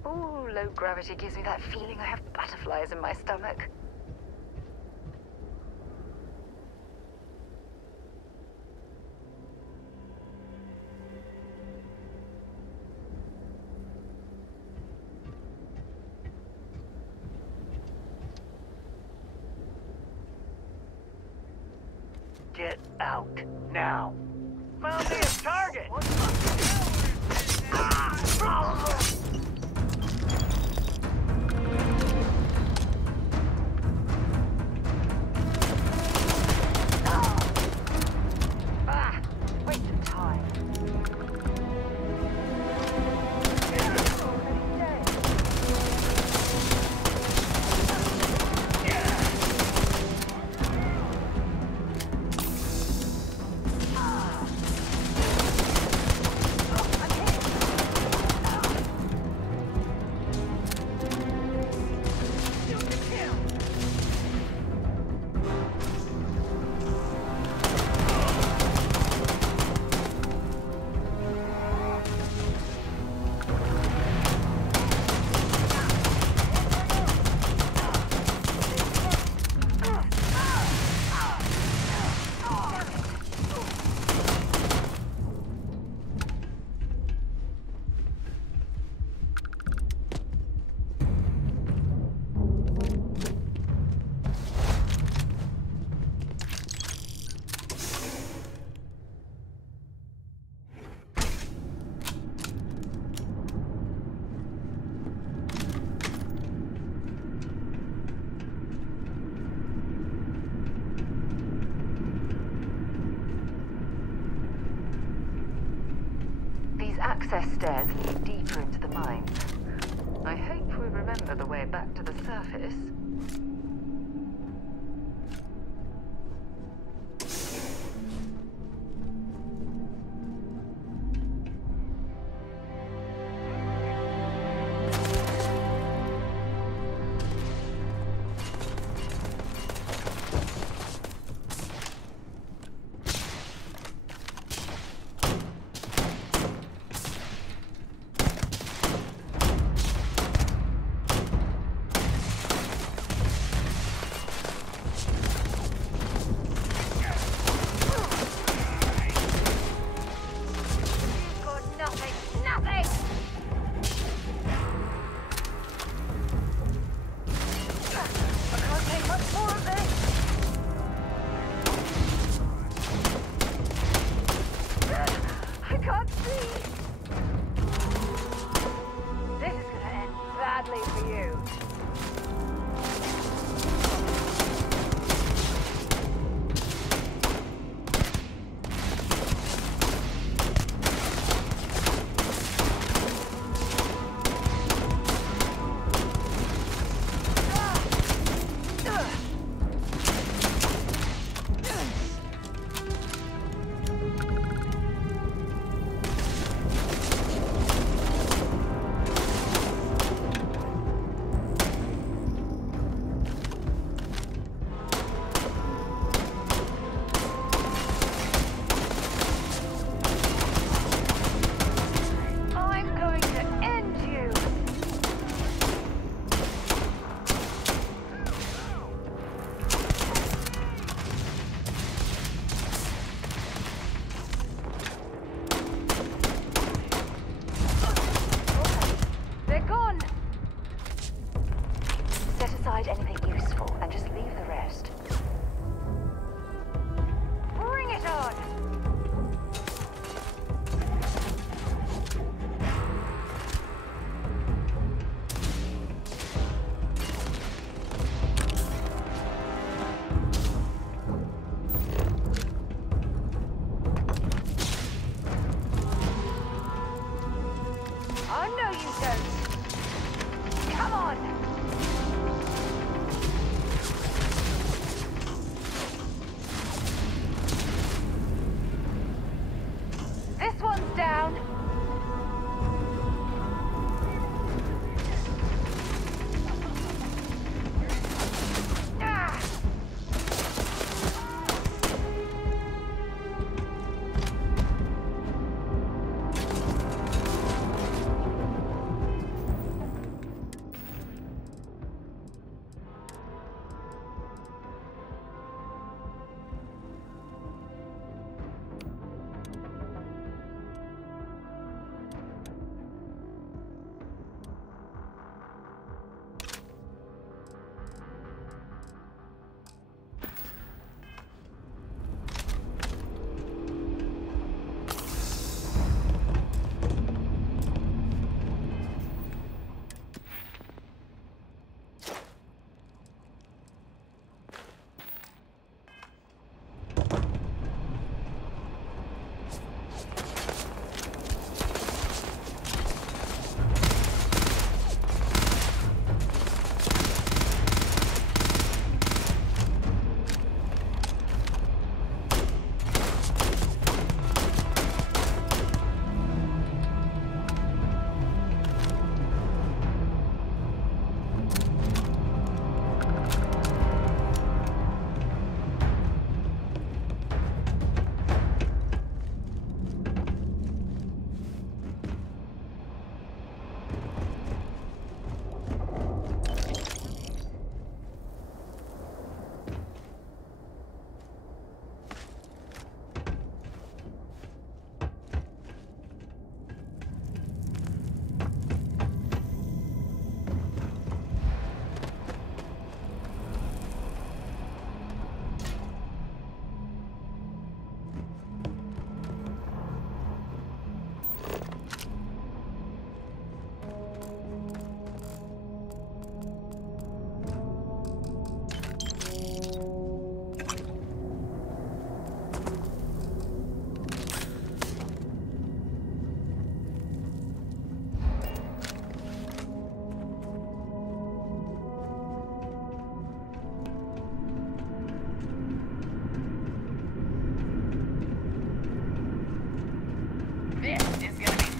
Ooh, low gravity gives me that feeling I have butterflies in my stomach. Get out, now. Found me a target! Waste of time. Access stairs lead deeper into the mines. I hope we remember the way back to the surface.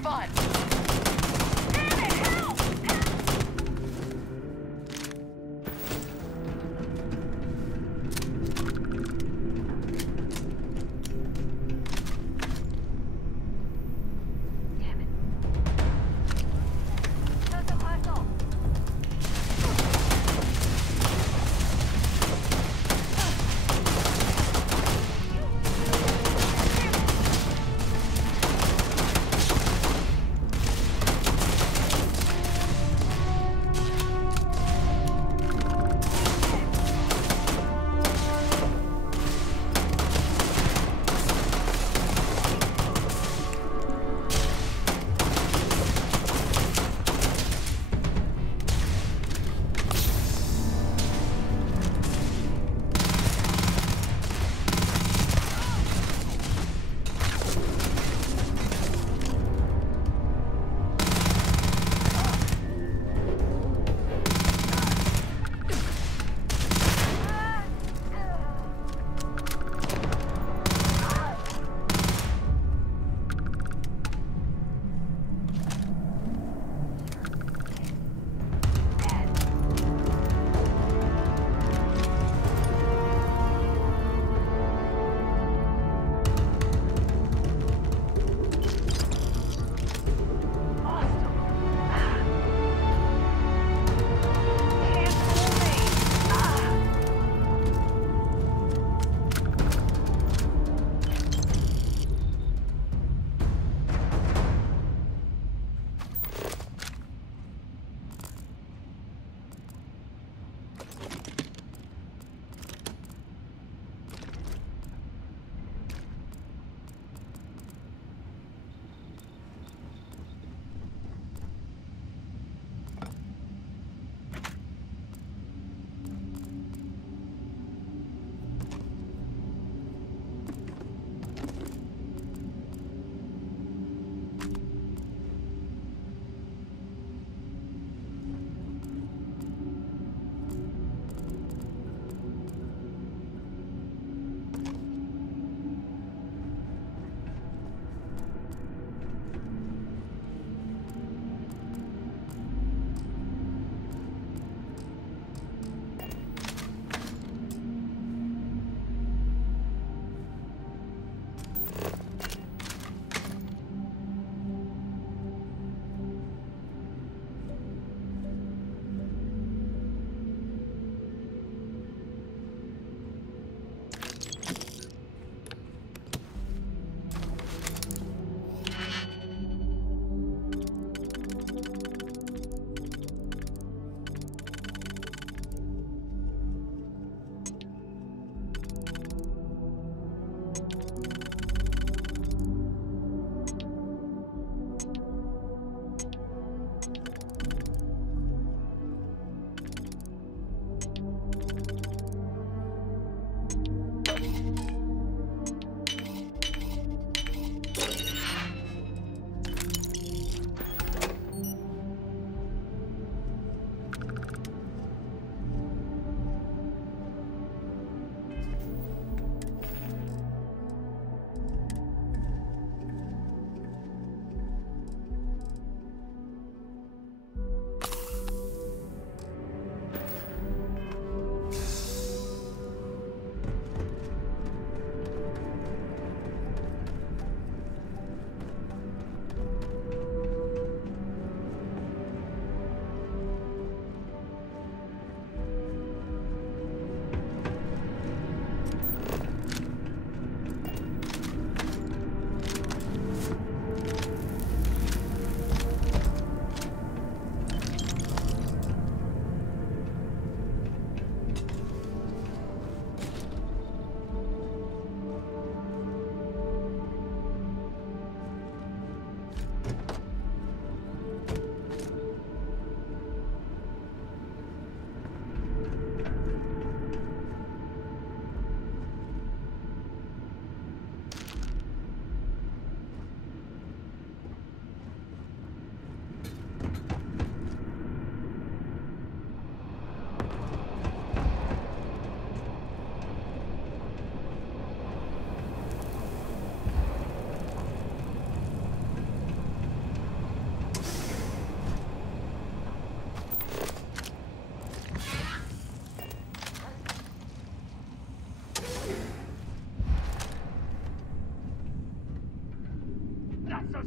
fun.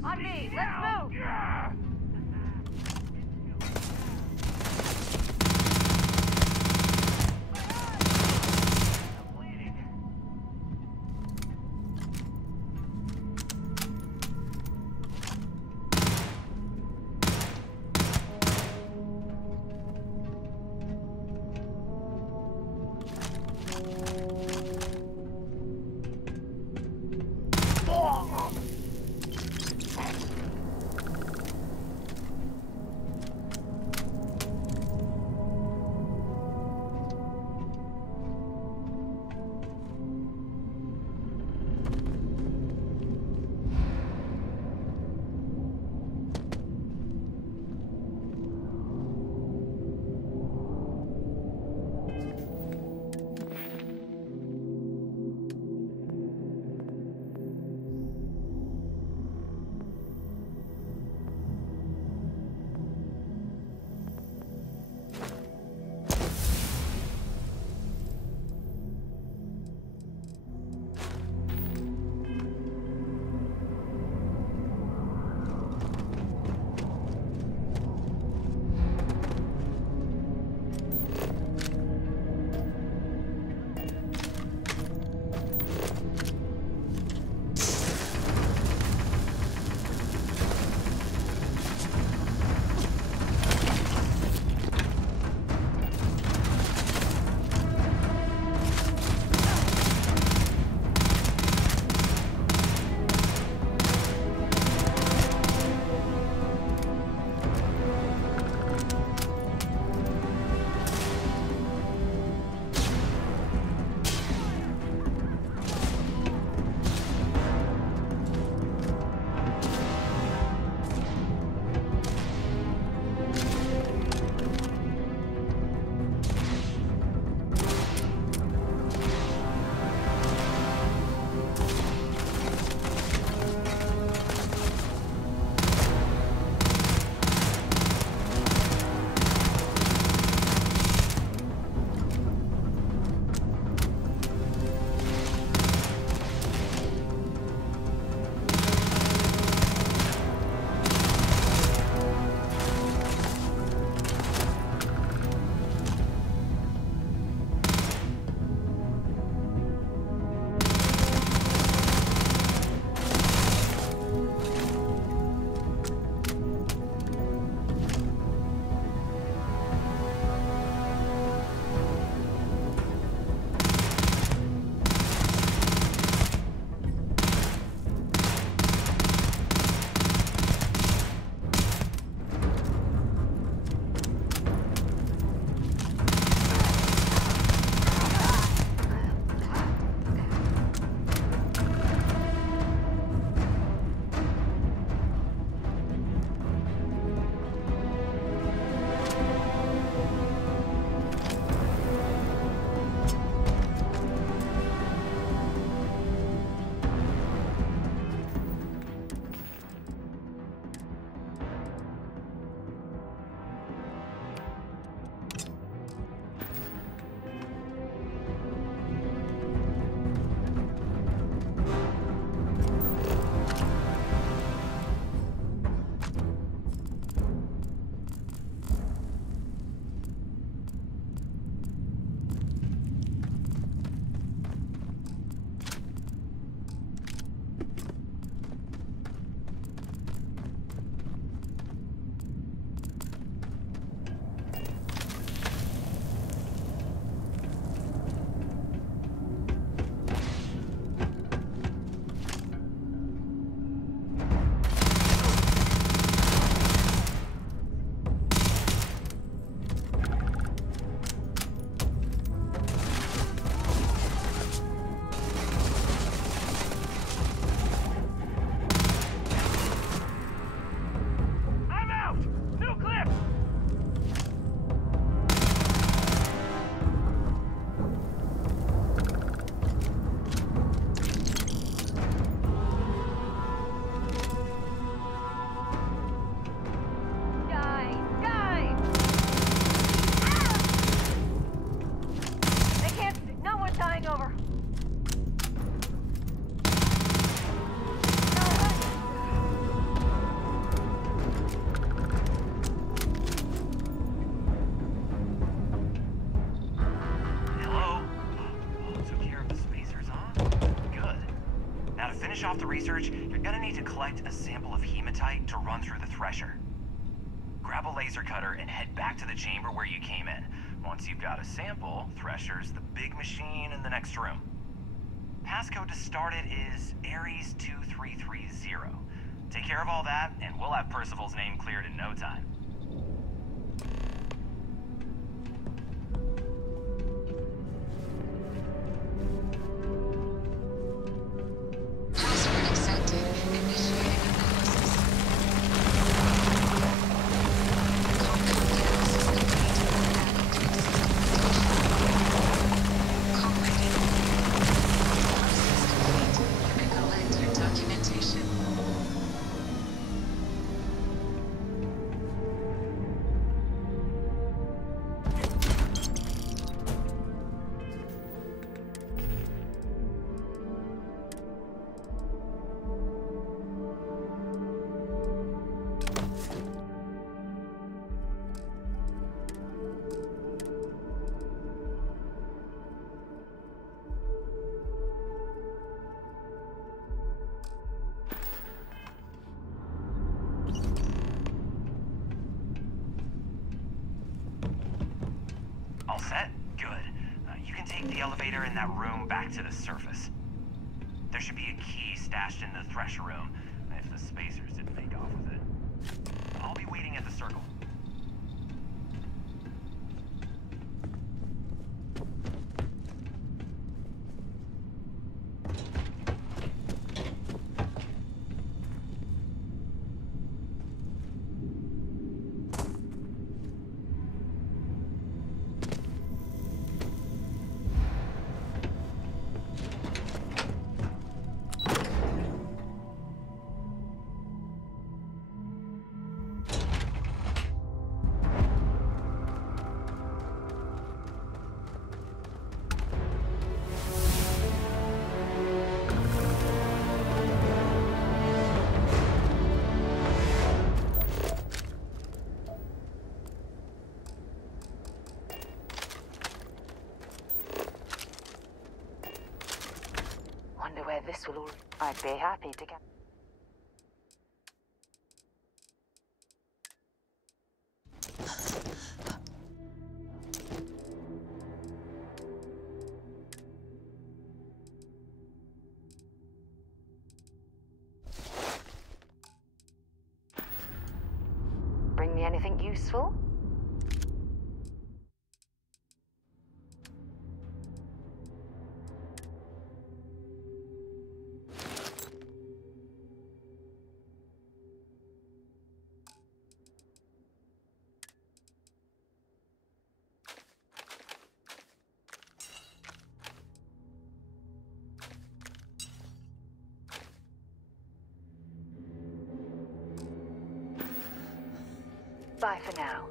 On me, let's move! finish off the research, you're gonna need to collect a sample of hematite to run through the thresher. Grab a laser cutter and head back to the chamber where you came in. Once you've got a sample, Thresher's the big machine in the next room. Passcode to start it is Ares 2330. Take care of all that, and we'll have Percival's name cleared in no time. Password accepted. Initiating analysis. Combat analysis complete. Adding to existing documentation. Calling. Analysis complete. Collect your documentation. All set? Good. You can take the elevator in that room back to the surface. There should be a key stashed in the Thresher room, if the spacers didn't make off with it. I'll be waiting at the circle. Wonder where this will all... I'd be happy to get... Bring me anything useful? Bye for now.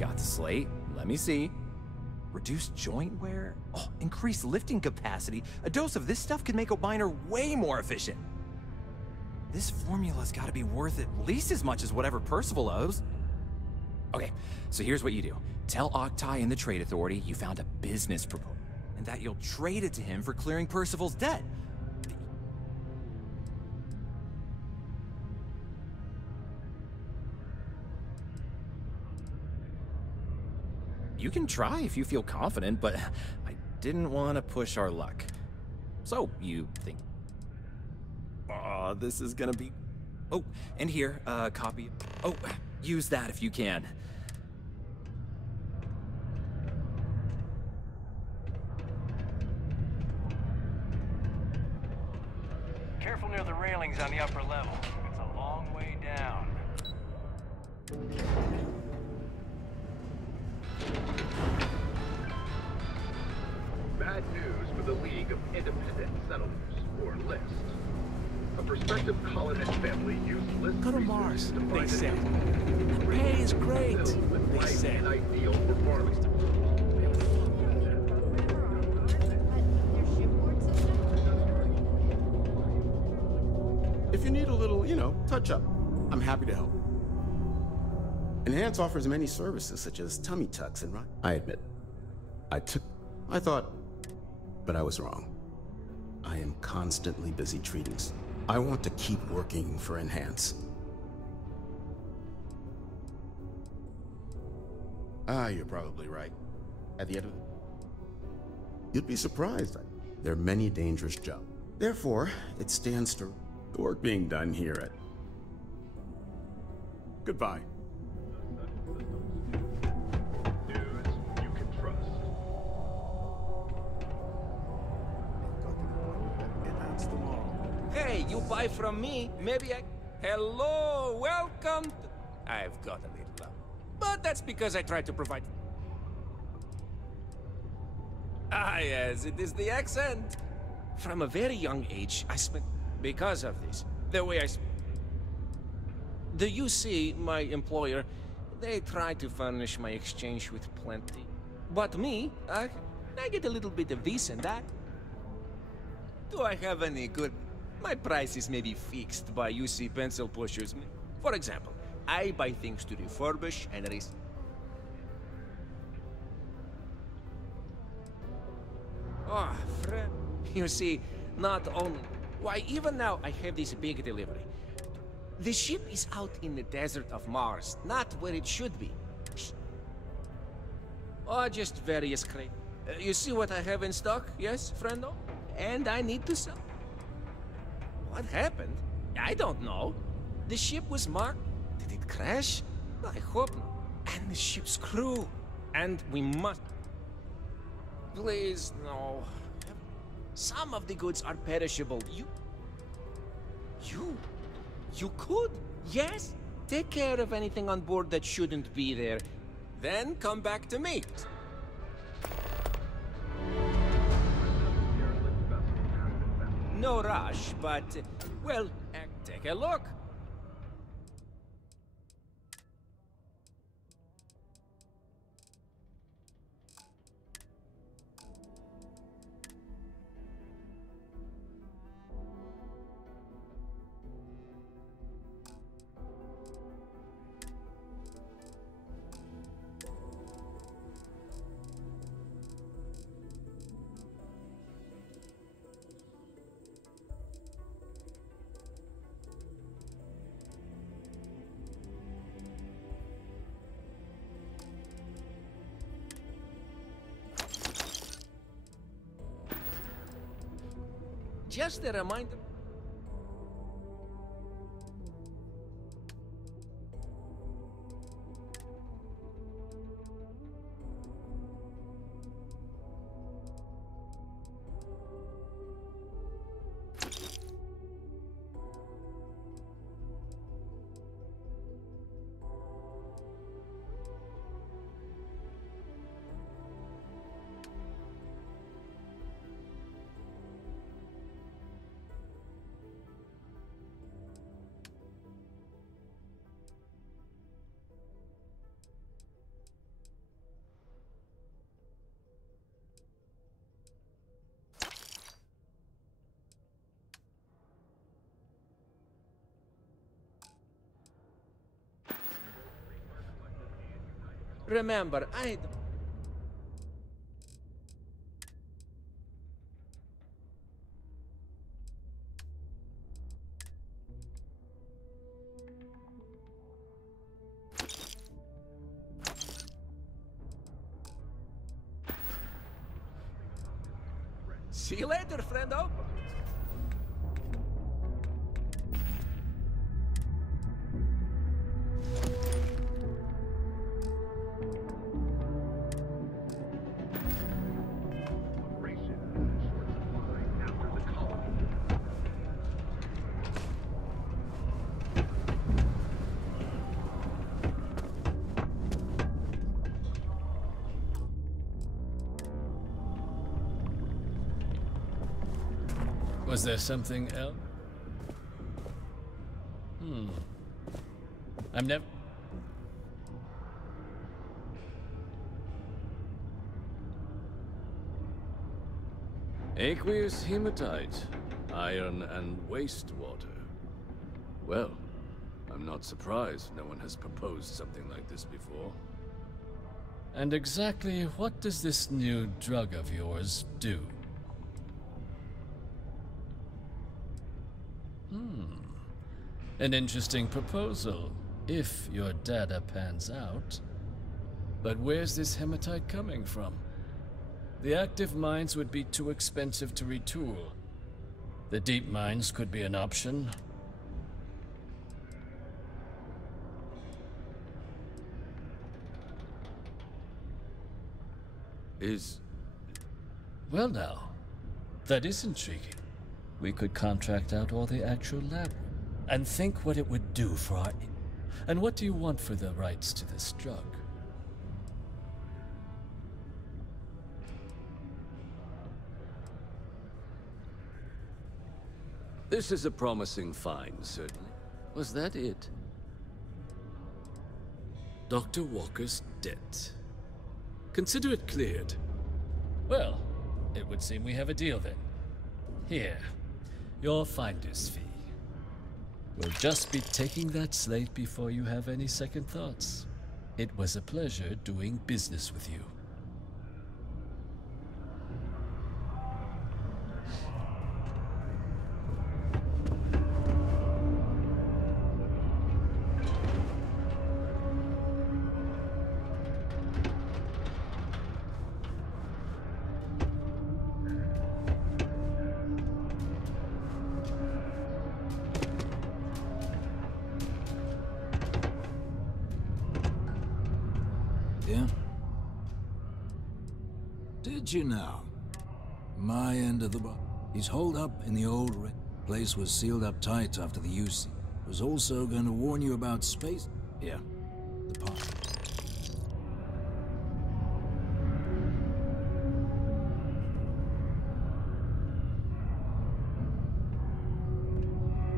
got the slate. Let me see. Reduced joint wear? Oh, increased lifting capacity. A dose of this stuff could make a miner way more efficient. This formula's gotta be worth at least as much as whatever Percival owes. Okay, so here's what you do. Tell Octai and the Trade Authority you found a business proposal, and that you'll trade it to him for clearing Percival's debt. You can try if you feel confident, but I didn't want to push our luck. So, you think... Oh, this is gonna be... Oh, and here, a copy... Oh, use that if you can. Careful near the railings on the upper level. It's a long way down. Bad news for the League of Independent Settlers, or LIST. A prospective colonist family used LIST Go to Mars, they said. The pay is great, they said. Ideal for farming. If you need a little, touch-up, I'm happy to help. Enhance offers many services, such as tummy tucks and I admit, I thought, but I was wrong. I am constantly busy treating. I want to keep working for Enhance. You're probably right. At the end of it, you'd be surprised. There are many dangerous jobs. Therefore, it stands to the work being done here at... Goodbye. Hey, you buy from me, maybe I... Hello, welcome. I've got a little love. But that's because I try to provide... Ah, yes, it is the accent. From a very young age, I spent... Because of this, the way I... The UC, my employer, they try to furnish my exchange with plenty. But me, I get a little bit of this and that. Do I have any good... My prices may be fixed by UC pencil pushers. For example, I buy things to refurbish and Oh, friend. You see, not only... Why, even now, I have this big delivery. The ship is out in the desert of Mars, not where it should be. Oh, just various crates. You see what I have in stock, yes, friendo? And I need to sell. What happened? I don't know. The ship was marked. Did it crash? I hope not. And the ship's crew. And we must... Please, no. Some of the goods are perishable. You could, yes? Take care of anything on board that shouldn't be there. Then come back to me. No rush, but, well, take a look. Just a reminder. Remember, I... See you later, friendo. Was there something else? I'm never... Aqueous hematite, iron and wastewater. Well, I'm not surprised no one has proposed something like this before. And exactly what does this new drug of yours do? An interesting proposal, if your data pans out. But where's this hematite coming from? The active mines would be too expensive to retool. The deep mines could be an option. Well now, that is intriguing. We could contract out all the actual lab and think what it would do for our... And what do you want for the rights to this drug? This is a promising find, certainly. Was that it? Dr. Walker's debt. Consider it cleared. Well, it would seem we have a deal then. Here, your finder's fee. We'll just be taking that slate before you have any second thoughts. It was a pleasure doing business with you. Yeah? Did you know? My end of the bar. He's holed up in the old place was sealed up tight after the UC. Was also going to warn you about space. Yeah. The part.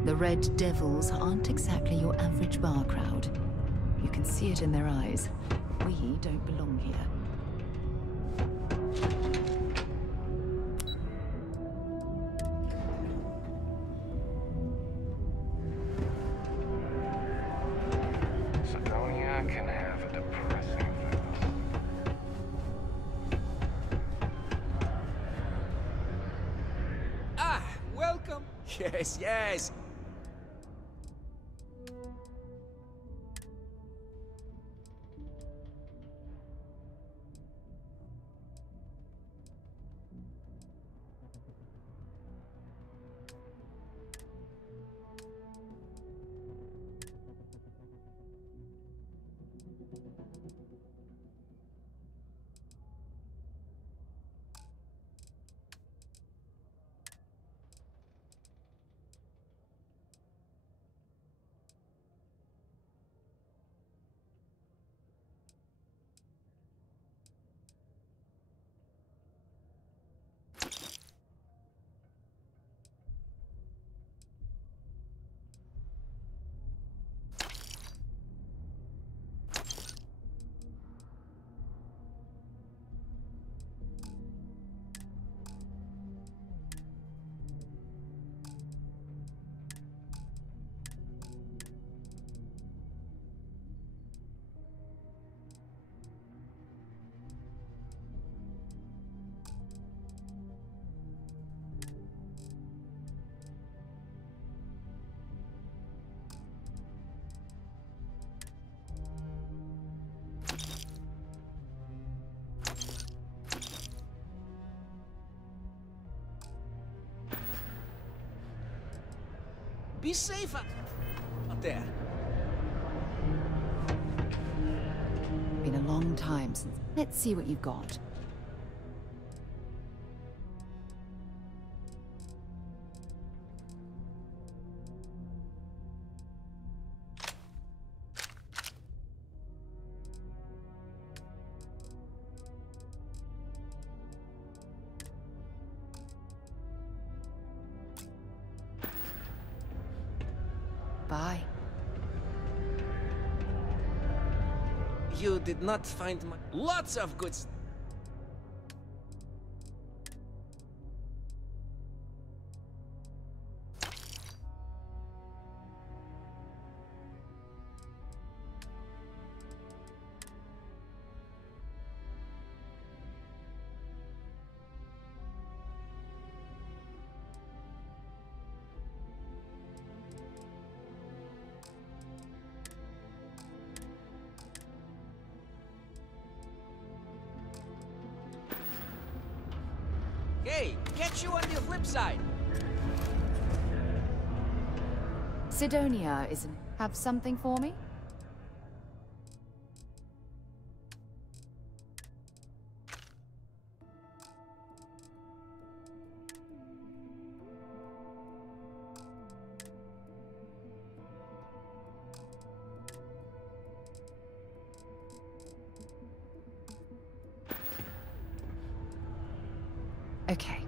The Red Devils aren't exactly your average bar crowd. You can see it in their eyes. We don't belong here. Sidonia can have a depressing past. Ah, welcome. Yes, yes. Be safe out there. Been a long time since. Let's see what you've got. Bye. You did not find my... Lots of good... Hey, catch you on the flip side. Sidonia isn't. Have something for me? Okay.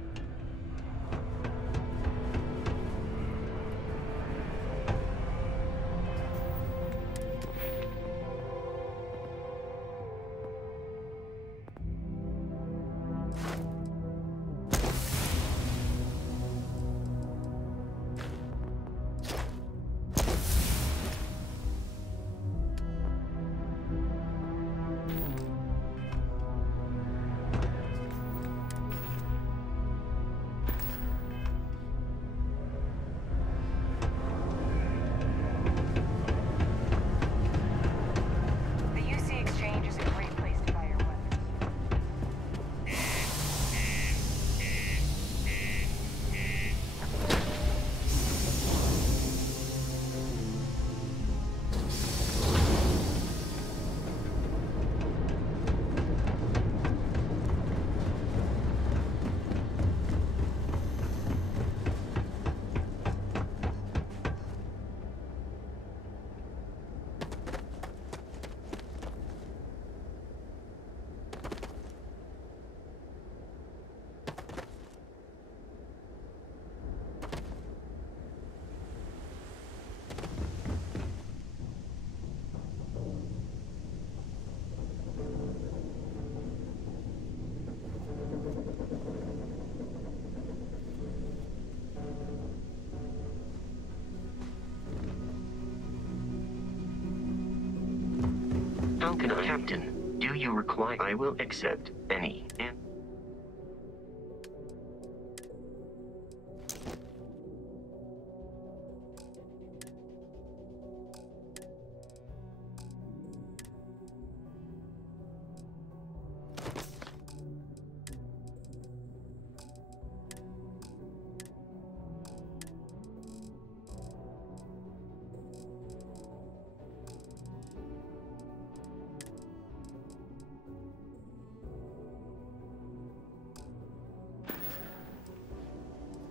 Falcon Captain, do you require? I will accept any.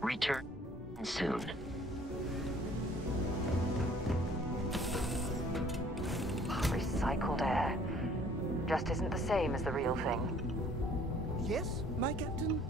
Return soon. Recycled air. Just isn't the same as the real thing. Yes, my captain?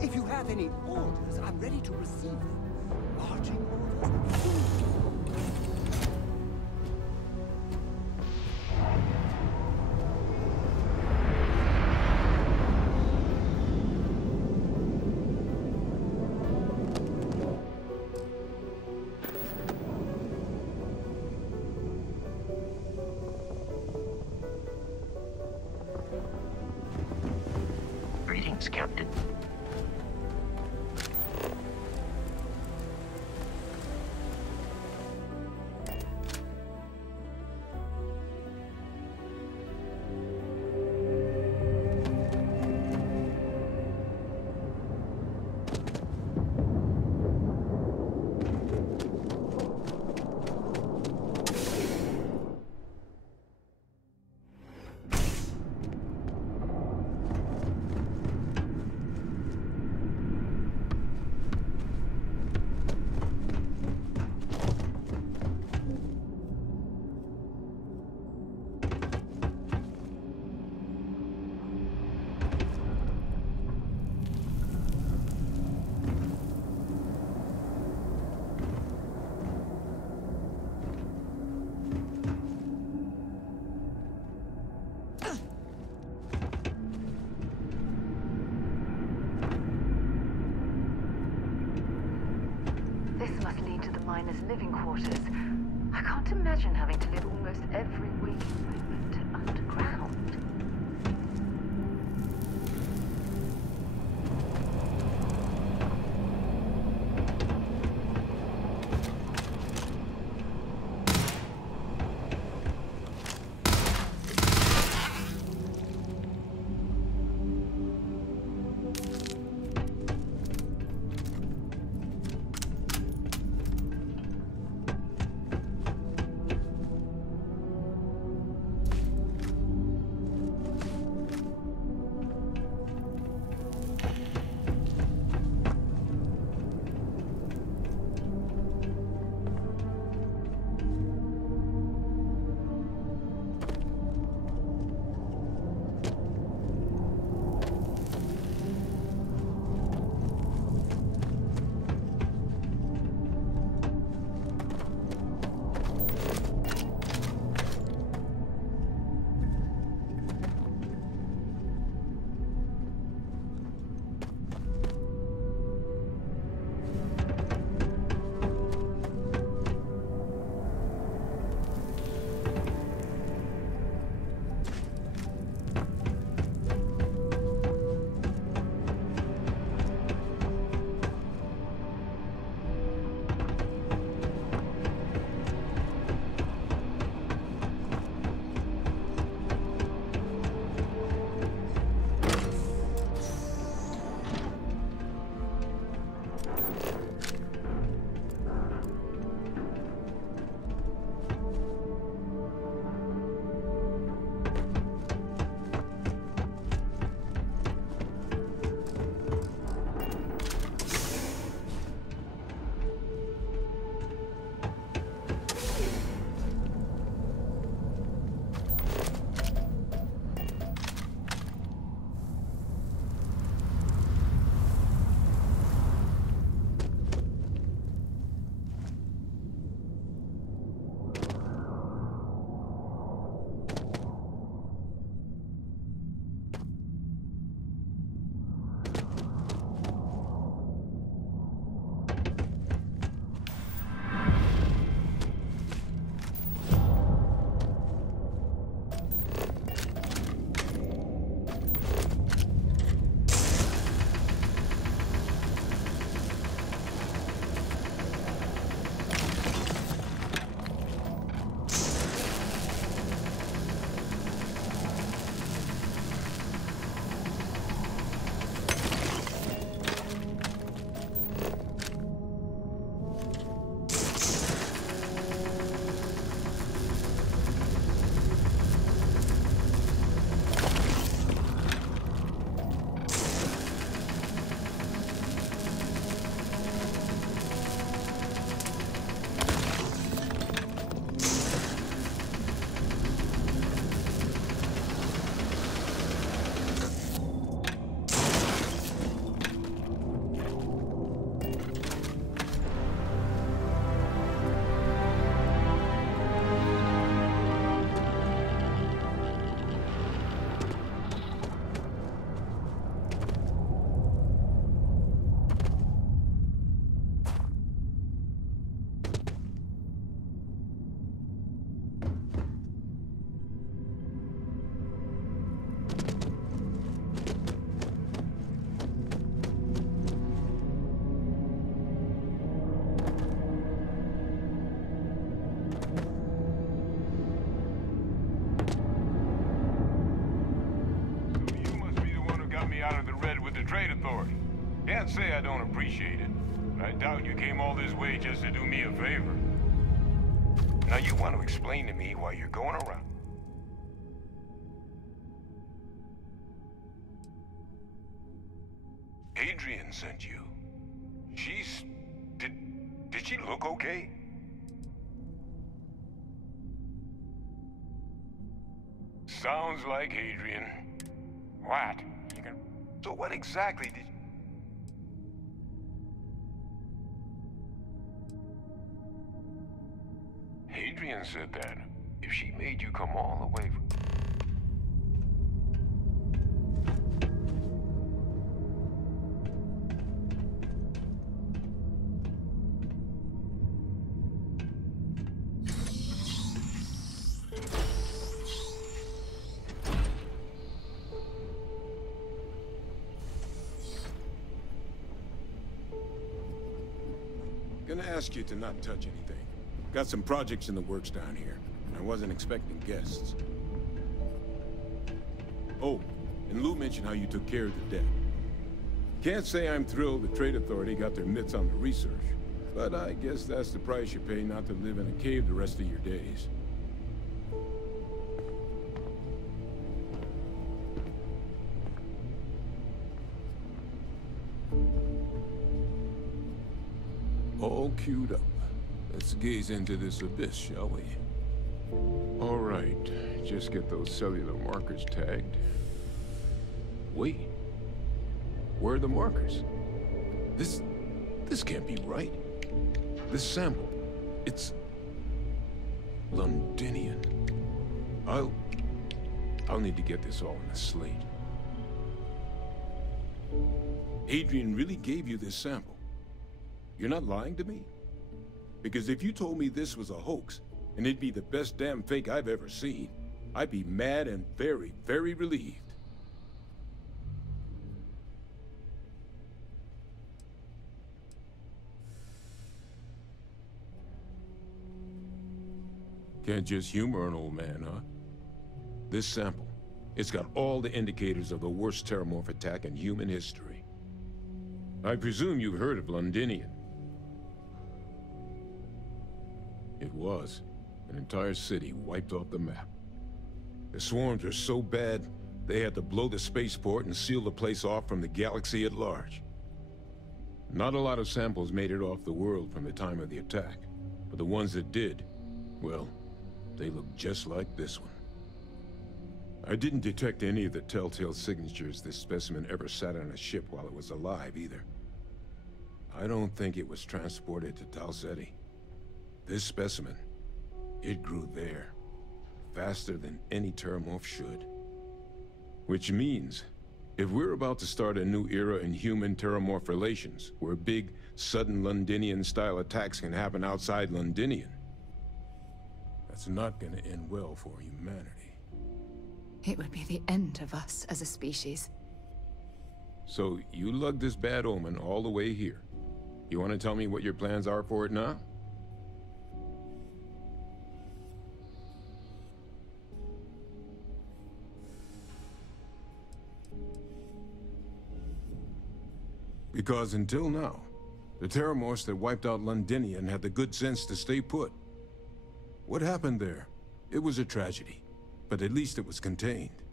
If you have any orders, I'm ready to receive them. Marching orders. Thanks, Captain. This must lead to the miners' living quarters. I can't imagine having to live almost every waking moment underground. Can't say I don't appreciate it, but I doubt you came all this way just to do me a favor. Now you want to explain to me why you're going around. Adrian sent you. She's... Did she look okay? Sounds like Adrian. What? You can... So what exactly did... Adrian said that if she made you come all the way from... Gonna ask you to not touch anything. Got some projects in the works down here. I wasn't expecting guests. Oh, and Lou mentioned how you took care of the dead. Can't say I'm thrilled the Trade Authority got their mitts on the research, but I guess that's the price you pay not to live in a cave the rest of your days. All queued up. Let's gaze into this abyss, shall we? All right, just get those cellular markers tagged. Wait, where are the markers? This can't be right. This sample, it's Londinian. I'll need to get this all in a slate. Adrian really gave you this sample. You're not lying to me? Because if you told me this was a hoax, and it'd be the best damn fake I've ever seen, I'd be mad and very, very relieved. Can't just humor an old man, huh? This sample, it's got all the indicators of the worst terramorph attack in human history. I presume you've heard of Londinian. It was. An entire city wiped off the map. The swarms were so bad, they had to blow the spaceport and seal the place off from the galaxy at large. Not a lot of samples made it off the world from the time of the attack, but the ones that did, well, they look just like this one. I didn't detect any of the telltale signatures this specimen ever sat on a ship while it was alive, either. I don't think it was transported to Tal Ceti. This specimen, it grew there, faster than any terramorph should. Which means, if we're about to start a new era in human-terramorph relations, where big, sudden Londinian-style attacks can happen outside Londinian, that's not gonna end well for humanity. It would be the end of us as a species. So, you lugged this bad omen all the way here. You want to tell me what your plans are for it now? Because until now, the terramorphs that wiped out Londinian had the good sense to stay put. What happened there? It was a tragedy, but at least it was contained.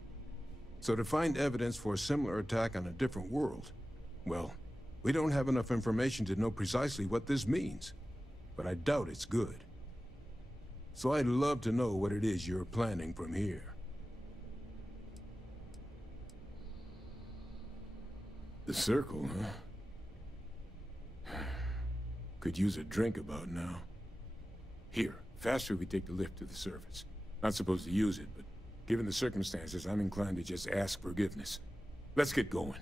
So to find evidence for a similar attack on a different world, well, we don't have enough information to know precisely what this means, but I doubt it's good. So I'd love to know what it is you're planning from here. The circle, huh? Could use a drink about now. Here, faster we take the lift to the surface. Not supposed to use it, but given the circumstances, I'm inclined to just ask forgiveness. Let's get going.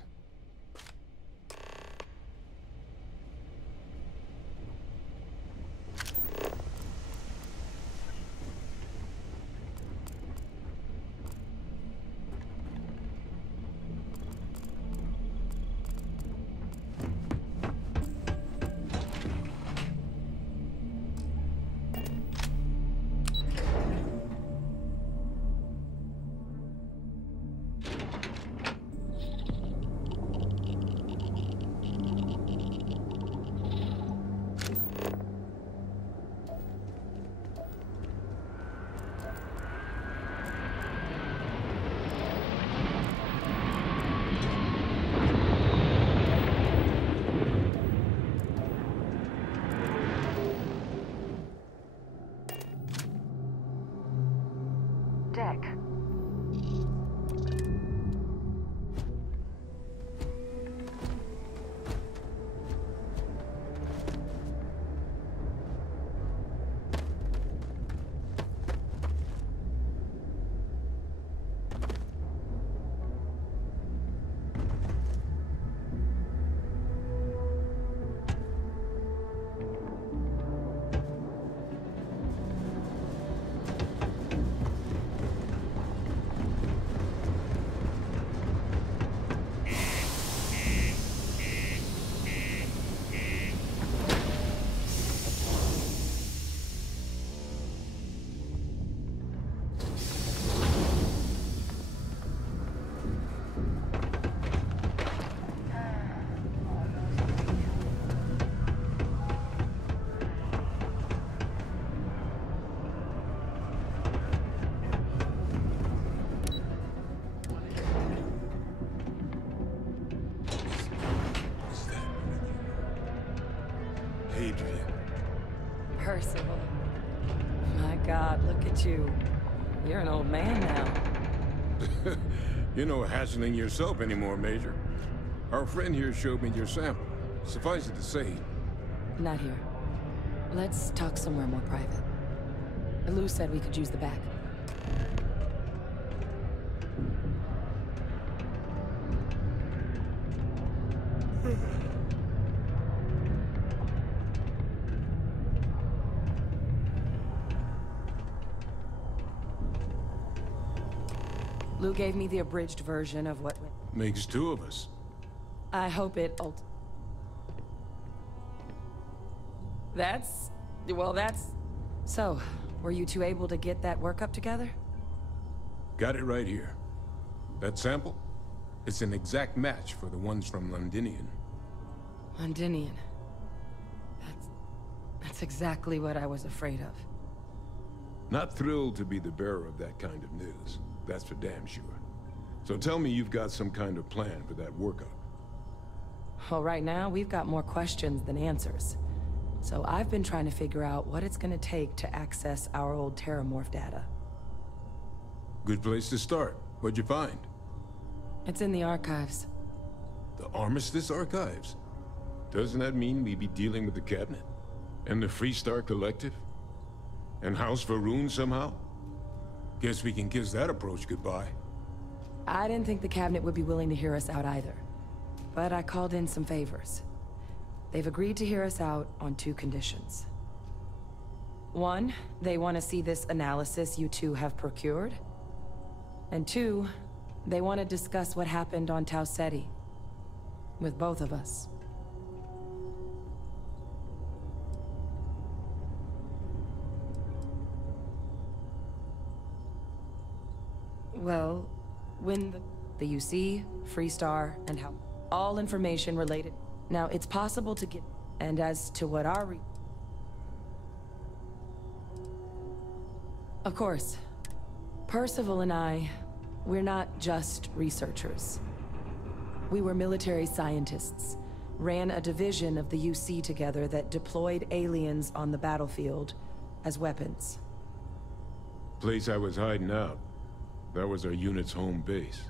deck. Percival. My God, look at you. You're an old man now. You're no hassling yourself anymore, Major. Our friend here showed me your sample. Suffice it to say... Not here. Let's talk somewhere more private. Lou said we could use the back. Lou gave me the abridged version of what went. Makes two of us. I hope it That's... So, were you two able to get that workup together? Got it right here. That sample? It's an exact match for the ones from Londinian. Londinian. That's exactly what I was afraid of. Not thrilled to be the bearer of that kind of news. That's for damn sure. So tell me you've got some kind of plan for that workup. Well, right now, we've got more questions than answers. So I've been trying to figure out what it's gonna take to access our old Terramorph data. Good place to start. What'd you find? It's in the archives. The Armistice Archives? Doesn't that mean we'd be dealing with the Cabinet? And the Freestar Collective? And House Varun somehow? Guess we can kiss that approach goodbye. I didn't think the Cabinet would be willing to hear us out either. But I called in some favors. They've agreed to hear us out on two conditions. One, they want to see this analysis you two have procured. And two, they want to discuss what happened on Tau Ceti. With both of us. Well, when the UC, Freestar, and how all information related. Now, it's possible to get, and as to what our Of course, Percival and I, we're not just researchers. We were military scientists, ran a division of the UC together that deployed aliens on the battlefield as weapons. Place I was hiding out. That was our unit's home base.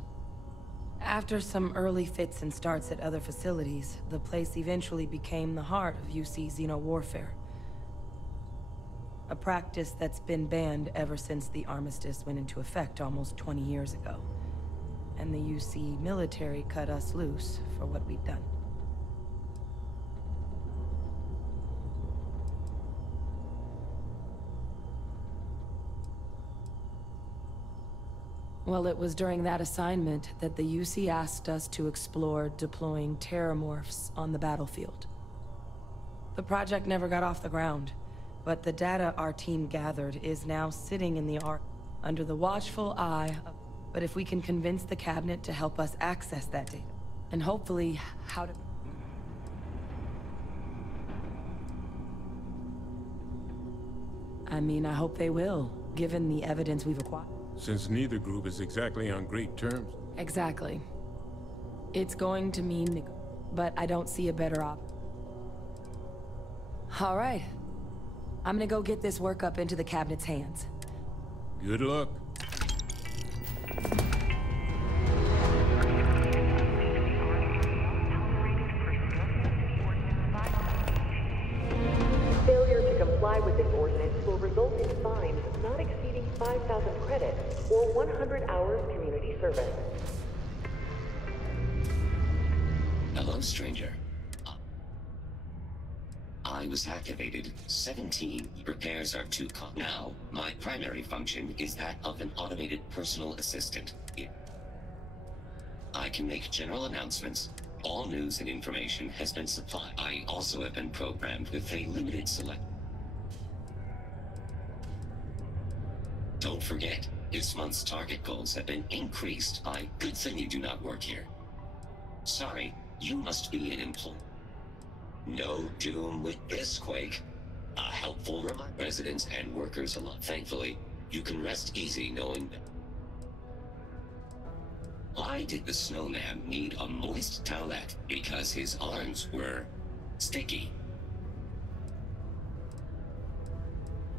After some early fits and starts at other facilities, the place eventually became the heart of UC xeno-warfare. A practice that's been banned ever since the armistice went into effect almost 20 years ago. And the UC military cut us loose for what we'd done. Well, it was during that assignment that the UC asked us to explore deploying Terramorphs on the battlefield. The project never got off the ground, but the data our team gathered is now sitting in the Ark under the watchful eye of... But if we can convince the Cabinet to help us access that data, and hopefully how to... I mean, I hope they will, given the evidence we've acquired. Since neither group is exactly on great terms. Exactly. It's going to mean... But I don't see a better option. All right. I'm gonna go get this work up into the Cabinet's hands. Good luck. 5,000 credits or 100 hours community service. Hello, stranger. I was activated. 17 repairs are too now, my primary function is that of an automated personal assistant. I can make general announcements. All news and information has been supplied. I also have been programmed with a limited select. Don't forget, this month's target goals have been increased by good thing you do not work here. Sorry, you must be an employee. No doom with this quake. A helpful reminder. Residents and workers alike. Thankfully, you can rest easy knowing that. Why did the snowman need a moist towelette? Because his arms were sticky.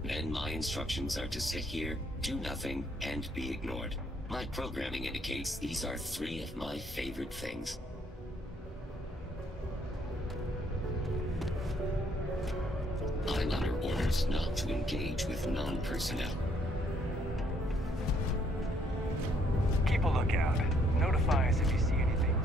Then my instructions are to sit here, do nothing, and be ignored. My programming indicates these are 3 of my favorite things. I'm under orders not to engage with non-personnel. Keep a lookout. Notify us if you see anything.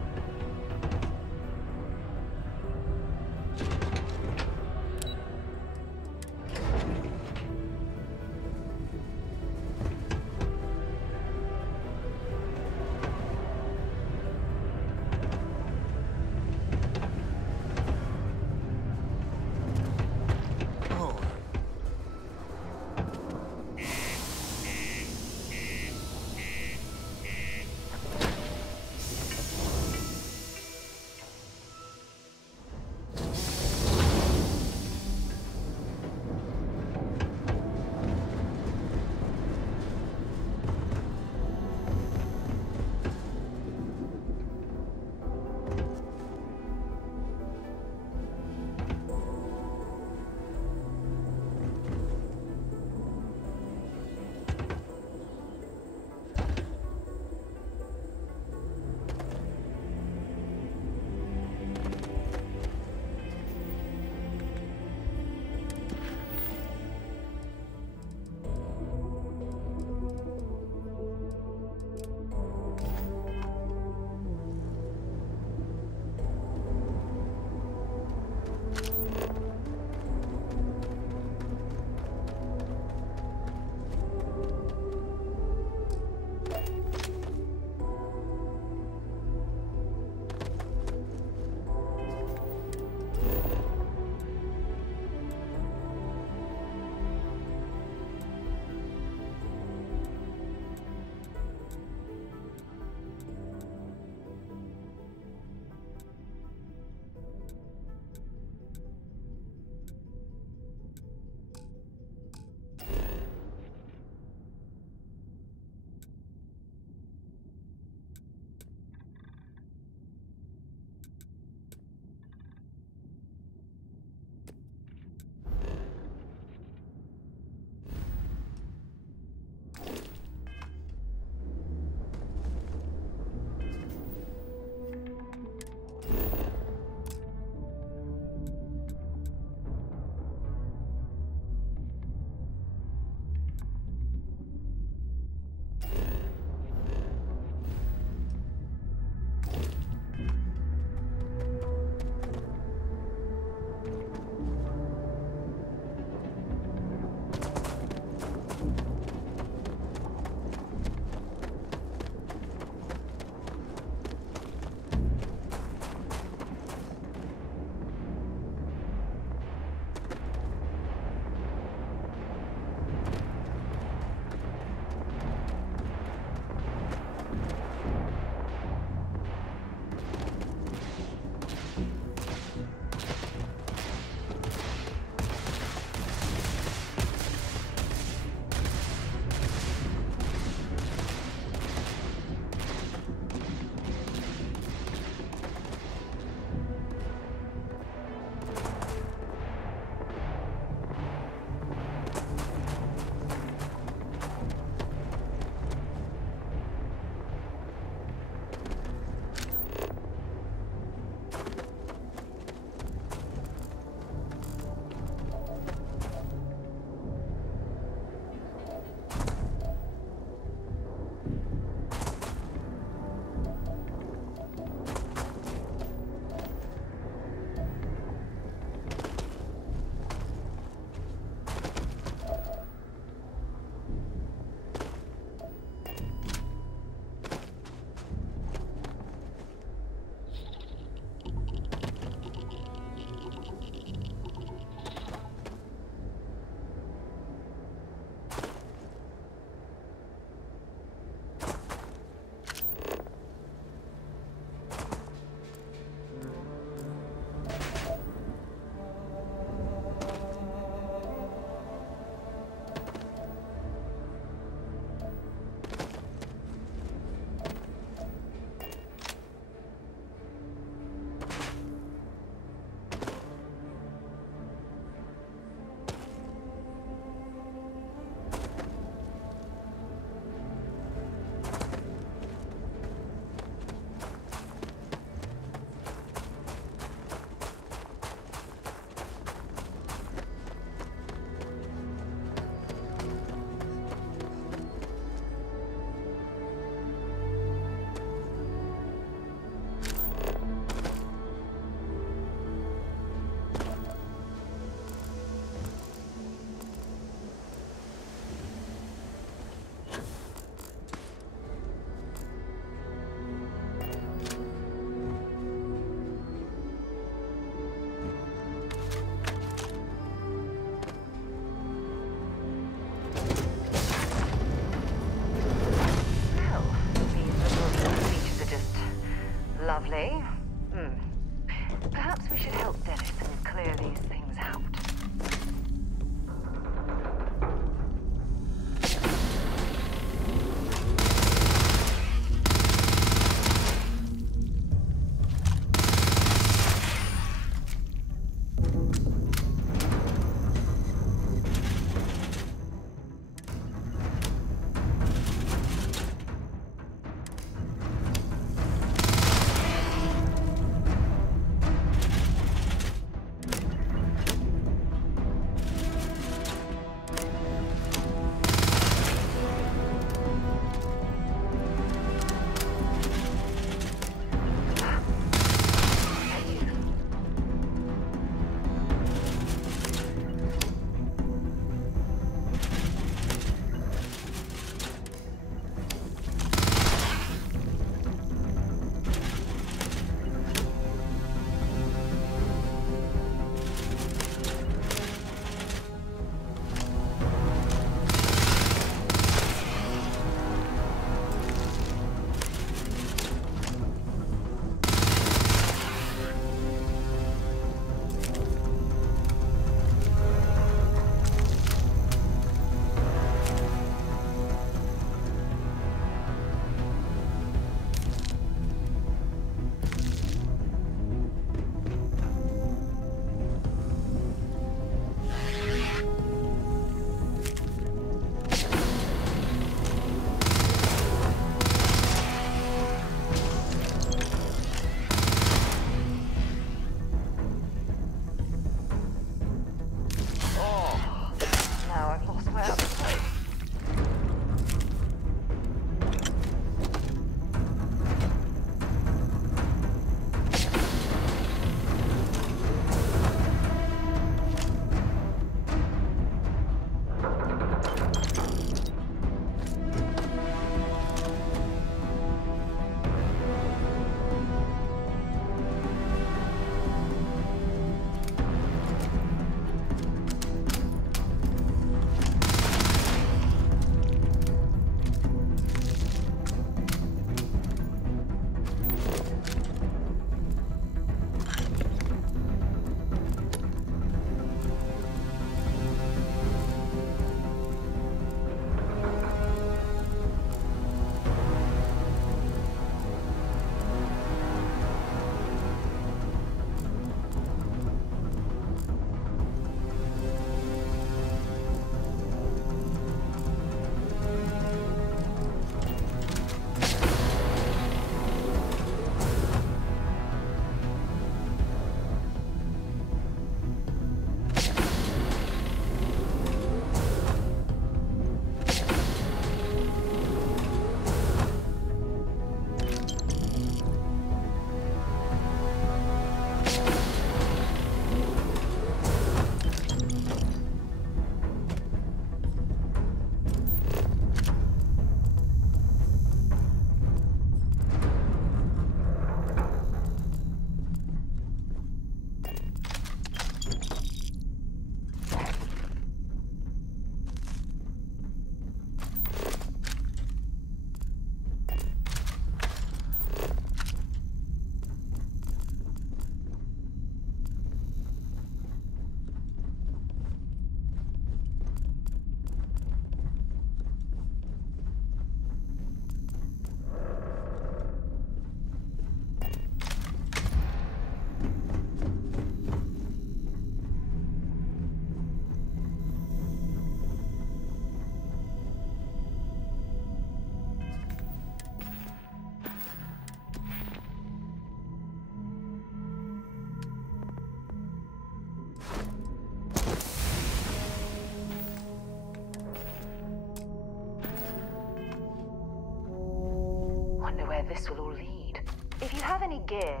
where this will all lead. If you have any gear...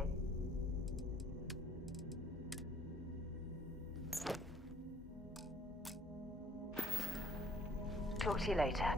Talk to you later.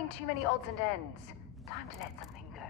carrying too many odds and ends. Time to let something go.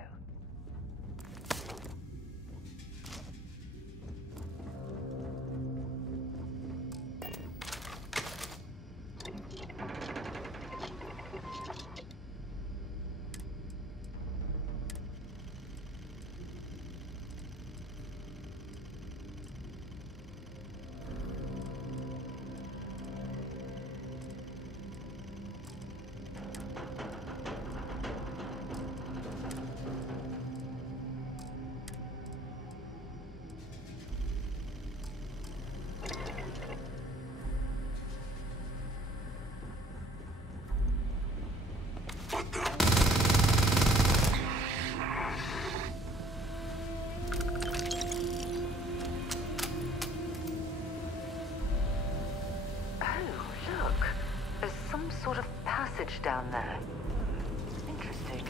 Sort of passage down there. Interesting.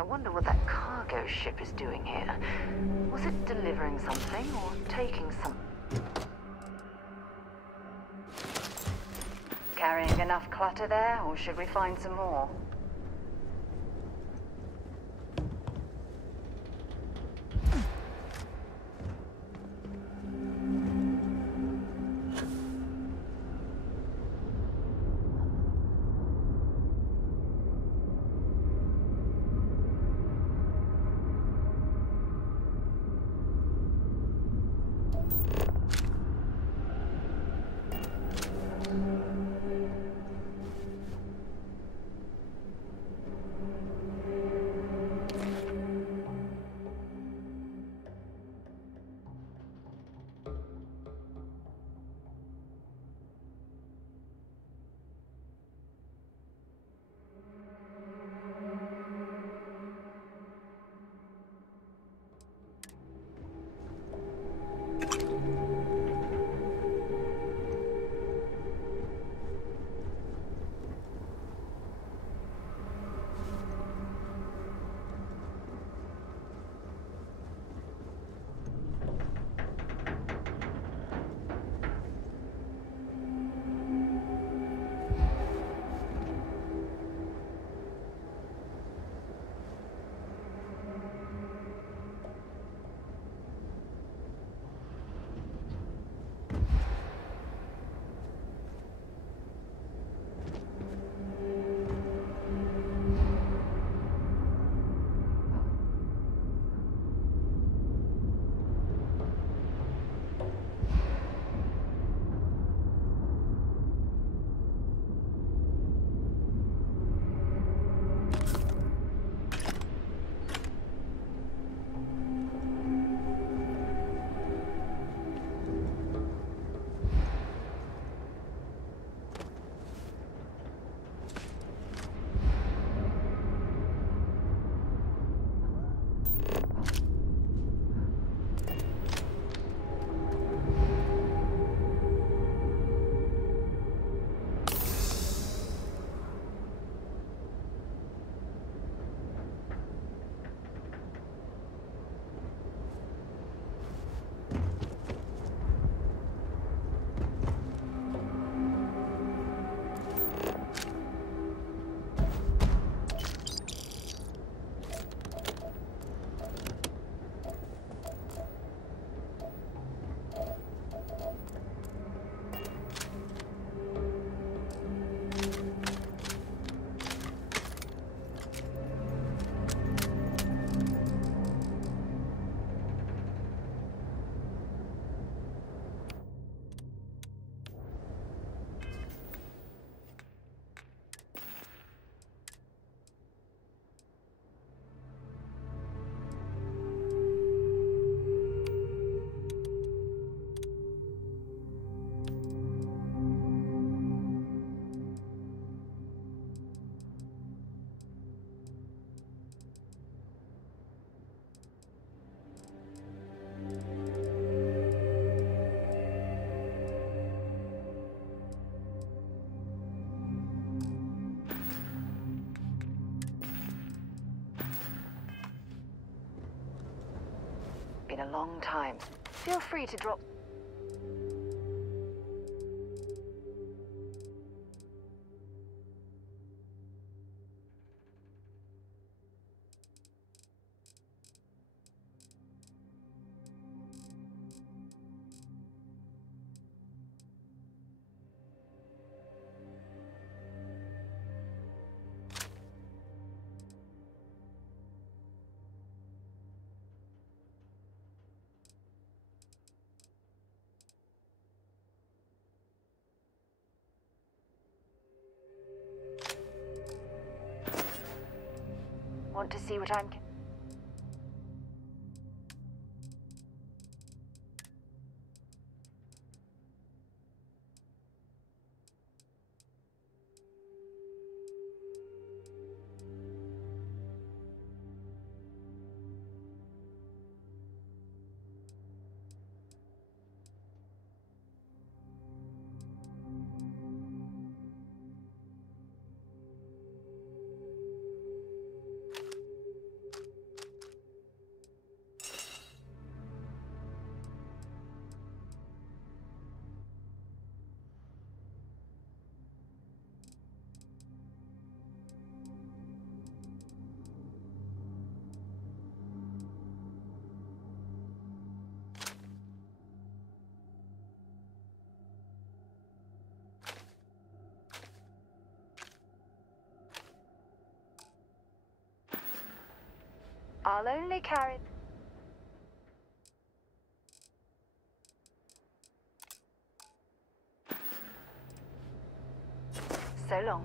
I wonder what that cargo ship is doing here. Was it delivering something or taking some... Carrying enough clutter there, or should we find some more? Been a long time. Feel free to drop... Want to see what I'm... I'll only carry... So long.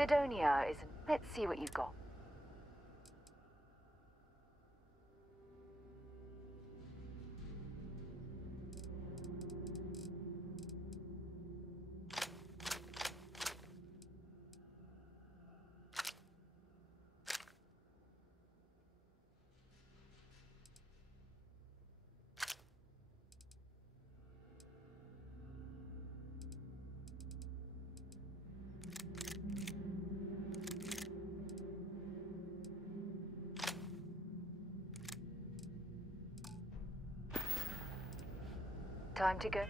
Sidonia isn't. Let's see what you've got. Time to go.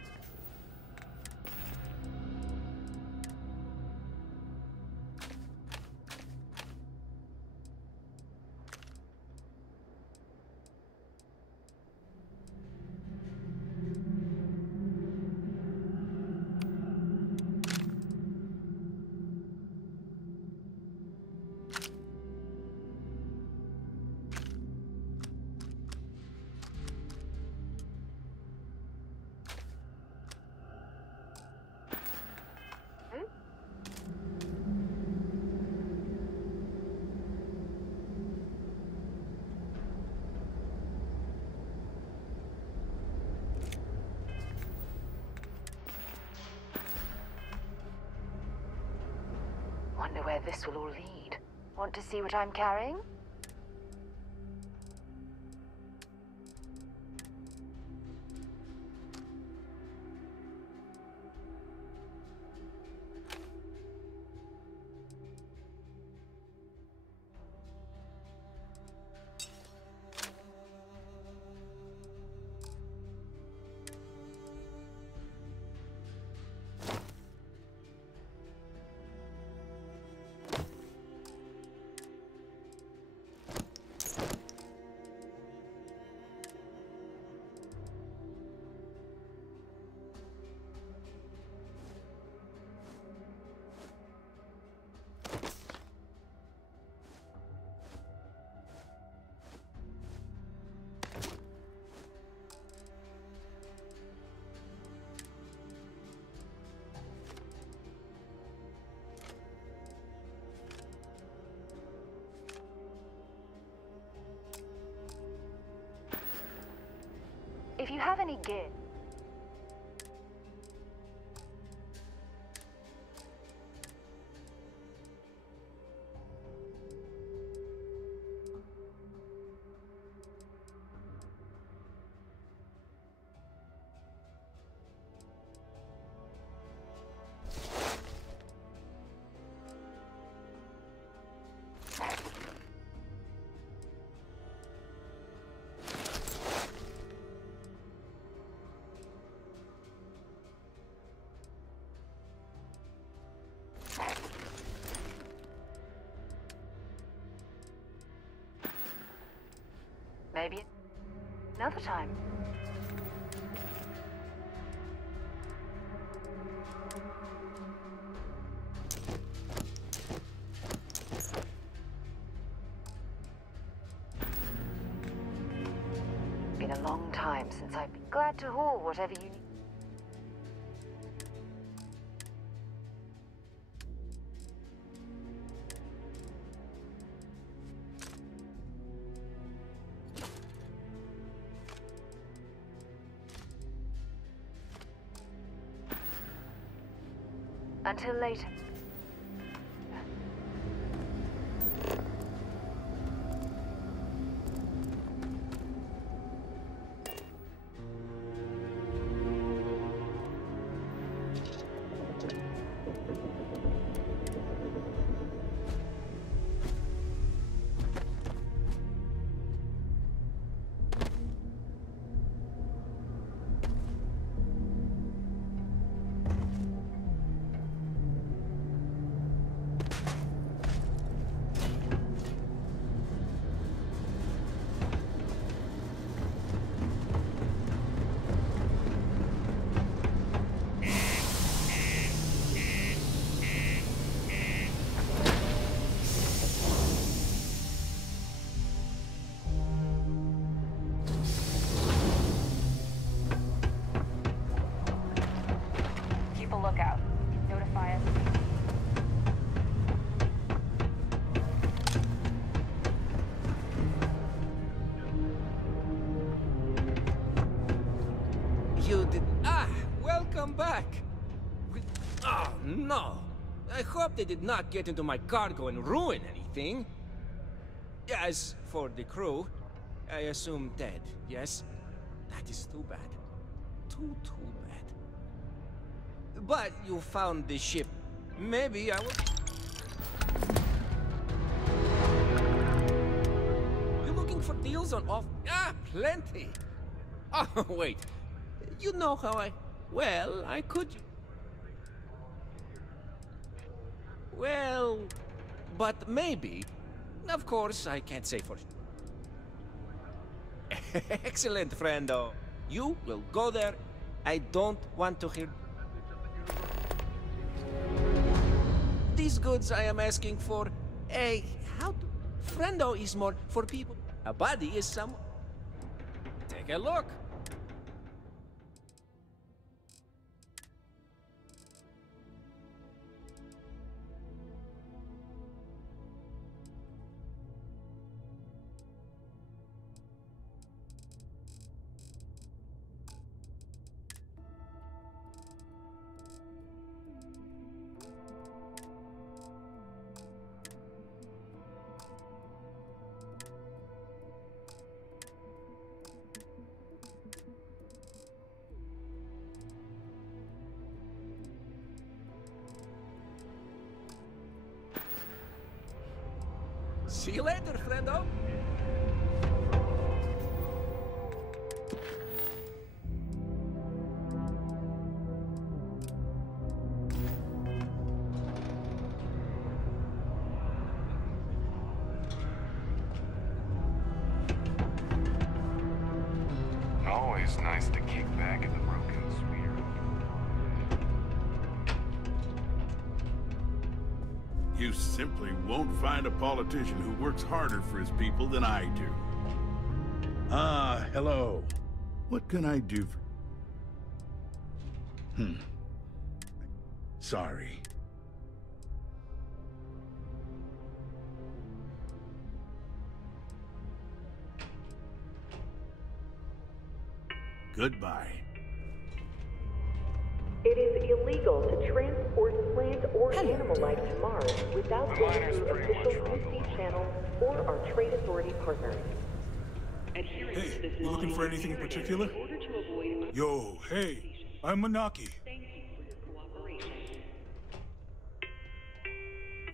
Wonder where this will all lead. Want to see what I'm carrying? If you have any gear. Maybe another time. Been a long time since I've been glad to haul whatever you need. Until later. Keep a lookout. Notify us. come back. Oh, no. I hope they did not get into my cargo and ruin anything. As for the crew, I assume dead, yes? That is too bad. Too bad. But you found the ship. Maybe I will... You looking for deals on off... Ah, plenty. Oh, wait. You know how I... Well, I could... Well... But maybe... Of course, I can't say for... Excellent, friendo. You will go there. I don't want to hear... These goods I am asking for... how to... Friendo is more for people. A body is some... Take a look. See you later, friendo. Always nice to kick back at the broken spear. You simply won't find a politician who works harder for his people than I do. Ah, hello. What can I do for... Sorry. Goodbye. It is illegal to transport plant or animal life to Mars without going through official UC channels or our trade authority partners. Hey, you looking for anything in particular? Yo, hey, I'm Manaki.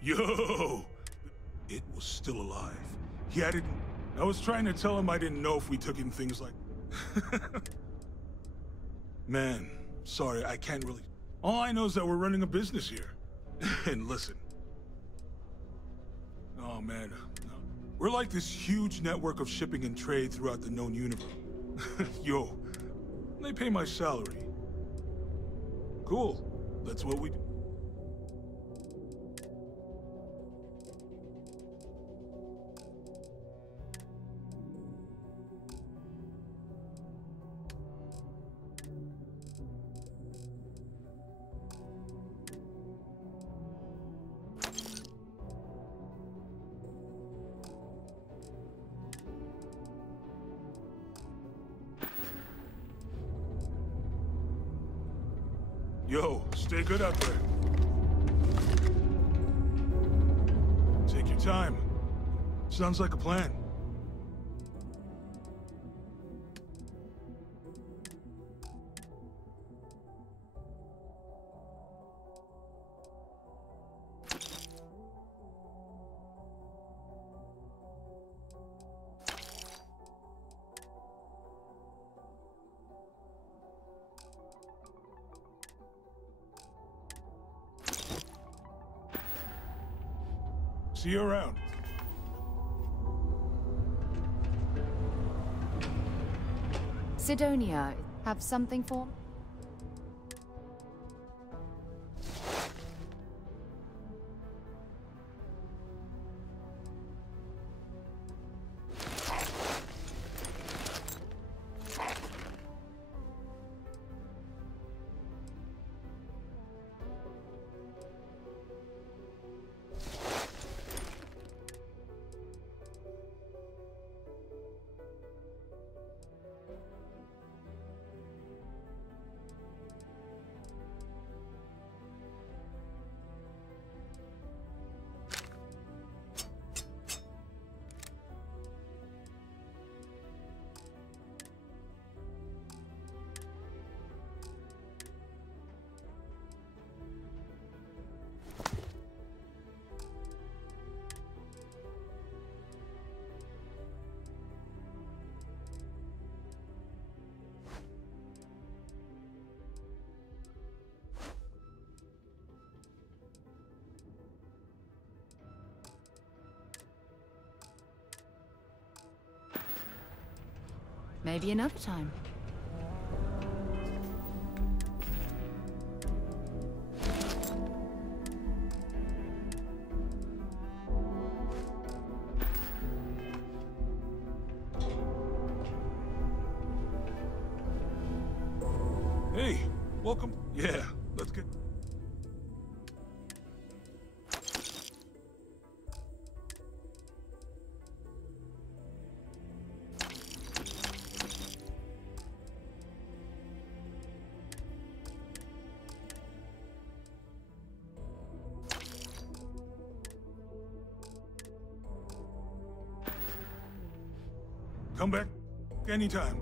Yo! It was still alive. Yeah, I was trying to tell him I didn't know if we took in things like... Man, sorry, I can't really... All I know is that we're running a business here. And listen. Oh, man. We're like this huge network of shipping and trade throughout the known universe. Yo, they pay my salary. Cool. That's what we do. Yo, stay good out there. Take your time. Sounds like a plan. See you around. Sidonia, have something for me? Maybe another time. Hey, welcome. Yeah, let's get... Come back anytime.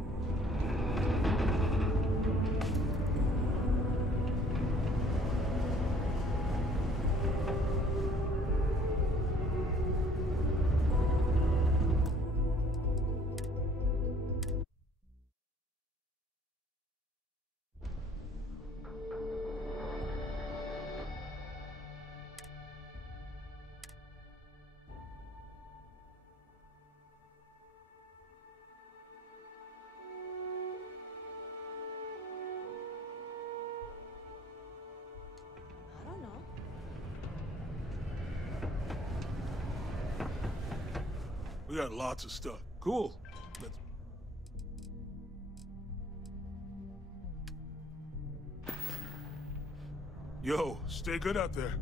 I don't know. We got lots of stuff. Cool. Let's... Yo, stay good out there.